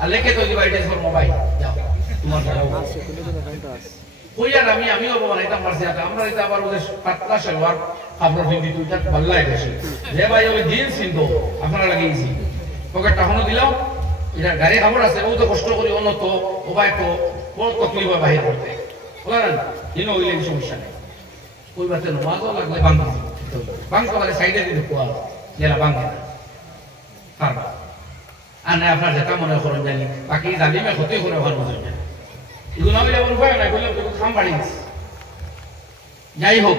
আর লেখে তো দিবা এটা ফর মোবাইল যাও তোমার জায়গা কইয়ার আমিও বানাইতাম পারছি না আমরা এটা আবার ওদের পাতলা সালোয়ার আপনার হিন্দি দুইটা ভালো লাগে যে ভাই ওই জিন্স কিন্তু আপনারা লাগিয়েছি পকেটটা হনো দিলাম এটা গাড়ি খবর আছে ও তো কষ্ট করি অন্য তো ও ভাই তো বড় তকলিফ হয় বাহির করতে বলেন দিন ওইলে সমস্যা নেই ওই বাতে নমাজও লাগলে বাংলা লাগে সাইডে দিতে কোয়া জেলা বাংলা পারবা আর না আপনার যেটা মনে করেন জানি বাকি জালিমে ক্ষতি করে হওয়ার বুঝুন না এগুলো আমি যেমন উপায় নাই বললাম খাম বাড়ি গেছে যাই হোক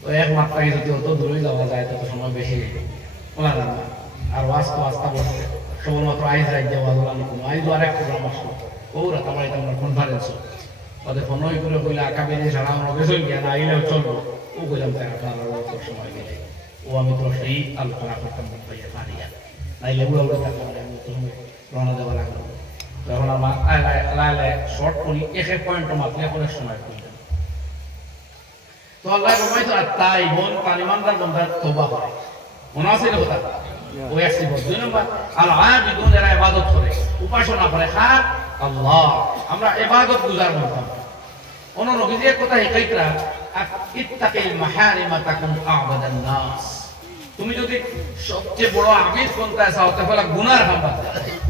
তো এক মাত্রায় যদি অত দূরে যাওয়া যায় তত সময় বেশি নেই বলা না আর ওয়াস্তা ওয়াস্তা বলছে কেবলমাত্র আইজ রাজ্যে ওয়াজলাম কোনো আইজও আরেক প্রোগ্রাম আসলো ওরা তোমার এটা আমরা কনফারেন্স ওদের ফোনই করে কইলে আঁকা বেরিয়ে ছাড়া আমরা বেসই গিয়া না আইলেও চলবো ও কইলাম তাই আপনার সময় গেলে ও আমি তো সেই আলোচনা করতাম পাইয়া পারিয়া নাইলে উড়া উড়ে থাকলাম আমি তো রওনা দেওয়া লাগলো তখন আমার আলায় শর্ট করি এক এক পয়েন্ট মাপলে অনেক সময় করলেন তো আল্লাহ রমাইতো আর তাই বোন পানিমানদার বন্ধার তোবা করে মনে আছে না কথা ও একটি বোন দুই নম্বর আল আবিদুন এরা ইবাদত করে উপাসনা করে খাক আল্লাহ আমরা ইবাদত গুজার বলতাম অন্য নবীদের কথা হেকাইতরা ইত্তাকিল মাহারিমা তাকুন আবাদান নাস তুমি যদি সবচেয়ে বড় আবিদ কোনটা চাও তাহলে গুনার হামবা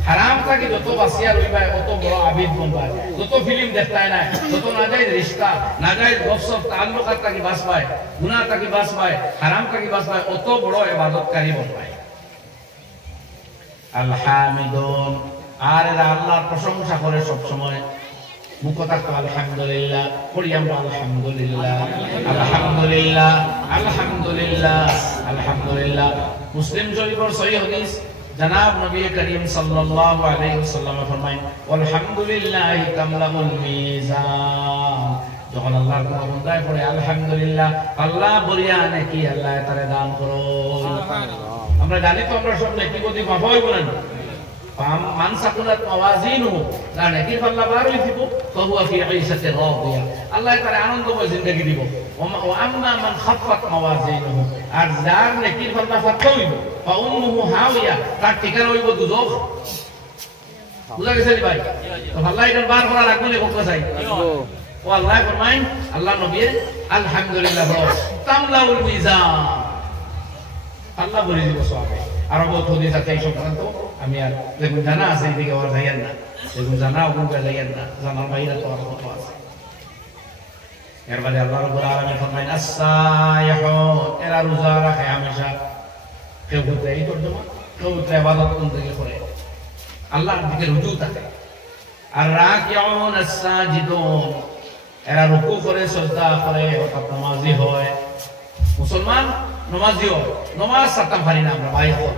হারাম থাকি যত বাসিয়া রইবা অত বড় আবিদ বনবা যত ফিল্ম দেখতাই না যত নাজায়েজ রিশতা নাজায়েজ গফসব তাআল্লুকাত থাকি বাস পায় গুনাহ থাকি বাস পায় হারাম থাকি বাস পায় অত বড় ইবাদতকারী বনবাই আল হামিদুন আর এরা আল্লাহর প্রশংসা করে সব সময় মুখতা তো আলহামদুলিল্লাহ পড়ি আমরা আলহামদুলিল্লাহ আলহামদুলিল্লাহ আলহামদুলিল্লাহ আলহামদুলিল্লাহ মুসলিম শরীফের সহিহ হাদিস জনাব নবী করিম সাল্লাল্লাহু আলাইহি ওয়াসাল্লাম ফরমায় আলহামদুলিল্লাহ তামলামুল মিজান যখন আল্লাহর কোন বান্দায় পড়ে আলহামদুলিল্লাহ আল্লাহ বলিয়া নাকি আল্লাহ তারে দান করো আমরা জানি তো আমরা সব নাকি গতি মাফ হইব না মান সাকুলাত মাওয়াজিনুহু লা নাকির আল্লাহ বারই দিব ফাহুয়া ফি আইশাতির রাদিয়া আল্লাহ তারে আনন্দময় জিন্দেগি দিব ওয়া আম্মা মান খাফফাত মাওয়াজিনুহু আর যার নাকির আল্লাহ ফাতহ হইব ফা উম্মুহু হাওিয়া তার ঠিকানা হইব দুজখ বুঝা গেছে ভাই তো আল্লাহ এটা বার করা লাগবে না কোথা চাই ও আল্লাহ ফরমায় আল্লাহ নবী আলহামদুলিল্লাহ তামলাউল মিজান আল্লাহ বলে দিব সওয়াব আর বহুত হাদিস আছে এই সংক্রান্ত আমি আর যেগুলো জানা আছে এদিকে আর যাইয়েন না যেগুলো জানা ওগুলো যাইয়েন না জানার বাইরে তো আর কত আছে এর বাদে আল্লাহ রাব্বুল আলামিন ফরমায় আস-সাইহুন এরা রোজা রাখে হামেশা কেউ বলতে এই তর্জমা কেউ ইবাদত করতে করে আল্লাহর দিকে রুজু থাকে আর রাকিউন আস-সাজিদুন এরা রুকু করে সিজদা করে অর্থাৎ নামাজি হয় মুসলমান নামাজিও নামাজ সাতটা পারি না আমরা ভাই হল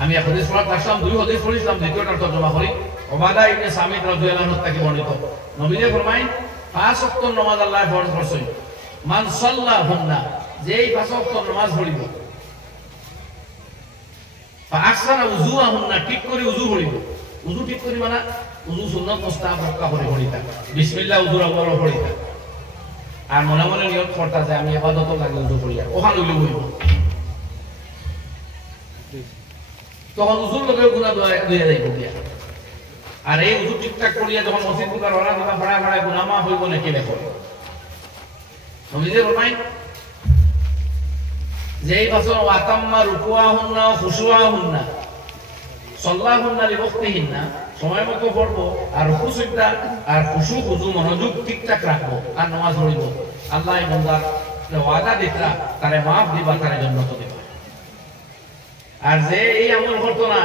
আমি এক হাদিস পড়া আসলাম দুই হাদিস পড়িলাম দ্বিতীয়টার তর্জমা করি ওবাদা ইবনে সামিত রাদিয়াল্লাহু আনহু থেকে বর্ণিত নবীজি ফরমায় পাঁচ ওয়াক্ত নামাজ আল্লাহ ফরজ করেছেন মান সাল্লাহুন্না যেই পাঁচ ওয়াক্ত নামাজ পড়িব ফা আকসারা উযুহুন্না ঠিক করে উযু পড়িব উযু ঠিক করি মানে উযু সুন্নাত মুস্তাহাব রক্ষা করে পড়িতা বিসমিল্লাহ উযুর আগে পড়িতা আর মনে মনে নিয়ত করতা যে আমি ইবাদত লাগে উযু করিয়া ওখান হইলে হইব তখন উযুর লগে গুনাহ দুইয়া যাইব দিয়া আর এই উযু ঠিকঠাক করিয়া যখন মসজিদ বুকার ওরা দিবা ভাড়া ভাড়া গুনাহ মাফ হইব নাকি দেখো নবীজি ফরমায় যেই বছর ওয়াতাম্মা রুকুআহুন্না ওয়া খুশুআহুন্না সাল্লাহুন্না লিওয়াক্তিহিন্না সময় মতো পড়বো আর রুকু সিজদা আর খুশু খুজু মনোযোগ ঠিকঠাক রাখবো আর নামাজ পড়িব আল্লাহ বান্দার ওয়াদা দিতা তারে মাফ দিবা তারে জান্নাত দিবা আর যে এই আমল করতো না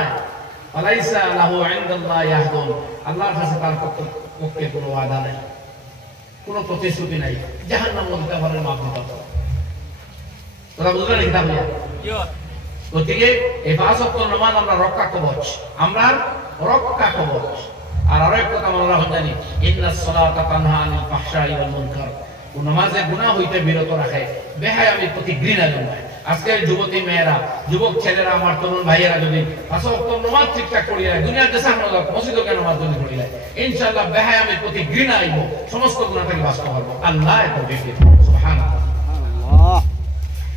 ফালাইসা লাহু ইনদাল্লাহি আহদুন, আল্লাহর কাছে তার পক্ষে কোনো ওয়াদা নাই, কোনো প্রতিশ্রুতি নাই জাহান্নাম দিতে পারে, মাফ দিতে পারে। তোরা বুঝলেন কি তাহলে? গতিকে এই 5 ওয়াক্ত নামাজ আমরা রক্ষা কবচ, আমরা রক্ষা কবচ। আর আরেক কথা আমরা জানি, ইন্নাস সালাতা তানহা আনিল ফাহশাই ওয়াল মুনকার, নামাজে গুনাহ হইতে বিরত রাখে, বেহায়ামির প্রতি ঘৃণা জন্মায়। আজকের যুবতী মেয়েরা, যুবক ছেলেরা, আমার তরুণ ভাইয়েরা যদি 5 ওয়াক্ত নামাজ ঠিকঠাক করিয়া দুনিয়ার দেশে আমরা মসজিদে কেন নামাজ যদি করিয়া ইনশাআল্লাহ বেহায়ামির প্রতি ঘৃণা আইব, সমস্ত গুনাহ থেকে বাঁচতে পারবো। আল্লাহ এত বেশি সুবহানাল্লাহ।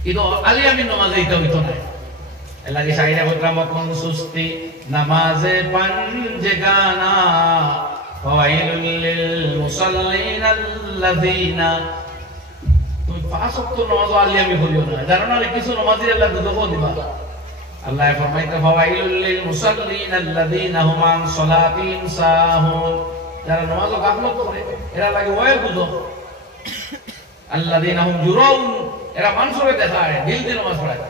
কিন্তু আলিয়ামিন নামাজে এটা হইতো না। এলাকি শাহিরা বললাম কোন সুস্তি নামাজে পাঞ্জেগানা ফাওয়াইলুল লিল মুসাল্লিন আল্লাযিনা, তুমি 5 ওয়াক্ত নামাজ আলিয়ামি করিও না, জানো না কিছু নামাজির আল্লাহ দুদক দিবা। আল্লাহ ফরমাইতে ফাওয়াইলুল লিল মুসাল্লিন আল্লাযিনা হুম আন সালাতিহিম সাহুন, যারা নামাজ গাফলত করে এরা লাগে ওয়ে বুঝো, আল্লাযিনা হুম জুরাউন, এরা মানুষরে দেখায় দিল দিয়ে নামাজ পড়ায়,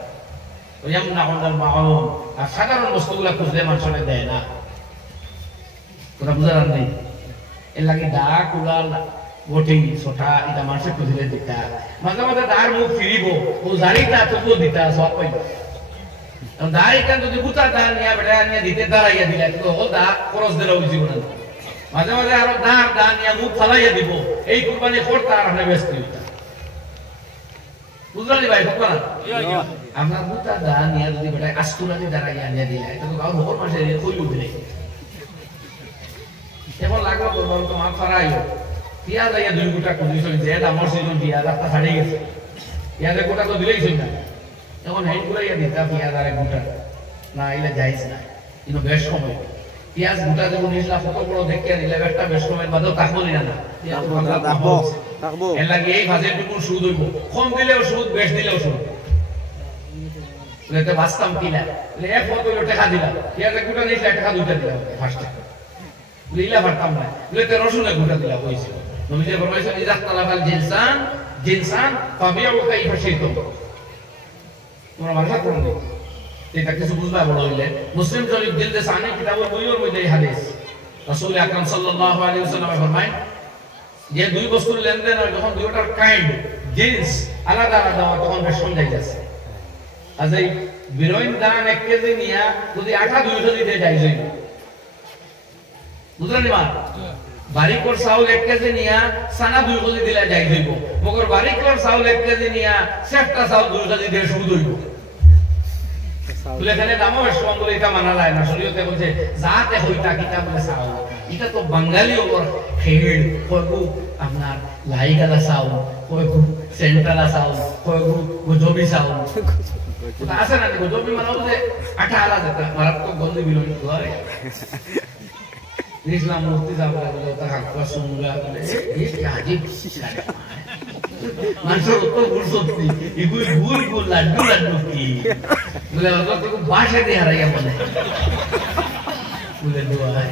ইয়ামনাউনাল মাউন, আর সাধারণ বস্তুগুলা খুঁজলে মানুষরে দেয় না। তোরা বুঝার নেই, এর লাগে ডাক উলাল গোটিং ছোটা এটা মানুষের খুঁজলে দিতা, মাঝে মাঝে দাঁড় মুখ ফিরিব ও জারিটা তবুও দিতা সব পাইব। দাঁড়িটা যদি গুতা দাঁড় নিয়ে বেটা নিয়ে দিতে দাঁড়াইয়া দিলে তো ও দা খরচ দিলে বুঝিব না। মাঝে মাঝে আরো দাঁড় নিয়ে মুখ ফালাইয়া দিব, এই কুরবানি করতে আর আমরা ব্যস্ত হইতা। বুঝলি ভাই? বুঝবা না আমরা গুতা দাঁড় নিয়ে যদি বেটা আস্তুরানি দাঁড়াইয়া নিয়ে দিলে তো আর হোর মাসে কই উঠলে এখন লাগলো করবার তো মাছ ফারাইও পিয়াজ আইয়া 2 গোটা কুজি চলছে, এটা আমার সিজন পিয়াজ আপনার ছাড়িয়ে গেছে, পিয়াজের গোটা তো দিলেই চল না, এখন হেড গুলাইয়া দিতা পিয়াজ আর 1 গোটা না, এলে যাইছ না। কিন্তু বেশ সময় পিয়াজ গোটা যখন নিয়েছিল কত বড় দেখে নিলে একটা বেশ সময়ের বাদেও থাকবো না, এর লাগে এই ভাজের টুকু সুদ হইব, কম দিলেও সুদ, বেশ দিলেও সুদ। বাঁচতাম কিনা 1 পদ টাকা দিলাম, পিয়াজের গোটা নিয়েছিল 1 টাকা 2টা দিলাম ফার্স্ট, লিলা পারতাম না, বলে রসুনের গোটা দিলাম হয়েছিল। নবীজি ফরমাইছেন ইযা তালাফাল জিনসান জিনসান ফাবিউ কাইফা শিতুম, তোমরা ভাষা পড়ো না এটা কিছু বুঝবা বড় হইলে। মুসলিম শরীফ জিলদে সানি কিতাবুল বুয়ুর মধ্যে এই হাদিস রাসূল আকরাম সাল্লাল্লাহু আলাইহি ওয়াসাল্লাম ফরমায় যে 2 বস্তুর লেনদেন হয় যখন দুইটার কাইন্ড জিন্স আলাদা আলাদা হয় তখন বেশ সমঝাই যাচ্ছে। আজ এই বিরোইন দান 1 কেজি নিয়া যদি আটা 2 কেজি দিয়ে যাই যাইব, বুঝলেন মা? বারিকর চাউল 1 কেজি নিয়া সানা 2 কেজি দিলে যাই যাইব, মগর বারিকর চাউল 1 কেজি নিয়া সেফটা চাউল 2 কেজি দিয়ে সুদ হইব। বলে এখানে দামও বেশ কম বলে এটা মানা যায় না, শরীয়তে বলছে যাতে হইতা কিতা বলে চাউল, এটা তো বাঙালি ওর খেড় কয়গু আপনার লাইগালা চাউল, কয়গু সেন্টালা চাউল, কয়গু গজবি চাউল আছে না, গজবি মানে যে আঠা আলাদা মারাত্মক গন্ধ বিরোধী করে ইসলাম মুক্তি যাবে মানুষের উত্তর গুড় সত্যি এগুলি গুড় গুড় লাড্ডু লাড্ডু কি বলে বাসা দিয়ে হারাইয়া বলে বলে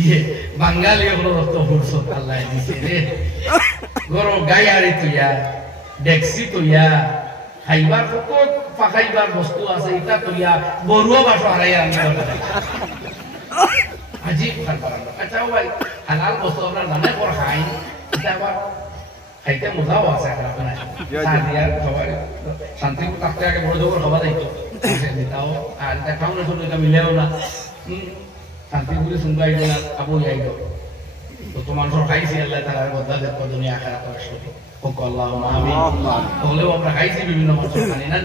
ইয়ে বাঙালি ওগুলো রক্ত গুড় সত্য আল্লাহ দিছে রে গরম গায়ারি তুইয়া ডেক্সি তুইয়া খাইবার কত পাখাইবার বস্তু আছে এটা তুইয়া বড়ুয়া বাসা হারাইয়া আনতে আজীব খাবার। আচ্ছা ভাই হালাল বস্তু আপনার জানে পর খাই, এটা আবার খাইতে মজাও আছে আপনার খাবার শান্তি থাকতে আগে বড় জোর খাবার দিতাও আর দেখাও না শুধু এটা মিলেও না শান্তি করে শুনবা আইব না আবু আইব তো তোমার সব খাইছি আল্লাহ তাআলার বদলা দেখো দুনিয়া আখিরাত আসবে হোক আল্লাহুম্মা আমিন। তাহলেও আমরা খাইছি বিভিন্ন মাছ খানি না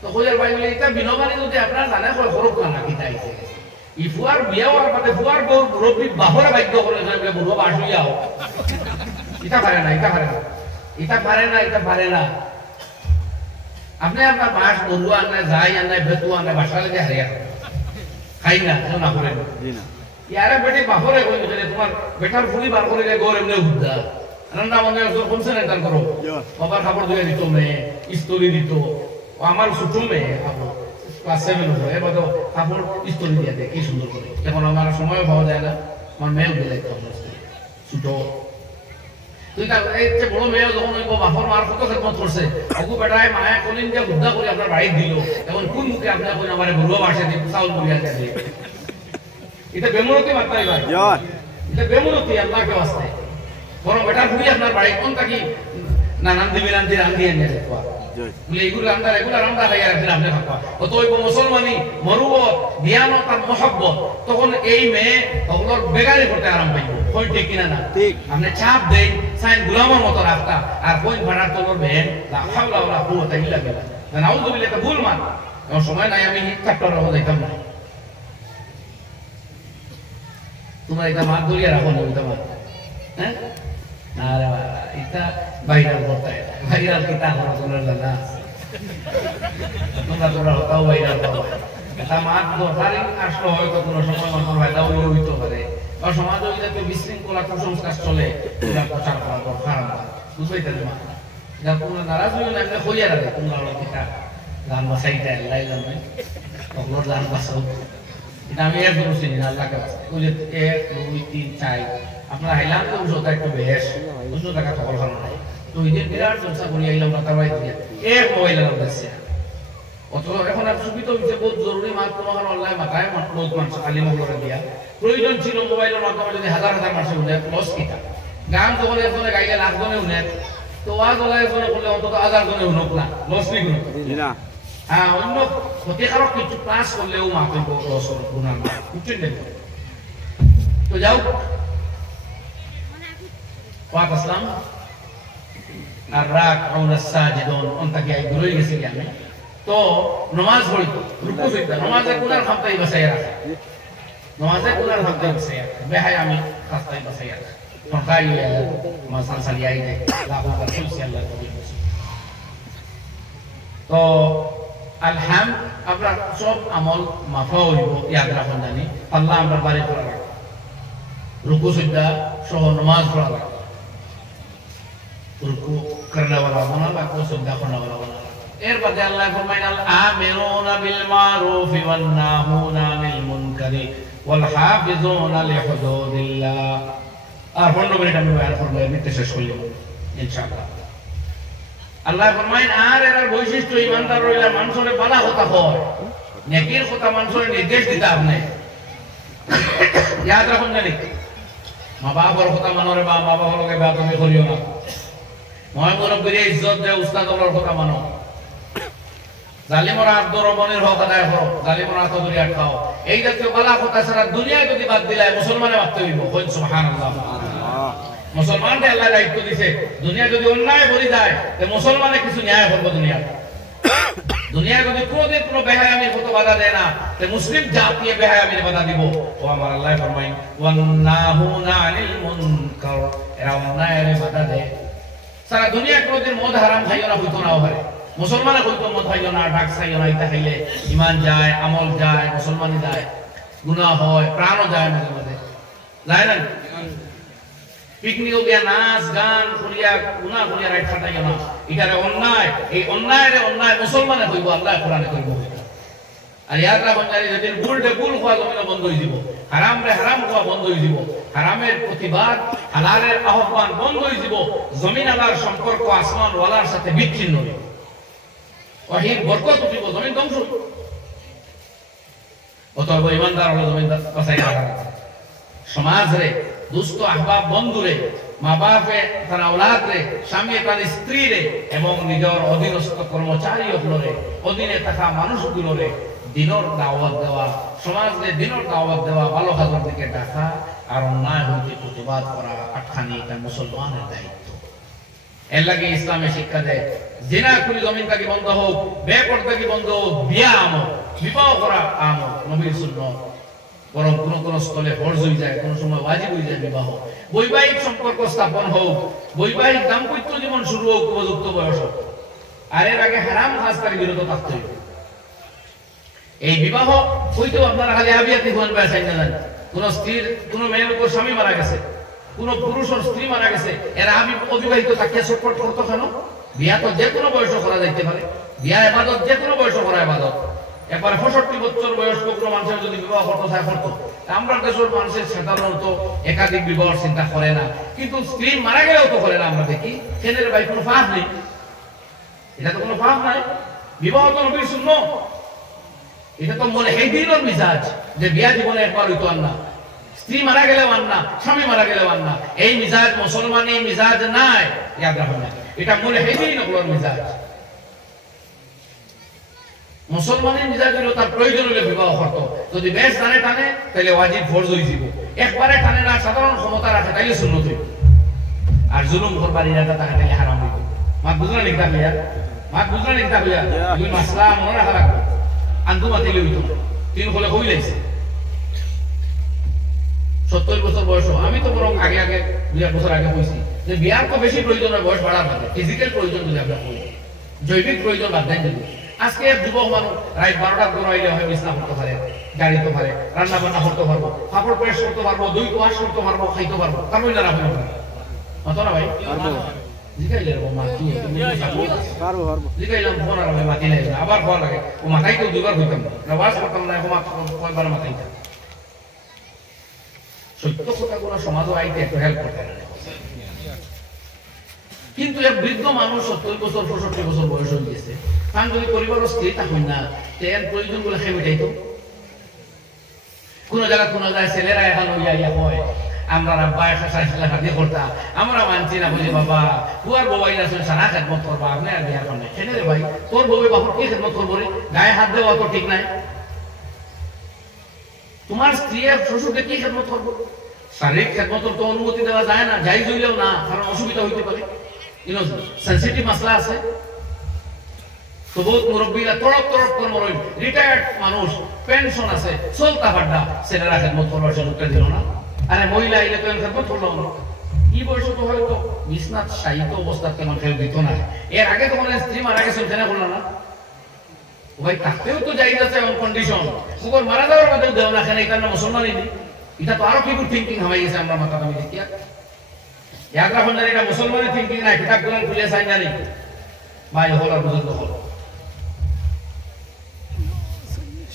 তো কইয়ার ভাই বলে এটা বিনবানি যদি আপনার জানে খরচ না কি তাইছে ইফুয়ার বিয়া হওয়ার পরে ফুয়ার বউ মুরব্বী বাহরে বাধ্য করে বলে বুড়ো বাস হইয়া হোক এটা পারে না, এটা পারে না, এটা পারে না, এটা পারে না। আপনি আপনার বাস বড়ুয়া আনে যাই আনে বেতু আনে বাসা লেগে হারিয়া খাই না কেউ না করে ইয়ারে বেটি বাহরে কই তোমার বেটার ফুলি বার করে গৌর এমনি উদ্দা রান্না মনে কমছে না তার করো বাবার খাবার ধুয়ে দিত মেয়ে ইস্তরি দিত আমার ছোট মেয়ে ক্লাস 7 হলো এবার তো কাপড় ইস্ত্রি দিয়ে দেয় কি সুন্দর করে, এখন আমার সময়ও পাওয়া যায় না, আমার মেয়েও দিলে ছোট তুই তার এই যে বড় মেয়ে যখন ওই বাপর মার কত খেদমত করছে ওগু বেটায় মায়া কলিন যে বুদ্ধা করে আপনার বাড়ি দিল এখন কোন মুখে আপনার কই আমারে বুড়ো বাসে দি চাউল বুড়িয়া দিয়ে এটা বেমুরতি মাত্রাই ভাই এটা বেমুরতি আল্লাহকে ওয়াস্তে বড় বেটা বুড়ি আপনার বাড়ি কোন থাকি নানান দিবি রান্দি রান্দি এনে দেখবা বলে এগুলো রান্না খাইয়া রাখলে আপনি খাবা অত ওই মুসলমানি মরুবত জ্ঞানত আর মহব্বত তখন এই মেয়ে ওগুলোর বেগারি করতে আরাম পাইব কই ঠিক কিনা না আপনি চাপ দেন সাইন গুলামের মতো রাখতা আর কই ভাড়া তোর বেন লা হাওলা ওয়ালা কুওয়াতা ইল্লা বিল্লাহ নাউযু বিল্লাহ তা ভুল মান কোন সময় নাই আমি চাপটা রাখো যাইতাম না তোমরা এটা মাত ধরিয়া রাখো না এটা মাত হ্যাঁ আরে এটা ভাইরাল করতে ভাইরাল কিতা হলো তোমরা জানা তোমরা হতাও ভাইরাল করো এটা মাত দরকারি আসলে হয়তো কোনো সময় মন ফায়দা হইতো পারে আর সমাজে যদি বিশৃঙ্খলা কুসংস্কার চলে এটা প্রচার করা দরকার বুঝতে পারলে মা যা তোমরা নারাজ হইও না এমনি হইয়া রাখে তোমরা কিতা গান বাসাইতে আল্লাহ জানে তোমরা গান বাসাও এটা আমি এর দোষ নিই আল্লাহকে বাসাই ওই যে 1 2 3 4 আপনারা হাইলাম তো উজোটা একটু বেশ উজো টাকা সকল খানো নাই তো এই যে বিরাট চর্চা করি আইলাম রাতাবাই দিয়া এক মোবাইল নাম দিছে অত এখন আর সুবিধা হইছে বহুত জরুরি মাত তোমার অনলাইন মাথায় বহুত মানুষ খালি মোবাইল দিয়া প্রয়োজন ছিল মোবাইলের মাধ্যমে যদি হাজার হাজার মানুষ উঠে লস কিটা গান যখন একজনে গাইলে লাখ জনে উঠে তো ওয়াজ ওলা একজনে করলে অন্তত হাজার জনে উঠুক না লস নি কোনো হ্যাঁ অন্য ক্ষতিকারক কিছু ক্লাস করলেও মাথা লস গুণার না উঠছেন তো যাও ওয়াত আসলাম আর রাকউন আস-সাজিদুন অন্তকে আই দূরে গেছি আমি তো নামাজ পড়ি রুকু সিজদা নামাজে কোনার খামতাই বসায় রাখে নামাজে কোনার খামতাই বসায় বেহাই আমি খাস্তাই বসায় রাখে ফকাই মাসান সালিয়াই দে লাহু রাসূল সাল্লাল্লাহু আলাইহি ওয়াসাল্লাম তো আলহাম আপনার সব আমল মাফা হইব ইয়াদ রাখুন জানি আল্লাহ আমরা বাড়ি করা রাখবো রুকু সিজদা সহ নামাজ পড়া রাখবো रुकू करने वाला बना ला को सुविधा करने वाला बना एर बाद अल्लाह फरमाए अल आमिरूना बिल मारूफ वन नाहूना अनिल मुनकरी वल हाफिजूना लिहुदूदिल्लाह আর 15 মিনিট আমি বয়ান করব এমনিতে শেষ করলাম ইনশাআল্লাহ আল্লাহ ফরমায় আর এর বৈশিষ্ট্য ইমানদার রইলা মানুষের ভালো কথা হয় নেকির কথা মানুষের নির্দেশ দিতে আপনি याद রাখুন জানি মা বাবার কথা মানরে বা মা বাবার লগে বেয়াদবি করিও না মই মুরব্বির ইজ্জত দে উস্তাদর কথা মানো জালিমরা আদরবনের হক আদায় করো জালিমরা তো দুনিয়া খাও এই জাতীয় বালা কথা সারা দুনিয়ায় যদি বাদ দিলে মুসলমানে বাদ হইব কই সুবহানাল্লাহ মুসলমানদের আল্লাহ দায়িত্ব দিয়েছে দুনিয়া যদি অন্যায় বলি যায় তে মুসলমানে কিছু ন্যায় করবে দুনিয়া যদি কোনদিন কোনো বেহায়ামির মতো বাধা দেয় না তে মুসলিম জাতি বেহায়ামির বাধা দিব ও আমার আল্লাহ ফরমায় ওয়ান্নাহুনা আনিল মুনকার এরা অন্যায়ের বাধা দেয় সারা দুনিয়া কোনদিন মদ হারাম খাইও না হইতো না ওরে মুসলমানে কইতো মদ খাইও না ডাক খাইও না এটা খাইলে ঈমান যায় আমল যায় মুসলমানি যায় গুনাহ হয় প্রাণও যায় মাঝে মাঝে যায় না পিকনিকও গিয়া নাচ গান করিয়া গুনাহ করিয়া রাইট খাটাইও না এটারে অন্যায় এই অন্যায়রে অন্যায় মুসলমানে কইব আল্লাহ কোরআনে কইব আর ইয়াদ রাখুন জানি যেদিন বুলটে বুল খাওয়া জমিনে বন্ধ হয়ে যাব হারাম রে হারাম খাওয়া বন্ধ হয়ে যাব হারামের প্রতিবাদ হালালের আহ্বান বন্ধ হয়ে যাব জমিন আল্লাহর সম্পর্ক আসমান ওয়ালার সাথে বিচ্ছিন্ন হবে ওহির বরকত উঠিব জমিন ধ্বংস অতএব ইমানদার হলো জমিন বাঁচাই রাখা সমাজ রে দুস্থ আহবাব বন্ধু রে মা বাপে তার আওলাদ রে স্বামী তার স্ত্রী রে এবং নিজের অধীনস্থ কর্মচারী রে অধীনে থাকা মানুষগুলো রে দিনর দাওয়াত দেওয়া সমাজে দিনর দাওয়াত দেওয়া ভালো কাজের দিকে ডাকা আর অন্যায় হইতে প্রতিবাদ করা আটখানি এটা মুসলমানের দায়িত্ব এর লাগে ইসলামে শিক্ষা দেয় জিনা খুলি জমিন থেকে বন্ধ হোক বেপরদা কি বন্ধ হোক বিয়া আমল বিবাহ করা আমল নবীর সুন্নাত বরং কোন কোন স্থলে ফরজ হয়ে যায় কোন সময় ওয়াজিব হয়ে যায় বিবাহ বৈবাহিক সম্পর্ক স্থাপন হোক বৈবাহিক দাম্পত্য জীবন শুরু হোক উপযুক্ত বয়স হোক আর এর আগে হারাম কাজ থেকে বিরত থাকতে হবে এই বিবাহ হইতেও আপনারা খালি আবিয়াতি হন বা চাই না জানেন কোন স্ত্রীর কোন মেয়ের উপর স্বামী মারা গেছে কোন পুরুষের স্ত্রী মারা গেছে এরা আমি অবিবাহিত তাকে সাপোর্ট করতো কেন বিয়া তো যে কোনো বয়স করা যাইতে পারে বিয়া ইবাদত যে কোনো বয়স করা ইবাদত একবার 65 বছর বয়স্ক কোনো মানুষের যদি বিবাহ করতে চায় করতো। আমরা দেশের মানুষের সাধারণত একাধিক বিবাহ চিন্তা করে না, কিন্তু স্ত্রী মারা গেলেও তো করে না। আমরা দেখি ছেলের ভাই কোনো ফাঁক নেই, এটা তো কোনো ফাঁক নাই। বিবাহ তো নবীর সুন্নাহ, এটা তো মনে এই দিনের মিজাজ যে বিয়া জীবনে একবার হইতো আর না, স্ত্রী মারা গেলেও আর না, স্বামী মারা গেলেও আর না। এই মিজাজ মুসলমানি মিজাজ নাই, ইয়াদ রাখবেন না, এটা মনে এই দিনের মিজাজ। মুসলমানের মিজাজ হলো তার প্রয়োজন হলে বিবাহ করতো, যদি বেশ টানে টানে তাহলে ওয়াজিব ফরজ হয়ে যাব, একবারে টানে না সাধারণ ক্ষমতা রাখে তাইলে সুন্নত হইব, আর জুলুম করবার ইরাদা তাকে তাইলে হারাম হইব। মাত বুঝলেন একটা ভাইয়া, মাত বুঝলেন একটা ভাইয়া, তুমি মাসলা মনে রাখা লাগবে। আন্দু মাতিলে হইতো তিন হলে কই লাইছে 70 বছর বয়স। আমি তো বরং আগে আগে 2 বছর আগে কইছি যে বিয়ার তো বেশি প্রয়োজন হয় বয়স বাড়ার বাদে, ফিজিক্যাল প্রয়োজন যদি আমরা কই, জৈবিক প্রয়োজন বাদ দেন যদি। আজকে যুবক মানুষ রাত 12টার পর আইলে হয় বিছনা করতে পারে, গাড়ি তো পারে, রান্না বান্না করতে পারবো, কাপড় প্রেস করতে পারবো, দই তো ওয়াশ করতে পারবো, খাইতে পারবো, তারপরে না রাখবো না অত না ভাই জিগাইলে ও মাটি তুমি পারবো পারবো জিগাইলাম ফোন আর আমি মাটি নাই আবার ফোন লাগে ও মাথায় তো দুবার হইতাম না ওয়াশ করতাম না ও মাথা কয়বার মাথায় সত্য কথাগুলো সমাজও আইতে একটু হেল্প করতে পারে। কিন্তু এক বৃদ্ধ মানুষ 70 বছর 65 বছর বয়স হয়ে গেছে, কারণ যদি পরিবারের স্ত্রী থাকুন না এর প্রয়োজনগুলো খেয়ে মিটাইতো। কোন জায়গায় ছেলেরা এখন ইয়া হয় আমরা আব্বা সাইকেল হাতে করতাম, আমরা মানছি না বলি বাবা তুয়ার বউ আইনা সারা খেদমত করবা, আপনি আর বিয়া করেন খেলে রে ভাই তোর বউ বাপর কি খেদমত করবো রে, গায়ে হাত দেওয়া তো ঠিক নাই। তোমার স্ত্রী শ্বশুরকে কি খেদমত করবো? শারীরিক খেদমতের তো অনুমতি দেওয়া যায় না, যাই হইলেও না, কারণ অসুবিধা হইতে পারে, সেন্সিটিভ মাসলা আছে। তো বহুত মুরব্বীরা তড়প তড়প করে মরই, রিটায়ার্ড মানুষ পেনশন আছে চলতা ফাড্ডা, ছেলেরা খেদমত করবার সুযোগটা দিল না। আরে মহিলা আইলে তো খেদমত করলো না, কি বয়স তো হয়তো বিছনাথ সাহিত্য অবস্থা তেমন খেয়ে দিত না। এর আগে তো মানে স্ত্রী মারা গেছে কেন করলো না ভাই, থাকতেও তো যাই যাচ্ছে এমন কন্ডিশন, ওর মারা যাওয়ার মধ্যেও দেও না কেন, এটা না মুসলমানই নেই, এটা তো আরো পিপুল থিঙ্কিং হয়ে গেছে আমরা মাথা দামি দেখিয়া। ইয়াদ রাখুন জানি এটা মুসলমানের থিঙ্কিং না, কিতাব গুলো খুলে চাই জানি ভাই হল আর বুঝতে হল।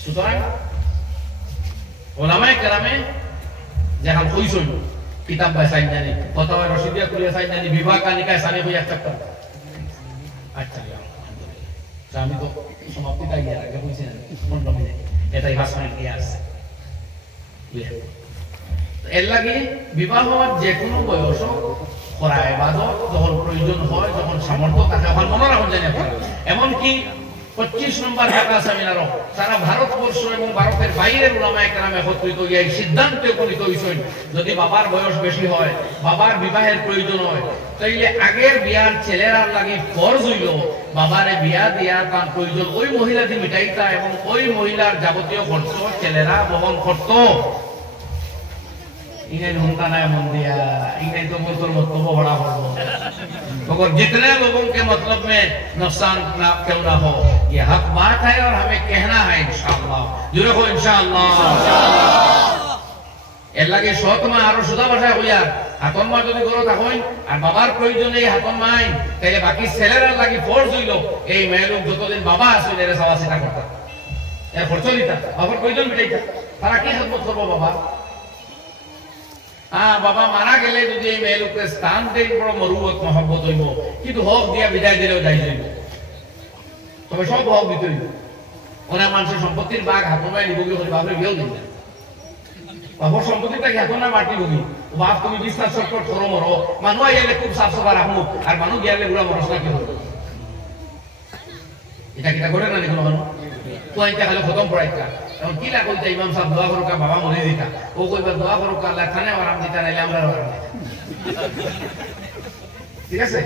সুতরাং ওলামায়ে কেরামে যেখান কইছেন কিতাব বাই চাই জানি, ফতোয়া রশিদিয়া খুলে চাই জানি, বিবাহ কানিকায় সানি হই একটা আচ্ছা আমি তো সমাপ্তি তাই আগে বলছি না 15 মিনিট এটাই 5 মিনিট কি আছে। এর লাগে বিবাহ যে কোনো বয়স করা ইবাদত, যখন প্রয়োজন হয়, যখন সামর্থ্য থাকে, তখন মনে রাখুন জানি আপনারা। এমনকি 25 নম্বর ঢাকা সেমিনারও সারা ভারতবর্ষ এবং ভারতের বাইরের উলামায়ে কেরাম একত্রিত হয়ে এই সিদ্ধান্তে উপনীত হয়েছেন, যদি বাবার বয়স বেশি হয়, বাবার বিবাহের প্রয়োজন হয়, তাইলে আগের বিয়ার ছেলেরার লাগি ফরজ হইল বাবারে বিয়া দিয়া তার প্রয়োজন ওই মহিলাটি মিটাইতা এবং ওই মহিলার যাবতীয় খরচ ছেলেরা বহন করত। इन्हें उनका नाम मन दिया, इन्हें तो मतलब मतलब बड़ा हो, तो जितने लोगों के मतलब में नुकसान ना क्यों ना हो, ये हक बात है और हमें कहना है इंशाअल्लाह। जो रखो इंशाअल्लाह। এর লাগে শত মা আরো সুদা ভাষায় হইয়া হাতন মা যদি করো তখন আর বাবার প্রয়োজনে হাতন মাই, তাইলে বাকি ছেলেরা লাগি ফরজ হইল এই মেয়ের যতদিন বাবা আসলে এর সওয়া সেটা করতা, এর খরচ দিতা, বাবার প্রয়োজন মিটাইতা, তারা কি খেদমত করবো বাবা? বাবা মারা গেলে যদি এই মেয়েলোকের স্থান দেই বড় মরুবত মহব্বত হইব, কিন্তু হক দিয়া বিদায় দিলেও যাই যাইব, তবে সব হক দিতে হইব। ওনার মানুষের সম্পত্তির বাঘ হাতনায় নিবগি হলে বাপরে বিয়েও দিন না, বাবার সম্পত্তিটাকে হাতনা মাটি বগি বাপ তুমি বিশ্বাস চটপট করো মরো, মানুষ আইলে খুব সাফ সাফা রাখবো আর মানুষ গিয়ালে গুলা মরস না কি হল, এটা কিটা করে না কোনো মানুষ তো আইতে খালি খতম পড়াইতা। এখন কি লাগ কইতা ইমাম সাহেব দোয়া করুকা বাবা মরে দিতা, ও কইবা দোয়া করুকা আল্লাহ খানে আরাম দিতা নাইলে আমরা ঠিক আছে।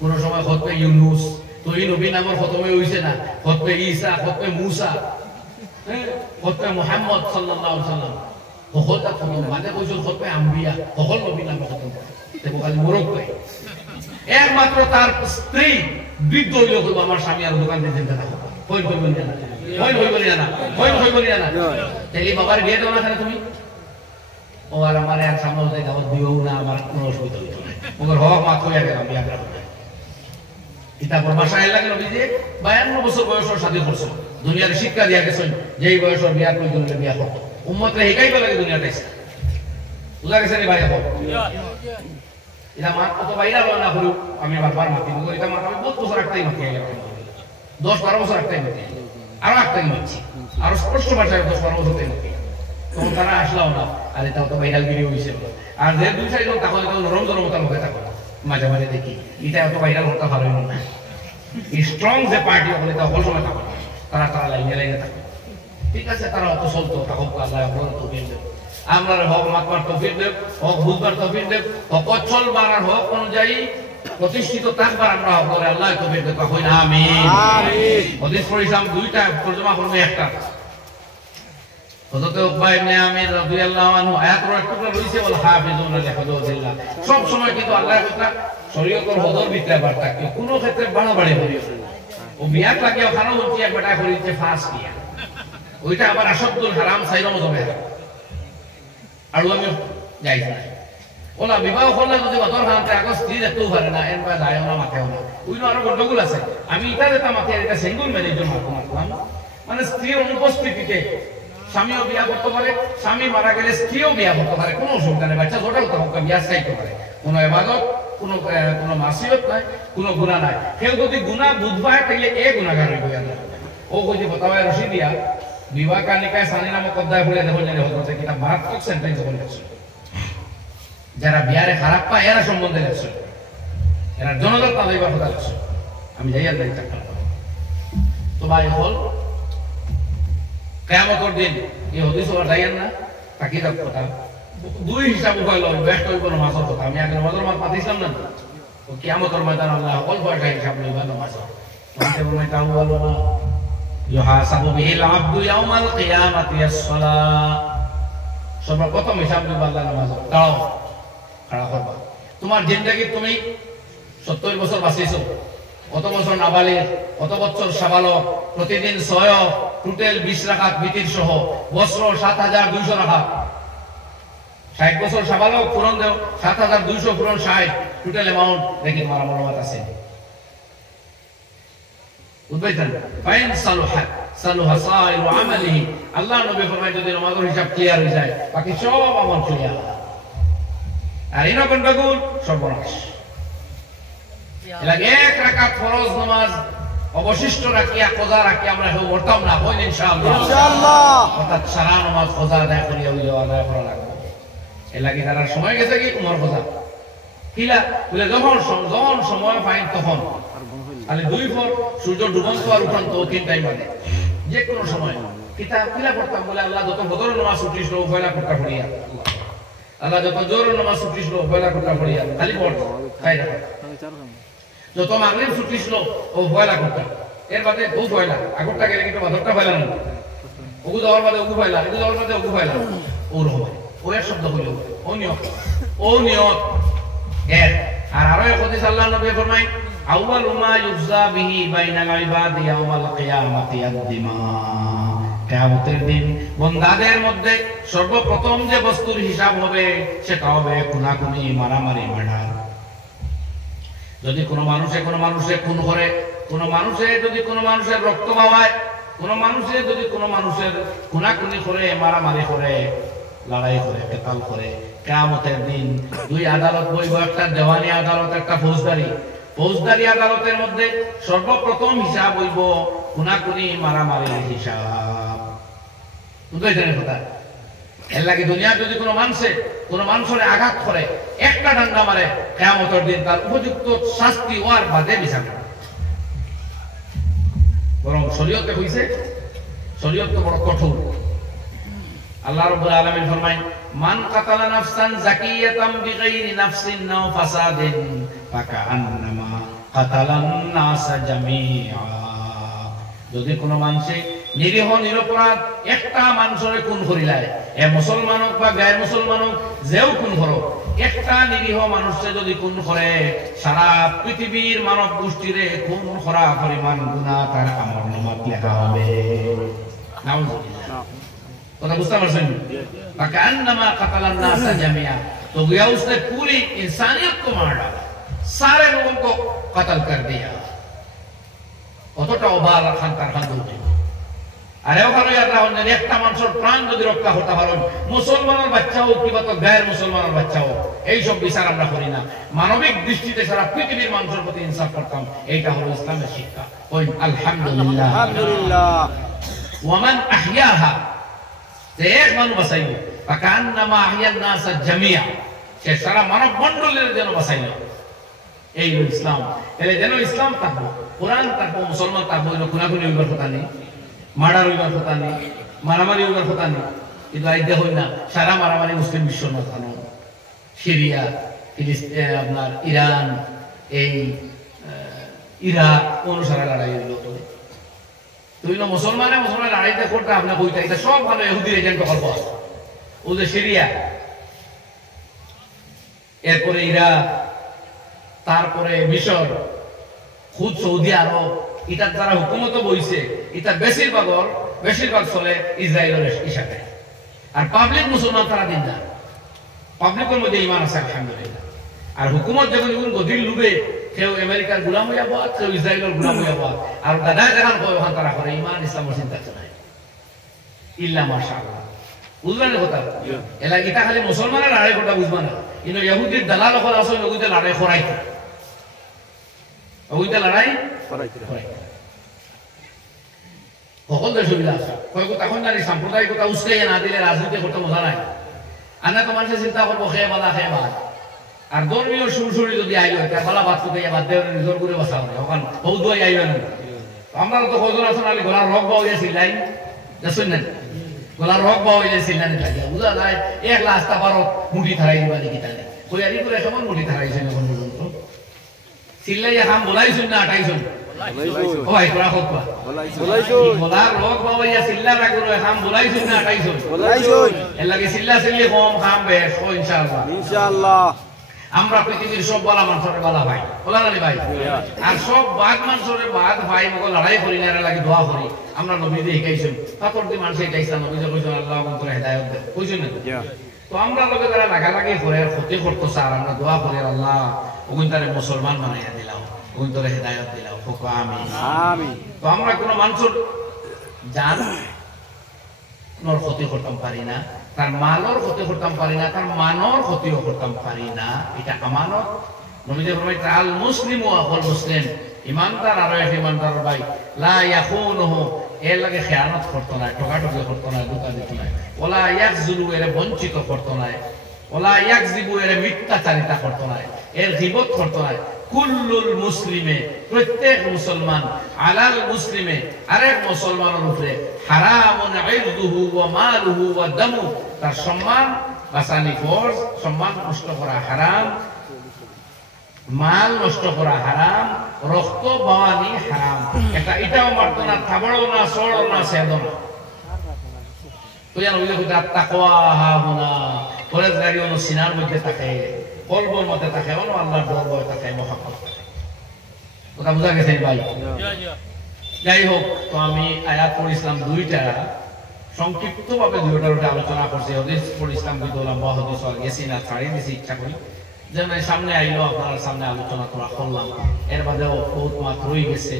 কোন সময় খতমে ইউনুস তো এই নবী নামের খতমে হইছে না, খতমে ঈসা, খতমে মুসা, খতমে মুহাম্মদ সাল্লাল্লাহু আলাইহি ওয়াসাল্লাম, সকলটা খতম মানে কইছো খতমে আম্বিয়া, সকল নবী নামে খতম দেখো খালি মোরক কই। একমাত্র তার স্ত্রী বৃদ্ধ হইল কইব আমার স্বামী আর দোকান দিয়ে চিন্তা থাকো কই কইব না, কই কইব না, কই কইব না, তাইলে বাবার বিয়ে দাও না কেন তুমি? ও আর আমার এক সামনে হতে দাওয়াত দিও না, আমার কোনো অসুবিধা হইতো না, ওর হক মাত্র হইয়া গেলাম বিয়া করা। কিতাবর ভাষায় লাগে নবীজি 52 বছর বয়সে শাদী করছে দুনিয়ার শিক্ষা দিয়া গেছেন যেই বয়সে বিয়া প্রয়োজন হলে বিয়া করতে উম্মতরে হিকাইবা লাগে দুনিয়াতে বুঝা গেছে রে ভাই এখন এটা মা কত বাইরা না হলো আমি বারবার মাতি দিব এটা মা আমি বহুত বছর একটাই মাতি গেলাম 10-12 বছর একটাই মাতি আরো একটাই মাতি আরো স্পষ্ট ভাষায় 10-12 বছর মাতি তখন তারা আসলাও না আর এটা তো ভাইরাল ভিডিও হইছে আর যে দুই সাইড তাহলে তো নরম নরম মতো হয়ে থাকে মাঝে মাঝে দেখি এটা তো ভাইরাল হতে ভালো না স্ট্রং যে পার্টি হলে তা অল্প সময় থাকে তারা তারা লাইনে থাকে ঠিক আছে তারা অত চলতো তখন আল্লাহ আপনার তৌফিক দেব আমরা হক মাতবার তৌফিক দেব হক বুঝবার তৌফিক দেব হক চলবার আর হক অনুযায়ী প্রতিষ্ঠিত থাকবার আমরা হক আল্লাহ তৌফিক দেব কই না আমিন আমিন হাদিস পড়িলাম দুইটা তরজমা করব একটা হযরত উকবা ইবনে আমির রাদিয়াল্লাহু আনহু আয়াতের একটা রইছে ওয়াল হাফিজুনা লিহুদুদিল্লাহ সব সময় কিন্তু আল্লাহর কথা শরীয়তের হদর ভিতরে বার্তা কোন ক্ষেত্রে বাড়াবাড়ি করিও ও বিয়া লাগিও খানো হচ্ছে এক বেটা করিছে ফাঁস বিয়া ওইটা আবার আসাদুল হারাম সাইরাম হবে আর আমি যাই না ওলা বিবাহ করলে যদি বদর হাতে আগস্ট স্ত্রী দেখতেও পারে না এর বা যায় না মাথায় না ওইগুলো আরো গন্ডগোল আছে আমি এটা যেটা মাথায় এটা সিঙ্গল ম্যানেজার মারলাম মানে স্ত্রীর অনুপস্থিতিতে স্বামীও বিয়া করতে পারে স্বামী মারা গেলে স্ত্রীও বিয়া করতে পারে কোনো অসুবিধা নেই বাচ্চা ছোট হোক বিয়া চাইতে পারে কোনো ইবাদত কোনো মাসিয়ত নাই কোনো গুনাহ নাই কেউ যদি গুনাহ বুঝবায় তাহলে এ গুনাহগার হইবে না ও কইতে বতাওয়ায় রশি দিয়া বিবাহ কানিকায় সানি নামক অধ্যায় পড়ে দেখুন জানি হযরতে কিতাব মারাত্মক সেন্টেন্স বলে আছে যারা বিয়ারে খারাপ পায় এরা সম্বন্ধে লেখছে এরা জনগণ তাদের কথা লেখছে আমি যাই আর দেখতে তো ভাই হল কিয়ামতের দিন এই হাদিস ওরা যাইয়েন না তাকি দাও কথা দুই হিসাব হইল বেস্ট হইব নামাজের কথা আমি আগে নামাজের মাত পাতিছিলাম না তো কিয়ামতের ময়দান আল্লাহ অল বয়টা হিসাব লইবা নামাজ মানে বলে তাও বলো না ইউহাসাবু বিহিল আবদু ইয়াউমাল কিয়ামাতি as-সালাহ সর্বপ্রথম হিসাব দিবা আল্লাহ নামাজ দাও খাড়া করবা তোমার জিন্দেগি তুমি 70 বছর বাঁচিয়েছো কত বছর নাবালিগ কত বছর সাবালক প্রতিদিন সয় টোটাল 20 রাকাত বিতির সহ বছর 7200 রাকাত 60 বছর সাবালক পূরণ দাও 7200 পূরণ 60 টোটাল অ্যামাউন্ট দেখি তোমার আমলত আছে উদ্বেজন ফাইন সালুহা সাইরু আমালিহি আল্লাহ নবী ফরমায় যদি নামাজের হিসাব ক্লিয়ার হয়ে যায় বাকি সব আমল ক্লিয়ার আর ইনো গন্ডগোল সর্বনাশ এলাকে এক রাকাত ফরজ নামাজ অবশিষ্ট রাখিয়া কজা রাখি আমরা কেউ করতাম না হইল ইনশাআল্লাহ অর্থাৎ সারা নামাজ কজা আদায় করিয়া হইলেও আদায় করা লাগবে এলাকে তারা সময় গেছে কি উমর কজা কিলা বলে যখন সময় পাইন তখন তাহলে দুই ফর সূর্য ডুবন্ত আর উঠন্ত তিন টাইম বাদে যে কোনো সময় কিলা করতাম বলে আল্লাহ যত বদর নামাজ উঠিছিল পয়লা কোটা পড়িয়া আল্লাহ যত জোর নামাজ ছুটিছিল পয়লা কোটা পড়িয়া খালি পড় তাই না যত মাগরিব ছুটিছিল ও পয়লা কোটা এর বাদে ও পয়লা আগরটা গেলে কিন্তু বাদরটা পয়লা না ওগু যাওয়ার বাদে ওগু পয়লা এগু যাওয়ার বাদে ওগু পয়লা ও রহমান ও এর শব্দ হইল ও নিয়ত এর আর আরো এক হাদিস আল্লাহ নবী ফরমায় আউয়ালু মা ইউজা বিহি বাইনাল ইবাদি ইয়াউমাল কিয়ামাতি আদ-দিমা কিয়ামতের দিন বান্দাদের মধ্যে সর্বপ্রথম যে বস্তুর হিসাব হবে সেটা হবে খুনাখুনি মারামারি মার্ডার যদি কোনো মানুষে খুন করে কোনো মানুষে যদি কোনো মানুষের রক্ত বাওয়ায় কোনো মানুষে যদি কোনো মানুষের খুনাখুনি করে মারামারি করে লড়াই করে কেতাল করে কিয়ামতের দিন দুই আদালত বইব একটা দেওয়ানি আদালত একটা ফৌজদারি আদালতের মধ্যে সর্বপ্রথম হিসাব হইব খুনাখুনি মারামারির হিসাব বুঝলেন কথা এর লাগে দুনিয়া যদি কোনো মানুষের আঘাত করে একটা ডান্ডা মারে কিয়ামতের দিন তার উপযুক্ত শাস্তি হওয়ার বাদে বিচার করে বরং শরীয়তে হইছে শরীয়ত তো বড় কঠোর আল্লাহ রাব্বুল আলামিন ফরমায় মান কাতালা নাফসান যাকিয়াতাম বিগাইরি নাফসিন নাও ফাসাদিন ফাকান্নামা কাতালান নাস জামিআ যদি কোনো মানুষে নিরীহ নিরপরাধ একটা মানুষের খুন করিলায় এ মুসলমান হোক বা গায়ের মুসলমান হোক যেও খুন করো একটা নিরীহ মানুষে যদি খুন করে সারা পৃথিবীর মানব গোষ্ঠীরে খুন করা পরিমাণ গুনাহ তার আমলনামাত লেখা হবে নাউজুবিল্লাহ কথা বুঝতে পারছেন ফাকান্নামা কাতালান নাস জামিআ तो गया उसने पूरी इंसानियत को मार डाला सारे लोगों को कत्ल कर दिया অতটা অবাল খান তার খান দৌড়ে আর ওখানে একটা মানুষের প্রাণ যদি রক্ষা করতে পারেন মুসলমানের বাচ্চা হোক কিংবা তো গায়ের মুসলমানের বাচ্চা হোক এইসব বিচার আমরা করি না মানবিক দৃষ্টিতে সারা পৃথিবীর মানুষের প্রতি ইনসাফ করতাম এইটা হলো ইসলামের শিক্ষা ওই আলহামদুলিল্লাহ আলহামদুলিল্লাহ ওয়ামান আহইয়াহা যে এক মানুষ বাঁচাইল ফাকান্নামা আহইয়ান নাস জামিয়া সে সারা মানব মণ্ডলের যেন বাঁচাইল এই হলো ইসলাম তাহলে যেন ইসলাম থাকবো কোরআন থাকবো মুসলমান থাকবো এগুলো খুনাখুনি হইবার কথা নেই মার্ডার হইবার কথা নেই মারামারি হইবার কথা নেই কিন্তু আই দেখুন না সারা মারামারি মুসলিম বিশ্ব মাথানো সিরিয়া আপনার ইরান এই ইরাক অনুসারে লড়াই হইল তুই মুসলমানে লড়াইতে করতে আপনার বইটা এটা সব ভালো ইহুদির এজেন্ট গল্প ও যে সিরিয়া এরপরে ইরাক তারপরে মিশর খুদ সৌদি আরব এটার যারা হুকুমত বইছে এটা বেশিরভাগ চলে ইসরায়েলের ইশাকে আর পাবলিক মুসলমান তারা দিন না পাবলিকের মধ্যে ইমান আছে আলহামদুলিল্লাহ আর হুকুমত যখন গদির লুবে কেউ আমেরিকার গুলাম হইয়া বাদ কেউ ইসরায়েলের গুলাম হইয়া বাদ আর দাদা দেখান ওখান তারা করে ইমান ইসলামের চিন্তা নাই ইল্লা মাশাআল্লাহ বুঝলেন কথা এলা এটা খালি মুসলমানের লড়াই কথা বুঝবা না কিন্তু ইহুদির দালাল হল আসলে ওইটা লড়াই করাইতে ওইটা লড়াই করাইতে সকলের সুবিধা আছে কয়েক তখন জানি সাম্প্রদায়িকতা উস্কাইয়া না দিলে রাজনীতি করতে মজা নাই আনা তো মানুষের চিন্তা করবো খেয়ে বালা খেয়ে বাদ আর ধর্মীয় সুরসুরি যদি আইলো এটা বালা বাদ করতে বাদ দেওয়ার নিজের করে বসা হবে ওখান বহু দুয়াই আইবেন আমরা তো কজন আছেন আমি গলার রক পাওয়া গেছিল লাইন দেখুন না গলার রক পাওয়া গেছিল না বুঝা যায় এক রাস্তা পারত মুঠি থারাই দিবা দেখি তাহলে কইয়ারি করে কেমন মুঠি থারাইছেন এখন পর্যন্ত চিল্লাই এখন বলাইছেন না আটাইছেন ওই তোরা কত বলার রক পাওয়া চিল্লা রাখলো এখন বলাইছেন না আটাইছেন এর লাগে চিল্লা চিল্লি কম খাম বেশ ইনশাআল্লাহ ইনশাআল্লাহ আমরা পৃথিবীর সব বালা মানুষের বালা ভাই বলা জানি ভাই আর সব বাদ মানুষের বাদ ভাই মগ লড়াই করি না লাগে দোয়া করি আমরা নবীতে শিখাইছেন তারপর দিয়ে মানুষ শিখাইছেন নবীতে কইছেন আল্লাহ অন্তরে হেদায়েত দে কইছেন না তো আমরা লগে যারা লাগালাগি করে ক্ষতি করতো স্যার আমরা দোয়া করি আল্লাহ ওগুনটারে মুসলমান বানাইয়া দিলাম ওগুনটারে হেদায়েত দিলাম ফোকা আমিন আমিন তো আমরা কোনো মানুষের জান নর ক্ষতি করতাম পারি না তার মালর ক্ষতি করতাম পারি না তার মানর ক্ষতিও করতাম পারি না এটা আমানত নবীজি ফরমাইতে আল মুসলিমু আখুল মুসলিম ইমানদার আর এক ইমানদার ভাই লা ইয়াখুনুহু এর লাগে খেয়ানত করতো না ঠকাঠকি করতো না ধোঁকা দিত না ওলা ইয়াকযুলু এর বঞ্চিত করতো না ওলা ইয়াকযিবু এর মিথ্যাচারিতা করতো না এর গীবত করতো না কুল্লুল মুসলিমে প্রত্যেক মুসলমান আলাল মুসলিমে আরেক মুসলমানের উপরে হারামুন ইরদুহু ওয়া মালুহু ওয়া দামু তার সম্মান বাঁচানি ফরজ সম্মান নষ্ট করা হারাম মাল নষ্ট করা হারাম রক্ত বাওয়ানি হারাম এটাও মারতো না থাবড়ো না সড়ো না সেদো না তো জানো ওই যে তাকওয়া হাহুনা পরেজগারি অনু সিনার মধ্যে থাকে কলবর মধ্যে থাকে অনু আল্লাহর ডর ভয় থাকে মহব্বত থাকে কথা বুঝা গেছে ভাই যাই হোক তো আমি আয়াত পড়িছিলাম দুইটা সংক্ষিপ্তভাবে দুইটার আলোচনা করছি হাদিস পড়িছিলাম কিন্তু লম্বা হাদিস আর গেছি না ছাড়ি দিছি ইচ্ছা করি যেন সামনে আইলো আপনার সামনে আলোচনা করা করলাম এর বাদেও বহুত মাত্রই গেছে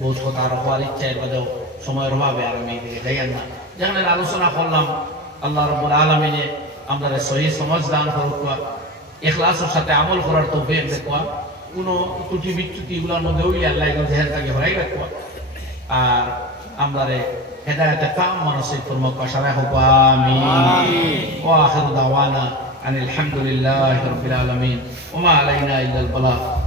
বহুত কথা আরো হওয়ার ইচ্ছা এর বাদেও সময়ের অভাবে আর আমি এদিকে যাইয়েন না যেখানে আলোচনা করলাম আল্লাহ রাব্বুল আলামিনে আমাদের সহি সমাজ দান করুক ইখলাসের সাথে আমল করার তৌফিক দেখুয়া কোনো ত্রুটি বিচ্যুতি এগুলোর মধ্যে হইলে আল্লাহ এগুলো জেহেলটাকে হরাই রাখুয়া আর আমাদের হেদায়েতে কাম মানসিক ফরমাক পাশারা হোক আমিন ওয়া আখিরু দাওয়ানা আনিল হামদুলিল্লাহি রাব্বিল আলামিন ওয়া মা আলাইনা ইল্লাল বালাগ